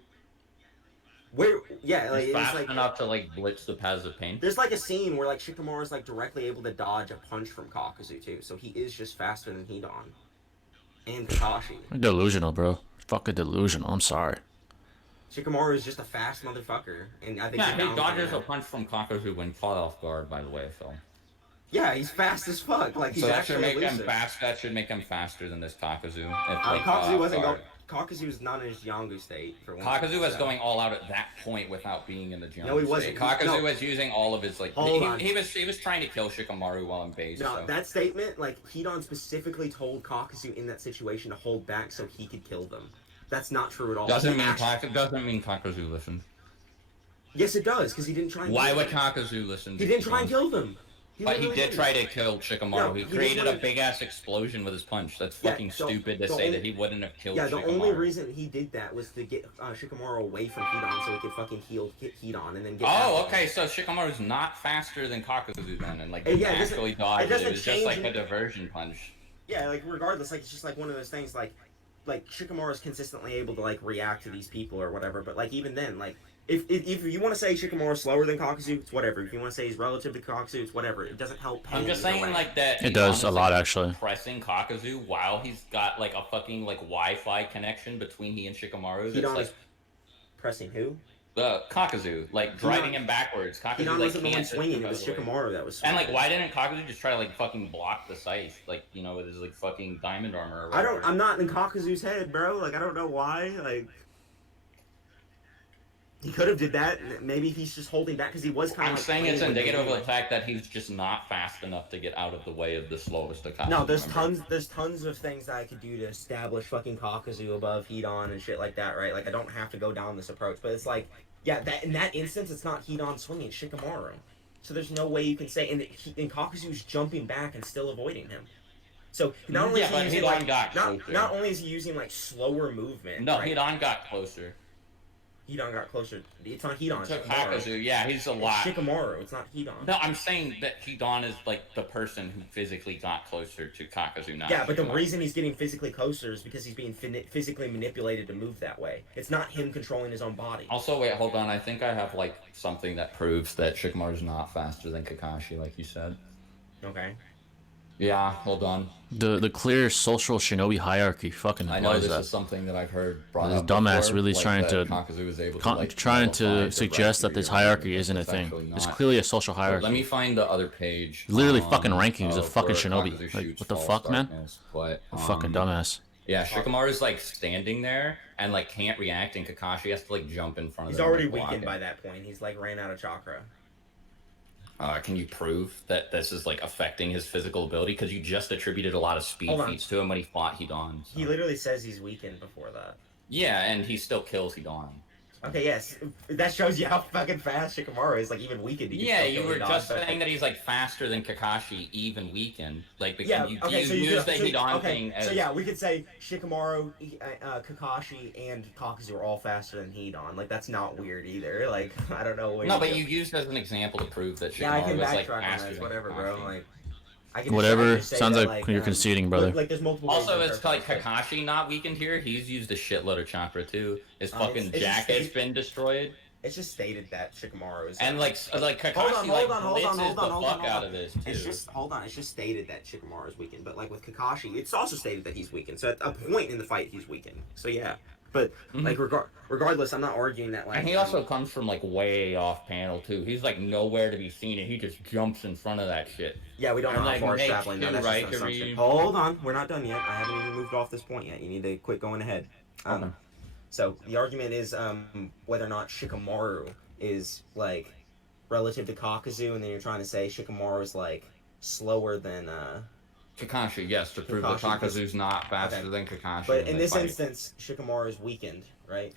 Where, yeah, like, is it's fast like, enough to like blitz the paths of pain? there's like a scene where like Shikamaru's like directly able to dodge a punch from Kakuzu too, so he is just faster than Hidan and Kakashi. Delusional, bro. Fucking delusional. I'm sorry. Shikamaru is just a fast motherfucker, and I think Yeah, you're he down for dodges a that. punch from Kakuzu when caught off guard, by the way, so. Yeah, he's fast as fuck. Like he's So that should actually make him elusive. fast. That should make him faster than this Kakuzu. If, like, Kakuzu wasn't guard. going. Kakuzu was not in his Yongu state for one. Kakuzu was going all out at that point without being in the Jiang. No, he wasn't. Kakuzu No. was using all of his like. Hold on. He was trying to kill Shikamaru while in base. No, So. that statement, like Hidan specifically told Kakuzu in that situation to hold back so he could kill them. That's not true at all. Doesn't He mean actually- Kakuzu listened. Yes, it does, because he didn't try. And Why kill would them. Kakuzu listen? He didn't try and kill them. But he literally did didn't. try to kill Shikamaru. No, he he created just a wanted- big ass explosion with his punch. That's Yeah, fucking so stupid to the say only- that he wouldn't have killed Yeah, the Shikamaru. only reason he did that was to get Shikamaru away from Hidan so he could fucking hit Hidan and then get. Oh, back. okay. So Shikamaru's not faster than Kakuzu then, and like Yeah, it doesn't- actually it dodged it. doesn't It was just change like a any- diversion punch. Yeah, like regardless, like it's just like one of those things. Like Shikamaru is consistently able to like react to these people or whatever. But like even then, like if you want to say Shikamaru's slower than Kakuzu, it's whatever. If you want to say he's relative to Kakuzu, it's whatever. It doesn't help. I'm just saying like that. It does Hidan a was, lot, like, actually. Pressing Kakuzu while he's got like a fucking like Wi-Fi connection between he and Shikamaru. That's Hidan like is pressing who? the Kakuzu, like driving him backwards. Kakuzu Hidan like wasn't the one can't swinging. It out was of the way. Shikamaru that was. And Swinging. like, why didn't Kakuzu just try to like fucking block the scythe, like you know, with his like fucking diamond armor? Or I don't. whatever? I'm not in Kakuzu's head, bro. Like I don't know why. Like he could have did that. Maybe he's just holding back because he was kind of. I'm like, saying it's playing with indicative of it. the fact that he's just not fast enough to get out of the way of the slowest Akashi. No, there's member. tons of things that I could do to establish fucking Kakuzu above Hidan and shit like that, right? Like I don't have to go down this approach, but it's like, yeah, that in that instance, it's not Hidan swinging, it's Shikamaru. So there's no way you can say, and Kakuzu's jumping back and still avoiding him. So not only Yeah, is but he using Hidan like got closer. not only is he using like slower movement. No, right? Hidan got closer. Hidan got closer. It's not Hidan. It's To Shikamaru. Kakuzu, yeah, he's a It's lot. Shikamaru. It's not Hidan. No, I'm saying that Hidan is like the person who physically got closer to Kakuzu, not Yeah, but the Shikamaru. reason he's getting physically closer is because he's being physically manipulated to move that way. It's not him controlling his own body. Also, wait, hold on. I think I have like something that proves that Shikamaru's not faster than Kakashi, like you said. Okay. Yeah, hold on. The clear social shinobi hierarchy fucking I know implies this that. is something that I've heard brought This up. dumbass before, really like, trying that to Kakuzu was able trying modify to the suggest that rest this of your hierarchy body, isn't a but thing. actually It's not. clearly a social So hierarchy. let me find the other page. Literally fucking rankings of fucking where shinobi. Kakuzu Like, shoots what the false fuck, man? darkness, But, Fucking dumbass. Yeah, Shikamaru's like standing there and like can't react, and Kakashi has to like jump in front of He's him. already and block weakened him. by that point. He's like ran out of chakra. Can you prove that this is like affecting his physical ability? Because you just attributed a lot of speed Hold on. feats to him when he fought Hidan. So. He literally says he's weakened before that. Yeah, and he still kills Hidan. Okay, yes, that shows you how fucking fast Shikamaru is. Like even weakened. he can Yeah, still you kill were Hidan, just but- saying that he's like faster than Kakashi, even weakened. Like, because Yeah. you Okay. So you use the so, Hidan okay, thing as. So yeah, we could say Shikamaru, Kakashi, and Kakuzu are all faster than Hidan. Like that's not weird either. Like I don't know. Where No, you but go. you used as an example to prove that Shikamaru Yeah, I can was like backtrack on faster this. than Whatever, bro. Kakashi. Like. I can Whatever. just say Sounds that, like you're conceding, brother. Like there's multiple. ways Also, to it's like interpret this. Kakashi not weakened here. He's used a shitload of chakra too. His It's- fucking it's just- jacket's been destroyed, It's just stated that Shikamaru is. and like Kakashi Hold on, like hold on, hold blitzes on, hold the on, hold fuck on, out hold of on. this too. It's just hold on. It's just stated that Shikamaru is weakened, but like with Kakashi, it's also stated that he's weakened. So at a point in the fight, he's weakened. So yeah, but like regardless, I'm not arguing that. Like, And he also comes from like way off panel too. He's like nowhere to be seen, and he just jumps in front of that shit. yeah, we don't know and, how like, far it's makes traveling. two Though. That's right just an to assumption. read. Hold on, we're not done yet. I haven't even moved off this point yet. You need to quit going ahead. Okay. So the argument is whether or not Shikamaru is like relative to Kakuzu, and then you're trying to say Shikamaru is like slower than. Kakashi, yes, to prove Kakashi, that Kakazu's not faster okay. than Kakashi. But in this fight. instance, Shikamaru is weakened, right?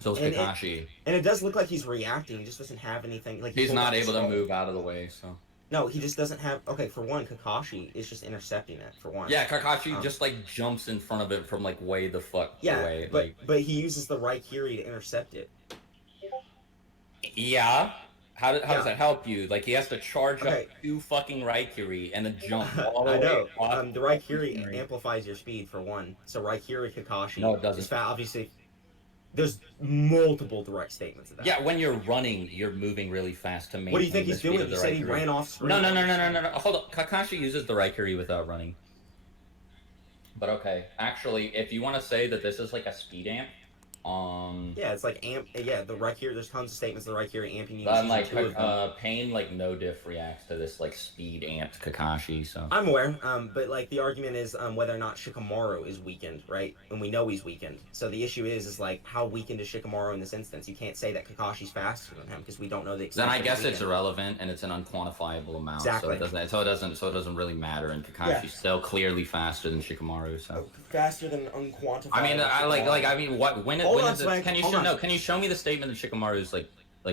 So is and it- Kakashi. And it does look like he's reacting. He just doesn't have anything. Like he He's pulled not out able to skull. move out of the way, so. No, he just doesn't have. Okay, for one, Kakashi is just intercepting it. For one. Yeah, Kakashi Um, just like jumps in front of it from like way the fuck Yeah, away. but Like, but he uses the right Kiri to intercept it. yeah, How does that help you? Like, he has to charge up 2 fucking Raikiri and then jump all the I way know. across. The Raikiri amplifies your speed for one. So Raikiri Kakashi. No, it doesn't. Is obviously, there's multiple direct statements of that. Yeah, when you're running, you're moving really fast to maintain. What do you think the he's speed doing? of the He said he Raikiri. ran off screen. No. Hold on. Kakashi uses the Raikiri without running. But okay, actually, if you want to say that this is like a speed amp, yeah, it's like amp. Yeah, the Raikiri. There's tons of statements of the Raikiri amping you. like Pain like no diff reacts to this like speed amped Kakashi. So I'm aware. But like the argument is whether or not Shikamaru is weakened, right? And we know he's weakened. So the issue is like how weakened is Shikamaru in this instance? You can't say that Kakashi's faster than him because we don't know the extent. Then I guess it's irrelevant and it's an unquantifiable amount. Exactly. So it doesn't really matter. And Kakashi's still clearly faster than Shikamaru. So faster than unquantifiable. I mean, when is it? Can you show me the statement that Shikamaru is like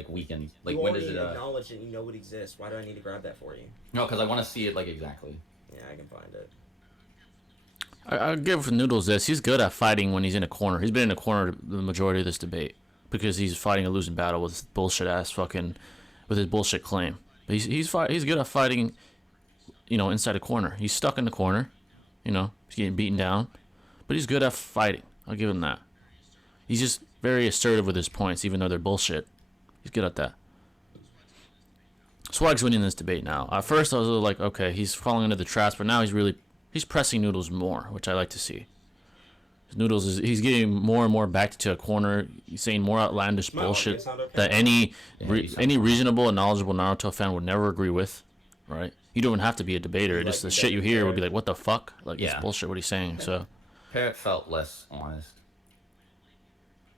weakened? Like, when does it? Acknowledge that you know it exists. Why do I need to grab that for you? No, because I want to see it like exactly. Yeah, I can find it. I'll give Noodles this. He's good at fighting when he's in a corner. He's been in a corner the majority of this debate because he's fighting a losing battle with his bullshit ass fucking, with his bullshit claim. But he's good at fighting, inside a corner. He's stuck in the corner, he's getting beaten down, but he's good at fighting. I'll give him that. He's just very assertive with his points, even though they're bullshit. He's good at that. Swag's winning this debate now. At first, I was like, okay, he's falling into the traps, but now he's pressing Noodles more, which I like to see. Noodles he's getting more and more back to a corner. He's saying more outlandish bullshit that any reasonable and knowledgeable Naruto fan would never agree with, right? You don't even have to be a debater. Just the shit you hear would be like, what the fuck? Like, it's bullshit what he's saying. So Parrot felt less honest.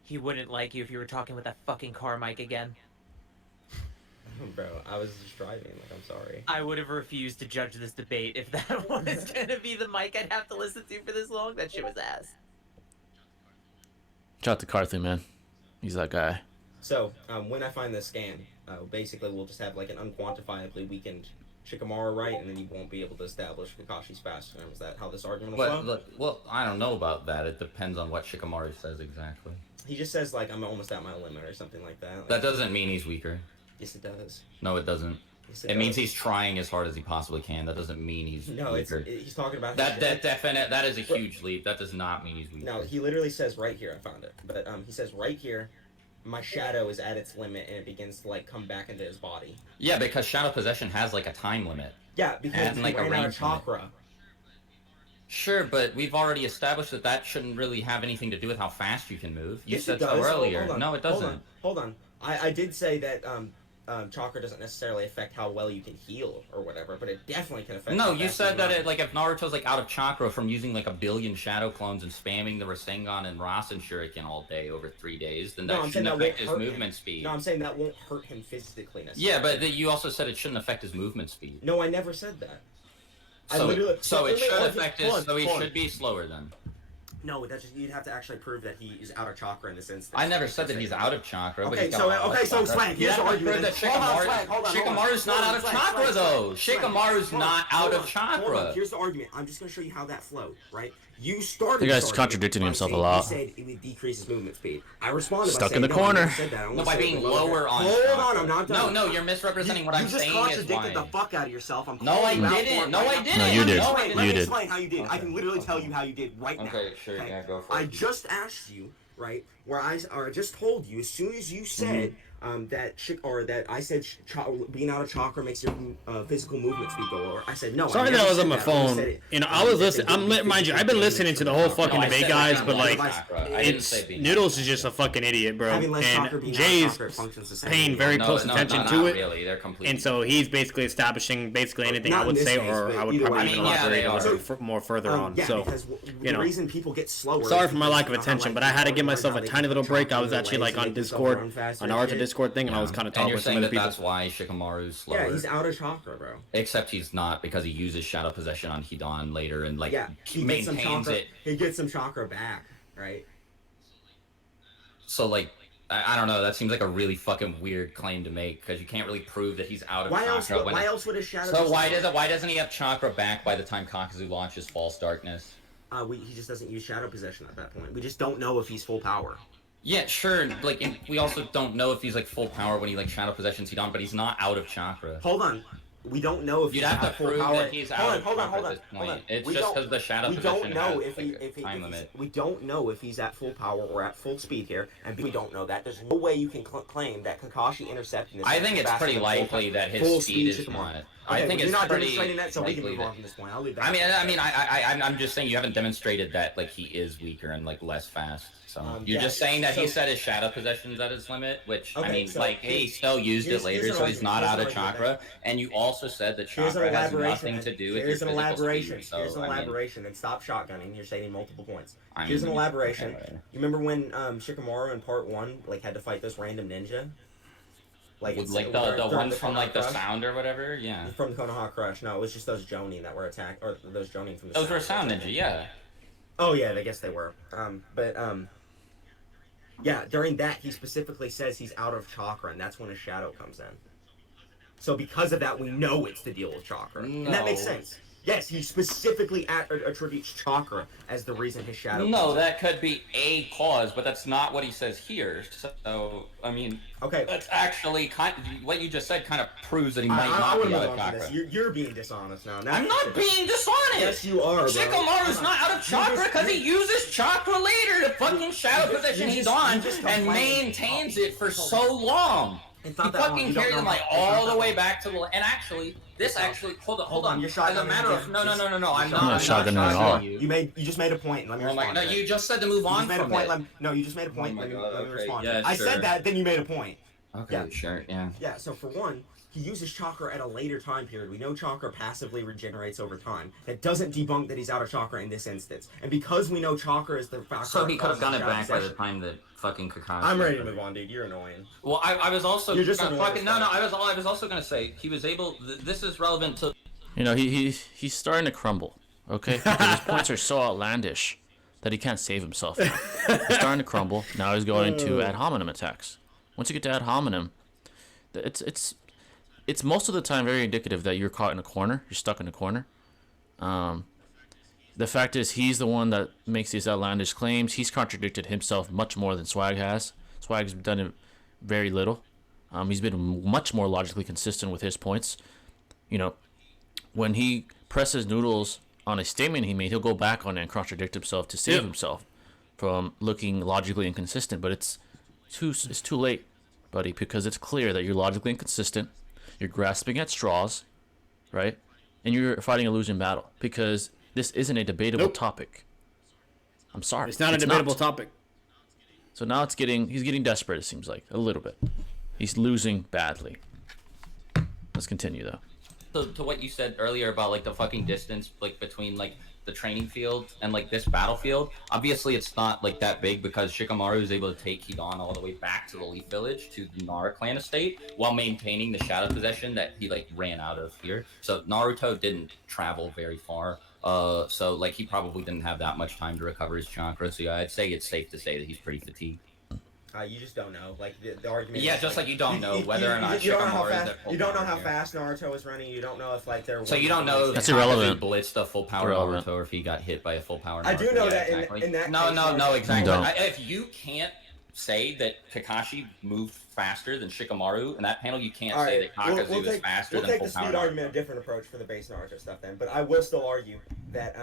He wouldn't like you if you were talking with that fucking car mic again. Bro, I was just driving. Like, I'm sorry. I would have refused to judge this debate if that was gonna be the mic I'd have to listen to for this long. That shit was ass. shout out to Carthy, man. He's that guy. So, when I find this scan, basically we'll just have like an unquantifiably weakened Shikamaru, right? And then you won't be able to establish Kakashi's faster. Is that how this argument will flow? Well, I don't know about that. It depends on what Shikamaru says exactly. He just says like, I'm almost at my limit or something like that. Like, that doesn't mean he's weaker. Yes, it does. No, it doesn't. Yes, it means he's trying as hard as he possibly can. That doesn't mean he's weaker. He's talking about that is a huge leap. That does not mean he's weaker. No, he literally says right here. I found it, but he says right here, my shadow is at its limit and it begins to like come back into his body. Yeah, because shadow possession has like a time limit. Yeah, because he ran out of chakra. Sure, but we've already established that shouldn't really have anything to do with how fast you can move. You said so earlier. No, it doesn't. Hold on. I did say that chakra doesn't necessarily affect how well you can heal or whatever, but it definitely can affect. No, you said that if Naruto's like out of chakra from using like 1 billion shadow clones and spamming the Rasengan and Rasen Shuriken all day over 3 days, then that shouldn't affect his movement speed. No, I'm saying that won't hurt him physically necessarily. Yeah, but you also said it shouldn't affect his movement speed. No, I never said that. So it should affect his. So he should be slower then. No, that's just, you'd have to actually prove that he is out of chakra in this instance. I never said that he's out of chakra. Okay, so Swag, here's the argument. Shikamaru's not out of chakra though. Shikamaru's not out of chakra. Here's the argument. I'm just gonna show you how that flowed, right? You started. The guy's contradicting himself a lot. You said it would decrease his movement speed. I responded Stuck by saying, in the corner. No, by being lower on. Hold on, I'm not done. No, you're misrepresenting what I'm saying. You just contradicted the fuck out of yourself. No, I didn't. No, I didn't. No, you did. Let me explain how you did. I can literally tell you how you did right now. Okay, sure. Yeah, go for it. I just asked you, right? Where I just told you as soon as you said that I said being out of chakra makes your physical movement speed go lower. I said no. Sorry that I was on my phone. I was listening. Mind you, I've been listening to the whole fucking debate, guys. But like, Noodles is just a fucking idiot, bro. And Jay's paying very close attention to it. Really, they're completely. And so he's basically establishing anything I would say, or I would probably even elaborate more further on. So, the reason people get slower. Sorry for my lack of attention, but I had to give myself a tiny little break. I was actually like on Discord, on Naruto Discord thing, and I was kind of talking with some of the people. That's why Shikamaru's slower. Yeah, he's out of chakra, bro. Except he's not, because he uses shadow possession on Hidan later and like maintains it. He gets some chakra back, right? So like, I don't know. That seems like a really fucking weird claim to make because you can't really prove that he's out of chakra. Why else would his shadow? So why doesn't he have chakra back by the time Kakuzu launches False Darkness? He just doesn't use shadow possession at that point. We just don't know if he's full power. Yeah, sure. Like, and we also don't know if he's like full power when he like shadow possessions Hidan, but he's not out of chakra. Hold on. We don't know if You'd he's have to at full prove power. that he's out of chakra at this point. It's just because the shadow We possession don't know has if time limit. we don't know if he's at full power or at full speed here, and we don't know that. There's no way you can claim that Kakashi intercepting this. I think it's pretty likely that his speed is not. I think it's not pretty demonstrating that, so we can likely move on that. from this point. I'll leave that. I'm just saying you haven't demonstrated that like he is weaker and like less fast. So you're yeah, just saying that he so- said his shadow possession's at his limit, which I Okay, mean, so like he here's- still used it here's later, an so he's argument, not here's out an of argument, chakra. And you also said that Here's an chakra has elaboration. nothing to do with Here's your an physical elaboration. speed. So, Here's an I mean, elaboration, and stop shotgunning. You're stating multiple points. I Here's an mean, elaboration. okay. You remember when Shikamaru in part 1 like had to fight this random ninja? With it's- like during the ones from Konoha like the Crush? sound or whatever, yeah. From the Konoha Crush. No, it was just those Jonin that were attacked, or those Jonin from the. Those were sound ninja, yeah. Oh yeah, I guess they were. Yeah, during that he specifically says he's out of chakra, and that's when his shadow comes in. So because of that, we know it's to deal with chakra, and that makes No. sense. Yes, he specifically attributes chakra as the reason his shadow. No, comes in. that could be a cause, but that's not what he says here. So, I mean, Okay. that's actually what you just said kind of proves that he might I not want be to out move of on from chakra. this. You're being dishonest now. I'm not being dishonest. Yes, you are, bro. Shikamaru's not out of chakra because he uses chakra later to fucking shadow possession he's on and maintains it for so long. It's He not that long. fucking You don't carries know him like how- it's not all that the way long. back to the and actually this actually hold on. You're As a shotgunning matter of again. no. I'm not. I'm not I'm shotgunning at all. you. You just made a point. Let me Oh my, respond. no, to it. you just said to move You on just made a from point. it. No, you just made a point. Oh my let me God, okay, respond. yeah, I sure. said that, then you made a point. Okay, Yeah. sure, yeah. Yeah, so for one, he uses chakra at a later time period. We know chakra passively regenerates over time. That doesn't debunk that he's out of chakra in this instance. And because we know chakra is the factor. So that he could have causes gotten it shadow back by the possession. time that fucking Kakashi. I'm ready to move on, dude. You're annoying. Well, I was also You're just gonna annoying fucking as no. fuck. I was also gonna say he was able. This is relevant to. You know, he's starting to crumble, okay? Because his points are so outlandish that he can't save himself now. He's starting to crumble. Now he's going to ad hominem attacks. Once you get to ad hominem, it's most of the time very indicative that you're caught in a corner. You're stuck in a corner. The fact is, he's the one that makes these outlandish claims. He's contradicted himself much more than Swag has. Swag's done it very little. He's been much more logically consistent with his points. You know, when he presses Noodles on a statement he made, he'll go back on it and contradict himself to save himself from looking logically inconsistent. But it's too late, buddy, because it's clear that you're logically inconsistent. You're grasping at straws, right? And you're fighting a losing battle because this isn't a debatable topic. I'm sorry. It's not a debatable topic. So now he's getting desperate, it seems like, a little bit. He's losing badly. Let's continue, though. To what you said earlier about like the fucking distance like between like the training field and like this battlefield, obviously it's not like that big because Shikamaru is able to take Hidan all the way back to the Leaf Village to the Nara clan estate while maintaining the shadow possession that he like ran out of here. So Naruto didn't travel very far. So like he probably didn't have that much time to recover his chakra. So yeah, I'd say it's safe to say that he's pretty fatigued. You just don't know. Like the argument. Yeah, is, just like you don't know whether or not you don't know how Shikamaru is fast. at full You don't know power how here. fast Naruto is running. You don't know if like they're. So you don't know That's if irrelevant. He blitzed a full power Irrelevant. Naruto or if he got hit by a full power Naruto. I do know Yeah, that exactly. in that No, case, no, exactly. Don't. If you can't say that Kakashi moved faster than Shikamaru in that panel, you can't say that Kakuzu is faster we'll than take full the power speed Naruto. argument a different approach for the base Naruto stuff then, but I will still argue that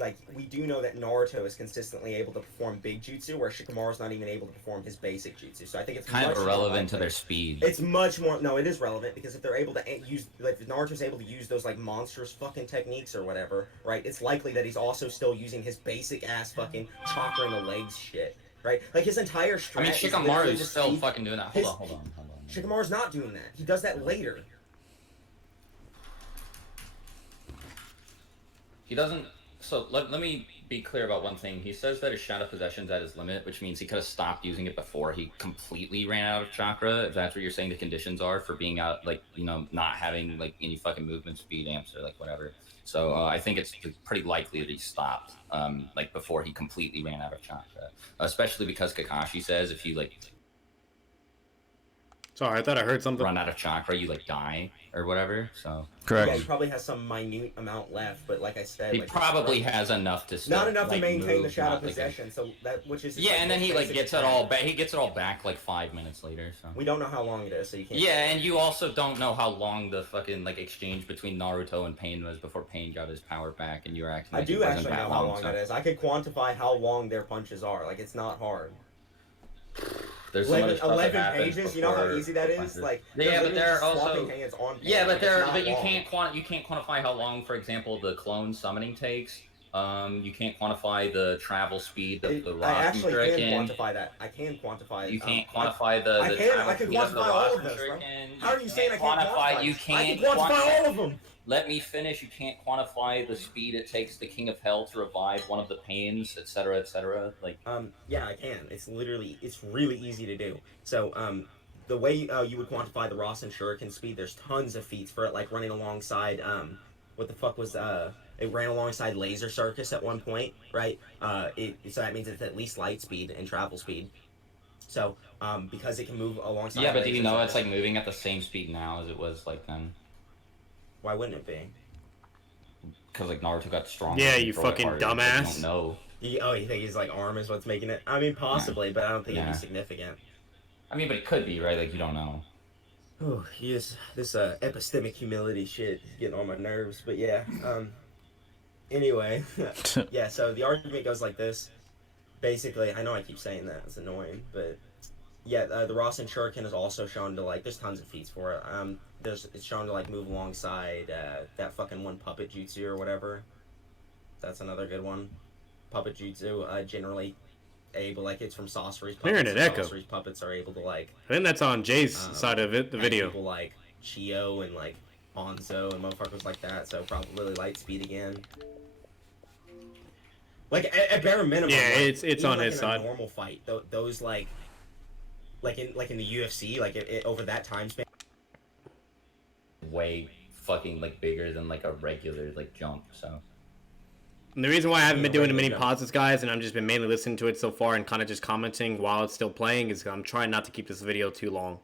like we do know that Naruto is consistently able to perform big jutsu, where Shikamaru's not even able to perform his basic jutsu. So I think it's Kind much of more irrelevant to likely- their speed. It's much more. No, it is relevant because if they're able to use, like, if Naruto's able to use those like monstrous fucking techniques or whatever, right? It's likely that he's also still using his basic ass fucking chakra in the legs shit, right? Like his entire I strat. mean, is literally Shikamaru's just still speed. fucking doing that. Hold on. Shikamaru's not doing that. He does that later. He doesn't. So let me be clear about one thing. He says that his shadow possession's at his limit, which means he could have stopped using it before he completely ran out of chakra. If that's what you're saying the conditions are for being out, like, you know, not having like any fucking movement speed amps or like whatever. So I think it's pretty likely that he stopped like before he completely ran out of chakra. Especially because Kakashi says if you like. Sorry, I thought I heard something. run out of chakra, you like die or whatever. So Correct. Yeah, he probably has some minute amount left, but like I said, he like, probably has enough to still, not enough like, to maintain move, the shadow not, like, possession. So that which is yeah, like, and then he like basic gets it attack. all back. He gets it all back like 5 minutes later. So We don't know how long it is, so you can't. yeah, and you also don't know how long the fucking like exchange between Naruto and Pain was before Pain got his power back, and you were acting. I Like do it wasn't actually that know how long so. that is. I could quantify how long their punches are. Like it's not hard. There's so much stuff that 11 happens pages. You know how before easy that is. punches. Like yeah, but literally they're just also swapping hands on. yeah, but it's they're not but you long. can't quantify how long, for example, the clone summoning takes. You can't quantify the travel speed of the I rock actually can shuriken. quantify that. I can quantify. You can't quantify the I travel can speed of the quantify all rock of those, bro. shuriken. How are you saying I can't quantify? You I can't can quantify all of them. Let me finish. You can't quantify the speed it takes the King of Hell to revive one of the pains, etc., etc. Like, yeah, I can. It's really easy to do. So, the way you would quantify the Rasen Shuriken speed, there's tons of feats for it, like running alongside, what the fuck was, it ran alongside Laser Circus at one point, right? So that means it's at least light speed and travel speed. So, because it can move alongside. yeah, but do you know Circus, it's like moving at the same speed now as it was like then? Why wouldn't it be? Because like Naruto got stronger. Yeah, and you throw it fucking harder, but dumbass. You don't know. You think his like arm is what's making it? I mean, possibly, but I don't think it'd Yeah. be significant. I mean, but it could be, right? Like, you don't know. Oh, yes, this epistemic humility shit is getting on my nerves. But yeah, anyway, yeah. So the argument goes like this. Basically, I know I keep saying that, it's annoying, but yeah, the Rasen Shuriken is also shown to like. There's tons of feats for it. It's shown to like move alongside that fucking one puppet jutsu or whatever. That's another good one. Puppet jutsu generally able, like, it's from Sorcery's I'm hearing puppets. an echo. Sorcery's puppets are able to like. I think that's on Jay's side of it, the have video. People like Chio and like Hanzo and motherfuckers like that. So probably light speed again. Like at bare minimum. Yeah, like, it's even, on like, his in side. A normal fight, those like in the UFC, like it over that time span. Way fucking like bigger than like a regular like jump. So. And the reason why I haven't been Yeah, doing right, many yeah. pauses, guys, and I'm just been mainly listening to it so far and kind of just commenting while it's still playing is I'm trying not to keep this video too long.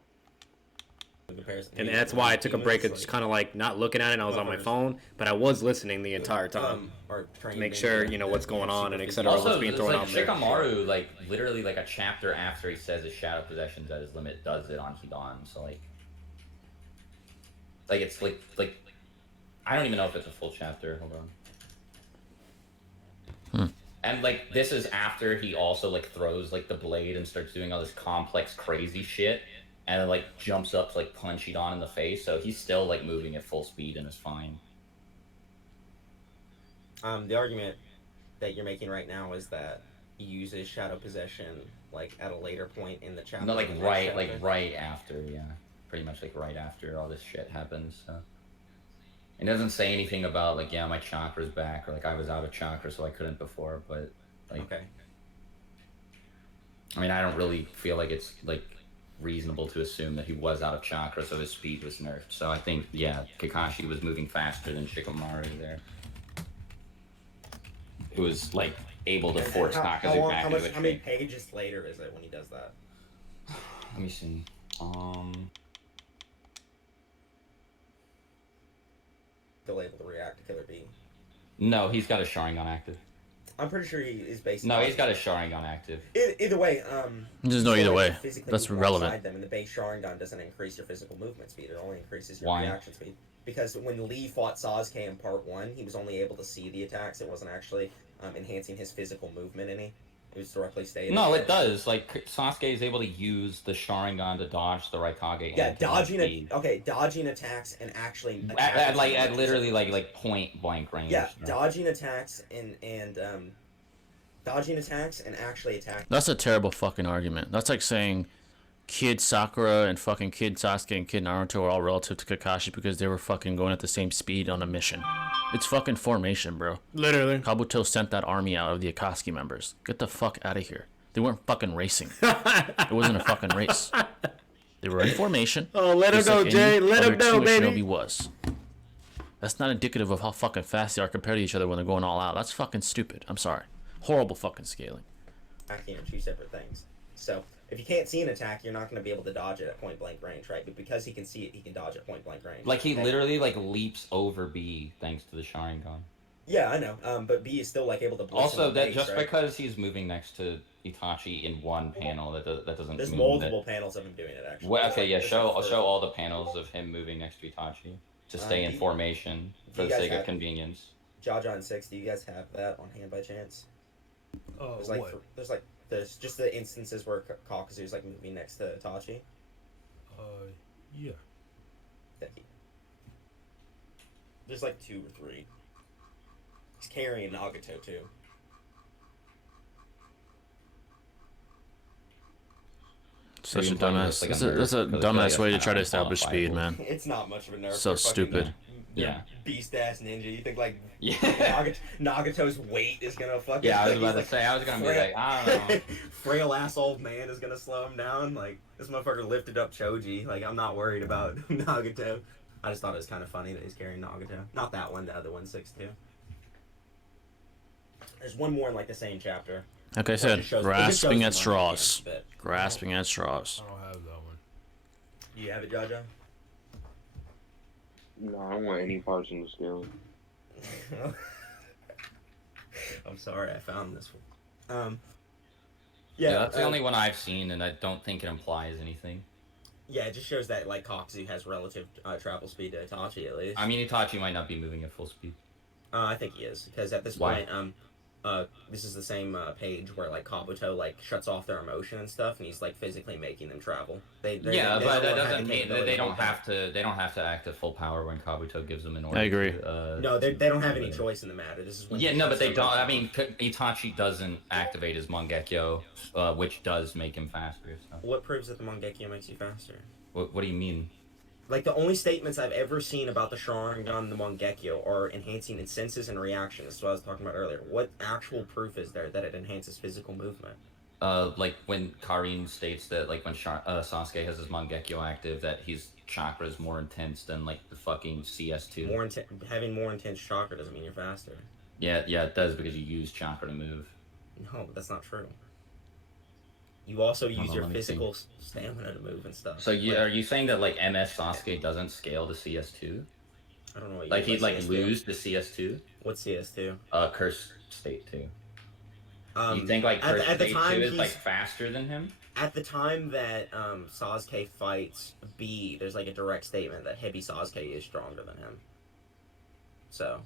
And that's why I took a break of just kind of like not looking at it and I was on my phone, but I was listening the entire time. Make sure, you know, what's going on and etc. Also, what's being it's thrown like out there. Shikamaru, like literally like a chapter after he says his shadow possession's at his limit, does it on Hidan. So like it's like I don't even know if it's a full chapter. Hold on. And like this is after he also like throws like the blade and starts doing all this complex crazy shit, and then like jumps up to like punch Hidan in the face. So he's still like moving at full speed and is fine. The argument that you're making right now is that he uses shadow possession like at a later point in the chapter. No, like in the right, next chapter. right after, yeah, pretty much like right after all this shit happens. So it doesn't say anything about like, yeah, my chakra's back, or like I was out of chakra, so I couldn't before. But like, Okay. I mean, I don't really feel like it's like reasonable to assume that he was out of chakra, so his speed was nerfed. So I think, yeah, Kakashi was moving faster than Shikamaru there. Who was like able to force Nakazu back into a how many tree. pages later is it when he does that? Let me see. Still able to react to Killer Bee. No, he's got a Sharingan active. I'm pretty sure he is basically. No, he's got a Sharingan active. Either way, There's no either way. physically That's move relevant. alongside them, and the base Sharingan doesn't increase your physical movement speed; it only increases your Why? reaction speed. Because when Lee fought Sasuke in Part 1, he was only able to see the attacks. It wasn't actually enhancing his physical movement any. It was directly stated. No, it does. Like Sasuke is able to use the Sharingan to dodge the Raikage. Yeah, and dodging speed. dodging attacks and actually At literally like point blank range. Yeah, you know? dodging attacks and dodging attacks and actually attacking. That's a terrible fucking argument. That's like saying Kid Sakura and fucking Kid Sasuke and Kid Naruto are all relative to Kakashi because they were fucking going at the same speed on a mission. It's fucking formation, bro. Literally. Kabuto sent that army out of the Akatsuki members. Get the fuck out of here. They weren't fucking racing. It wasn't a fucking race. They were in formation. Oh, let him just know, like Jay. any Let him other know, Tsuga baby. Shinobi was. That's not indicative of how fucking fast they are compared to each other when they're going all out. That's fucking stupid. I'm sorry. Horrible fucking scaling. Attacking are two separate things. So if you can't see an attack, you're not going to be able to dodge it at point blank range, right? But because he can see it, he can dodge at point blank range. Like he literally like leaps over B thanks to the Sharingan. Yeah, I know. But B is still like able to. Also, that base, just right? Because he's moving next to Itachi in one panel, that doesn't. There's mean multiple panels of him doing it actually. Well, okay, yeah. I'll show all the panels of him moving next to Itachi to stay in formation for the sake of convenience. Jaja and 6, do you guys have that on hand by chance? There's just the instances where Kakuzu's like moving next to Itachi. Yeah. Thank you. There's like 2 or 3. He's carrying Nagato too. Such a dumbass. That's a dumbass way to try to establish speed, man. It's not much of a nerf. So stupid. Yeah. Beast ass ninja. You think like yeah. Nagato's weight is gonna fucking. Yeah, I was about to say. I was gonna be like, I don't know. Frail ass old man is gonna slow him down. Like this motherfucker lifted up Choji. Like I'm not worried about Nagato. I just thought it was kind of funny that he's carrying Nagato. Not that one. The other one, 6-2. There's one more in like the same chapter. Like I said, grasping at straws. Grasping at straws. I don't have that one. You have it, Jaja? No, I don't want any parts in the skill. I'm sorry, I found this one. Yeah, that's the only one I've seen, and I don't think it implies anything. Yeah, it just shows that like Kakuzu has relative travel speed to Itachi at least. I mean, Itachi might not be moving at full speed. I think he is, because at this point, this is the same page where like Kabuto like shuts off their emotion and stuff, and he's like physically making them travel. But that doesn't mean they don't have to. They don't have to act at full power when Kabuto gives them an order. I agree. No, they don't have any choice in the matter. This is when but they don't. I mean, Itachi doesn't activate his Mangekyo, which does make him faster. So. What proves that the Mangekyo makes you faster? What do you mean? Like, the only statements I've ever seen about the Sharingan and the Mangekyo are enhancing its senses and reactions. That's what I was talking about earlier. What actual proof is there that it enhances physical movement? Like when Karin states that, like when Sasuke has his Mangekyo active, that his chakra is more intense than like the fucking CS2. Having more intense chakra doesn't mean you're faster. Yeah, it does because you use chakra to move. No, but that's not true. You also use your physical stamina to move and stuff. So are you saying that like MS Sasuke doesn't scale to CS2? I don't know what you like mean he'd by like CS2. lose to CS2? What's CS2? Curse State 2. You think like Curse State 2 is like faster than him? At the time that Sasuke fights B, there's like a direct statement that Heavy Sasuke is stronger than him. So.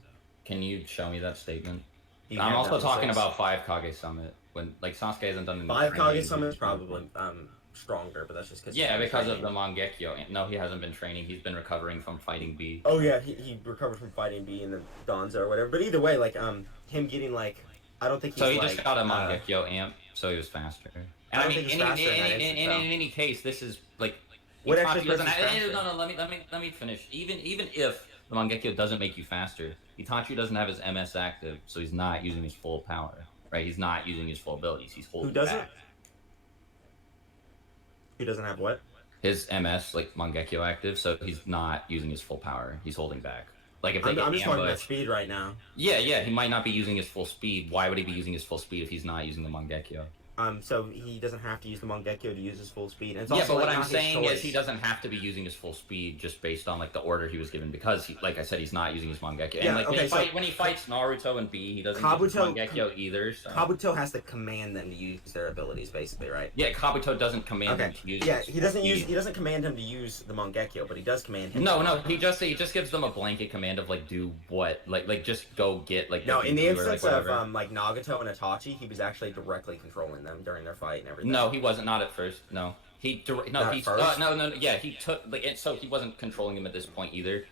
Can you show me that statement? I'm also talking about 5 Kage Summit. When like Sasuke hasn't done any 5 Kage Summit is probably stronger, but that's just because because of the Mangekyo. No, he hasn't been training. He's been recovering from fighting B. Oh yeah, he recovered from fighting B in the Danzo or whatever. But either way, like him getting like I don't think he's just got a Mangekyo amp, so he was faster. And I mean, in any case, this is like what actually doesn't. No, let me finish. Even if the Mangekyo doesn't make you faster, Itachi doesn't have his MS active, so he's not using his full power. Right, he's not using his full abilities. He's holding back. Who doesn't have what? His MS, like Mangekyo active, so he's not using his full power. He's holding back. Like if they I'm just talking about speed right now. Yeah, he might not be using his full speed. Why would he be using his full speed if he's not using the Mangekyo? So he doesn't have to use the Mangekyo to use his full speed. And it's yeah, also, but what I'm saying is he doesn't have to be using his full speed just based on like the order he was given because, he, like I said, he's not using his Mangekyo. Yeah, and like when he fights Naruto and B, he doesn't use his Mangekyo either. So. Kabuto has to command them to use their abilities, basically, right? Yeah, Kabuto doesn't command them to use. Yeah, he doesn't command him to use the Mangekyo, but he does command him. No, he just gives them a blanket command of like do what, like just go get like. No, in the instance of like Nagato and Itachi, he was actually directly controlling them during their fight. No, he wasn't. Not at first. No, he took like so he wasn't controlling them at this point either.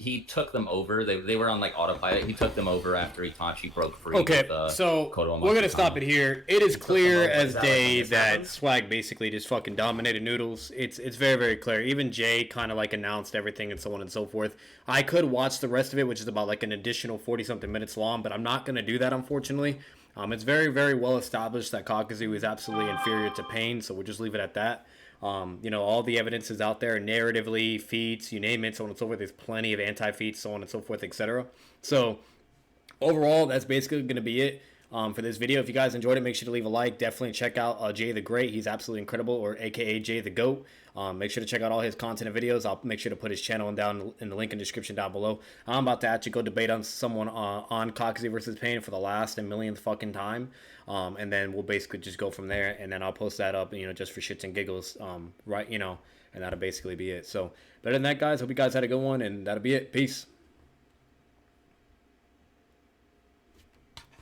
He took them over. They were on like autopilot. He took them over after Itachi broke free. Okay, so we're gonna stop it here. It is clear as day that Swag basically just fucking dominated Noodles. It's very, very clear. Even Jay kind of like announced everything and so on and so forth. I could watch the rest of it, which is about like an additional 40-something minutes long, but I'm not gonna do that, unfortunately. It's very, very well established that Kakuzu is absolutely inferior to Pain, so we'll just leave it at that. All the evidence is out there, narratively, feats, you name it, so on and so forth. There's plenty of anti-feats, so on and so forth, etc. So, overall, that's basically going to be it. for this video. If you guys enjoyed it, make sure to leave a like. Definitely check out Jay the Great. He's absolutely incredible, or aka Jay the Goat. Make sure to check out all his content and videos. I'll make sure to put his channel down in the link in the description down below. I'm about to actually go debate on someone on Kakuzu versus Pain for the last and millionth fucking time. And then we'll basically just go from there. And then I'll post that up, just for shits and giggles. Right, and that'll basically be it. So, better than that, guys. Hope you guys had a good one, and that'll be it. Peace.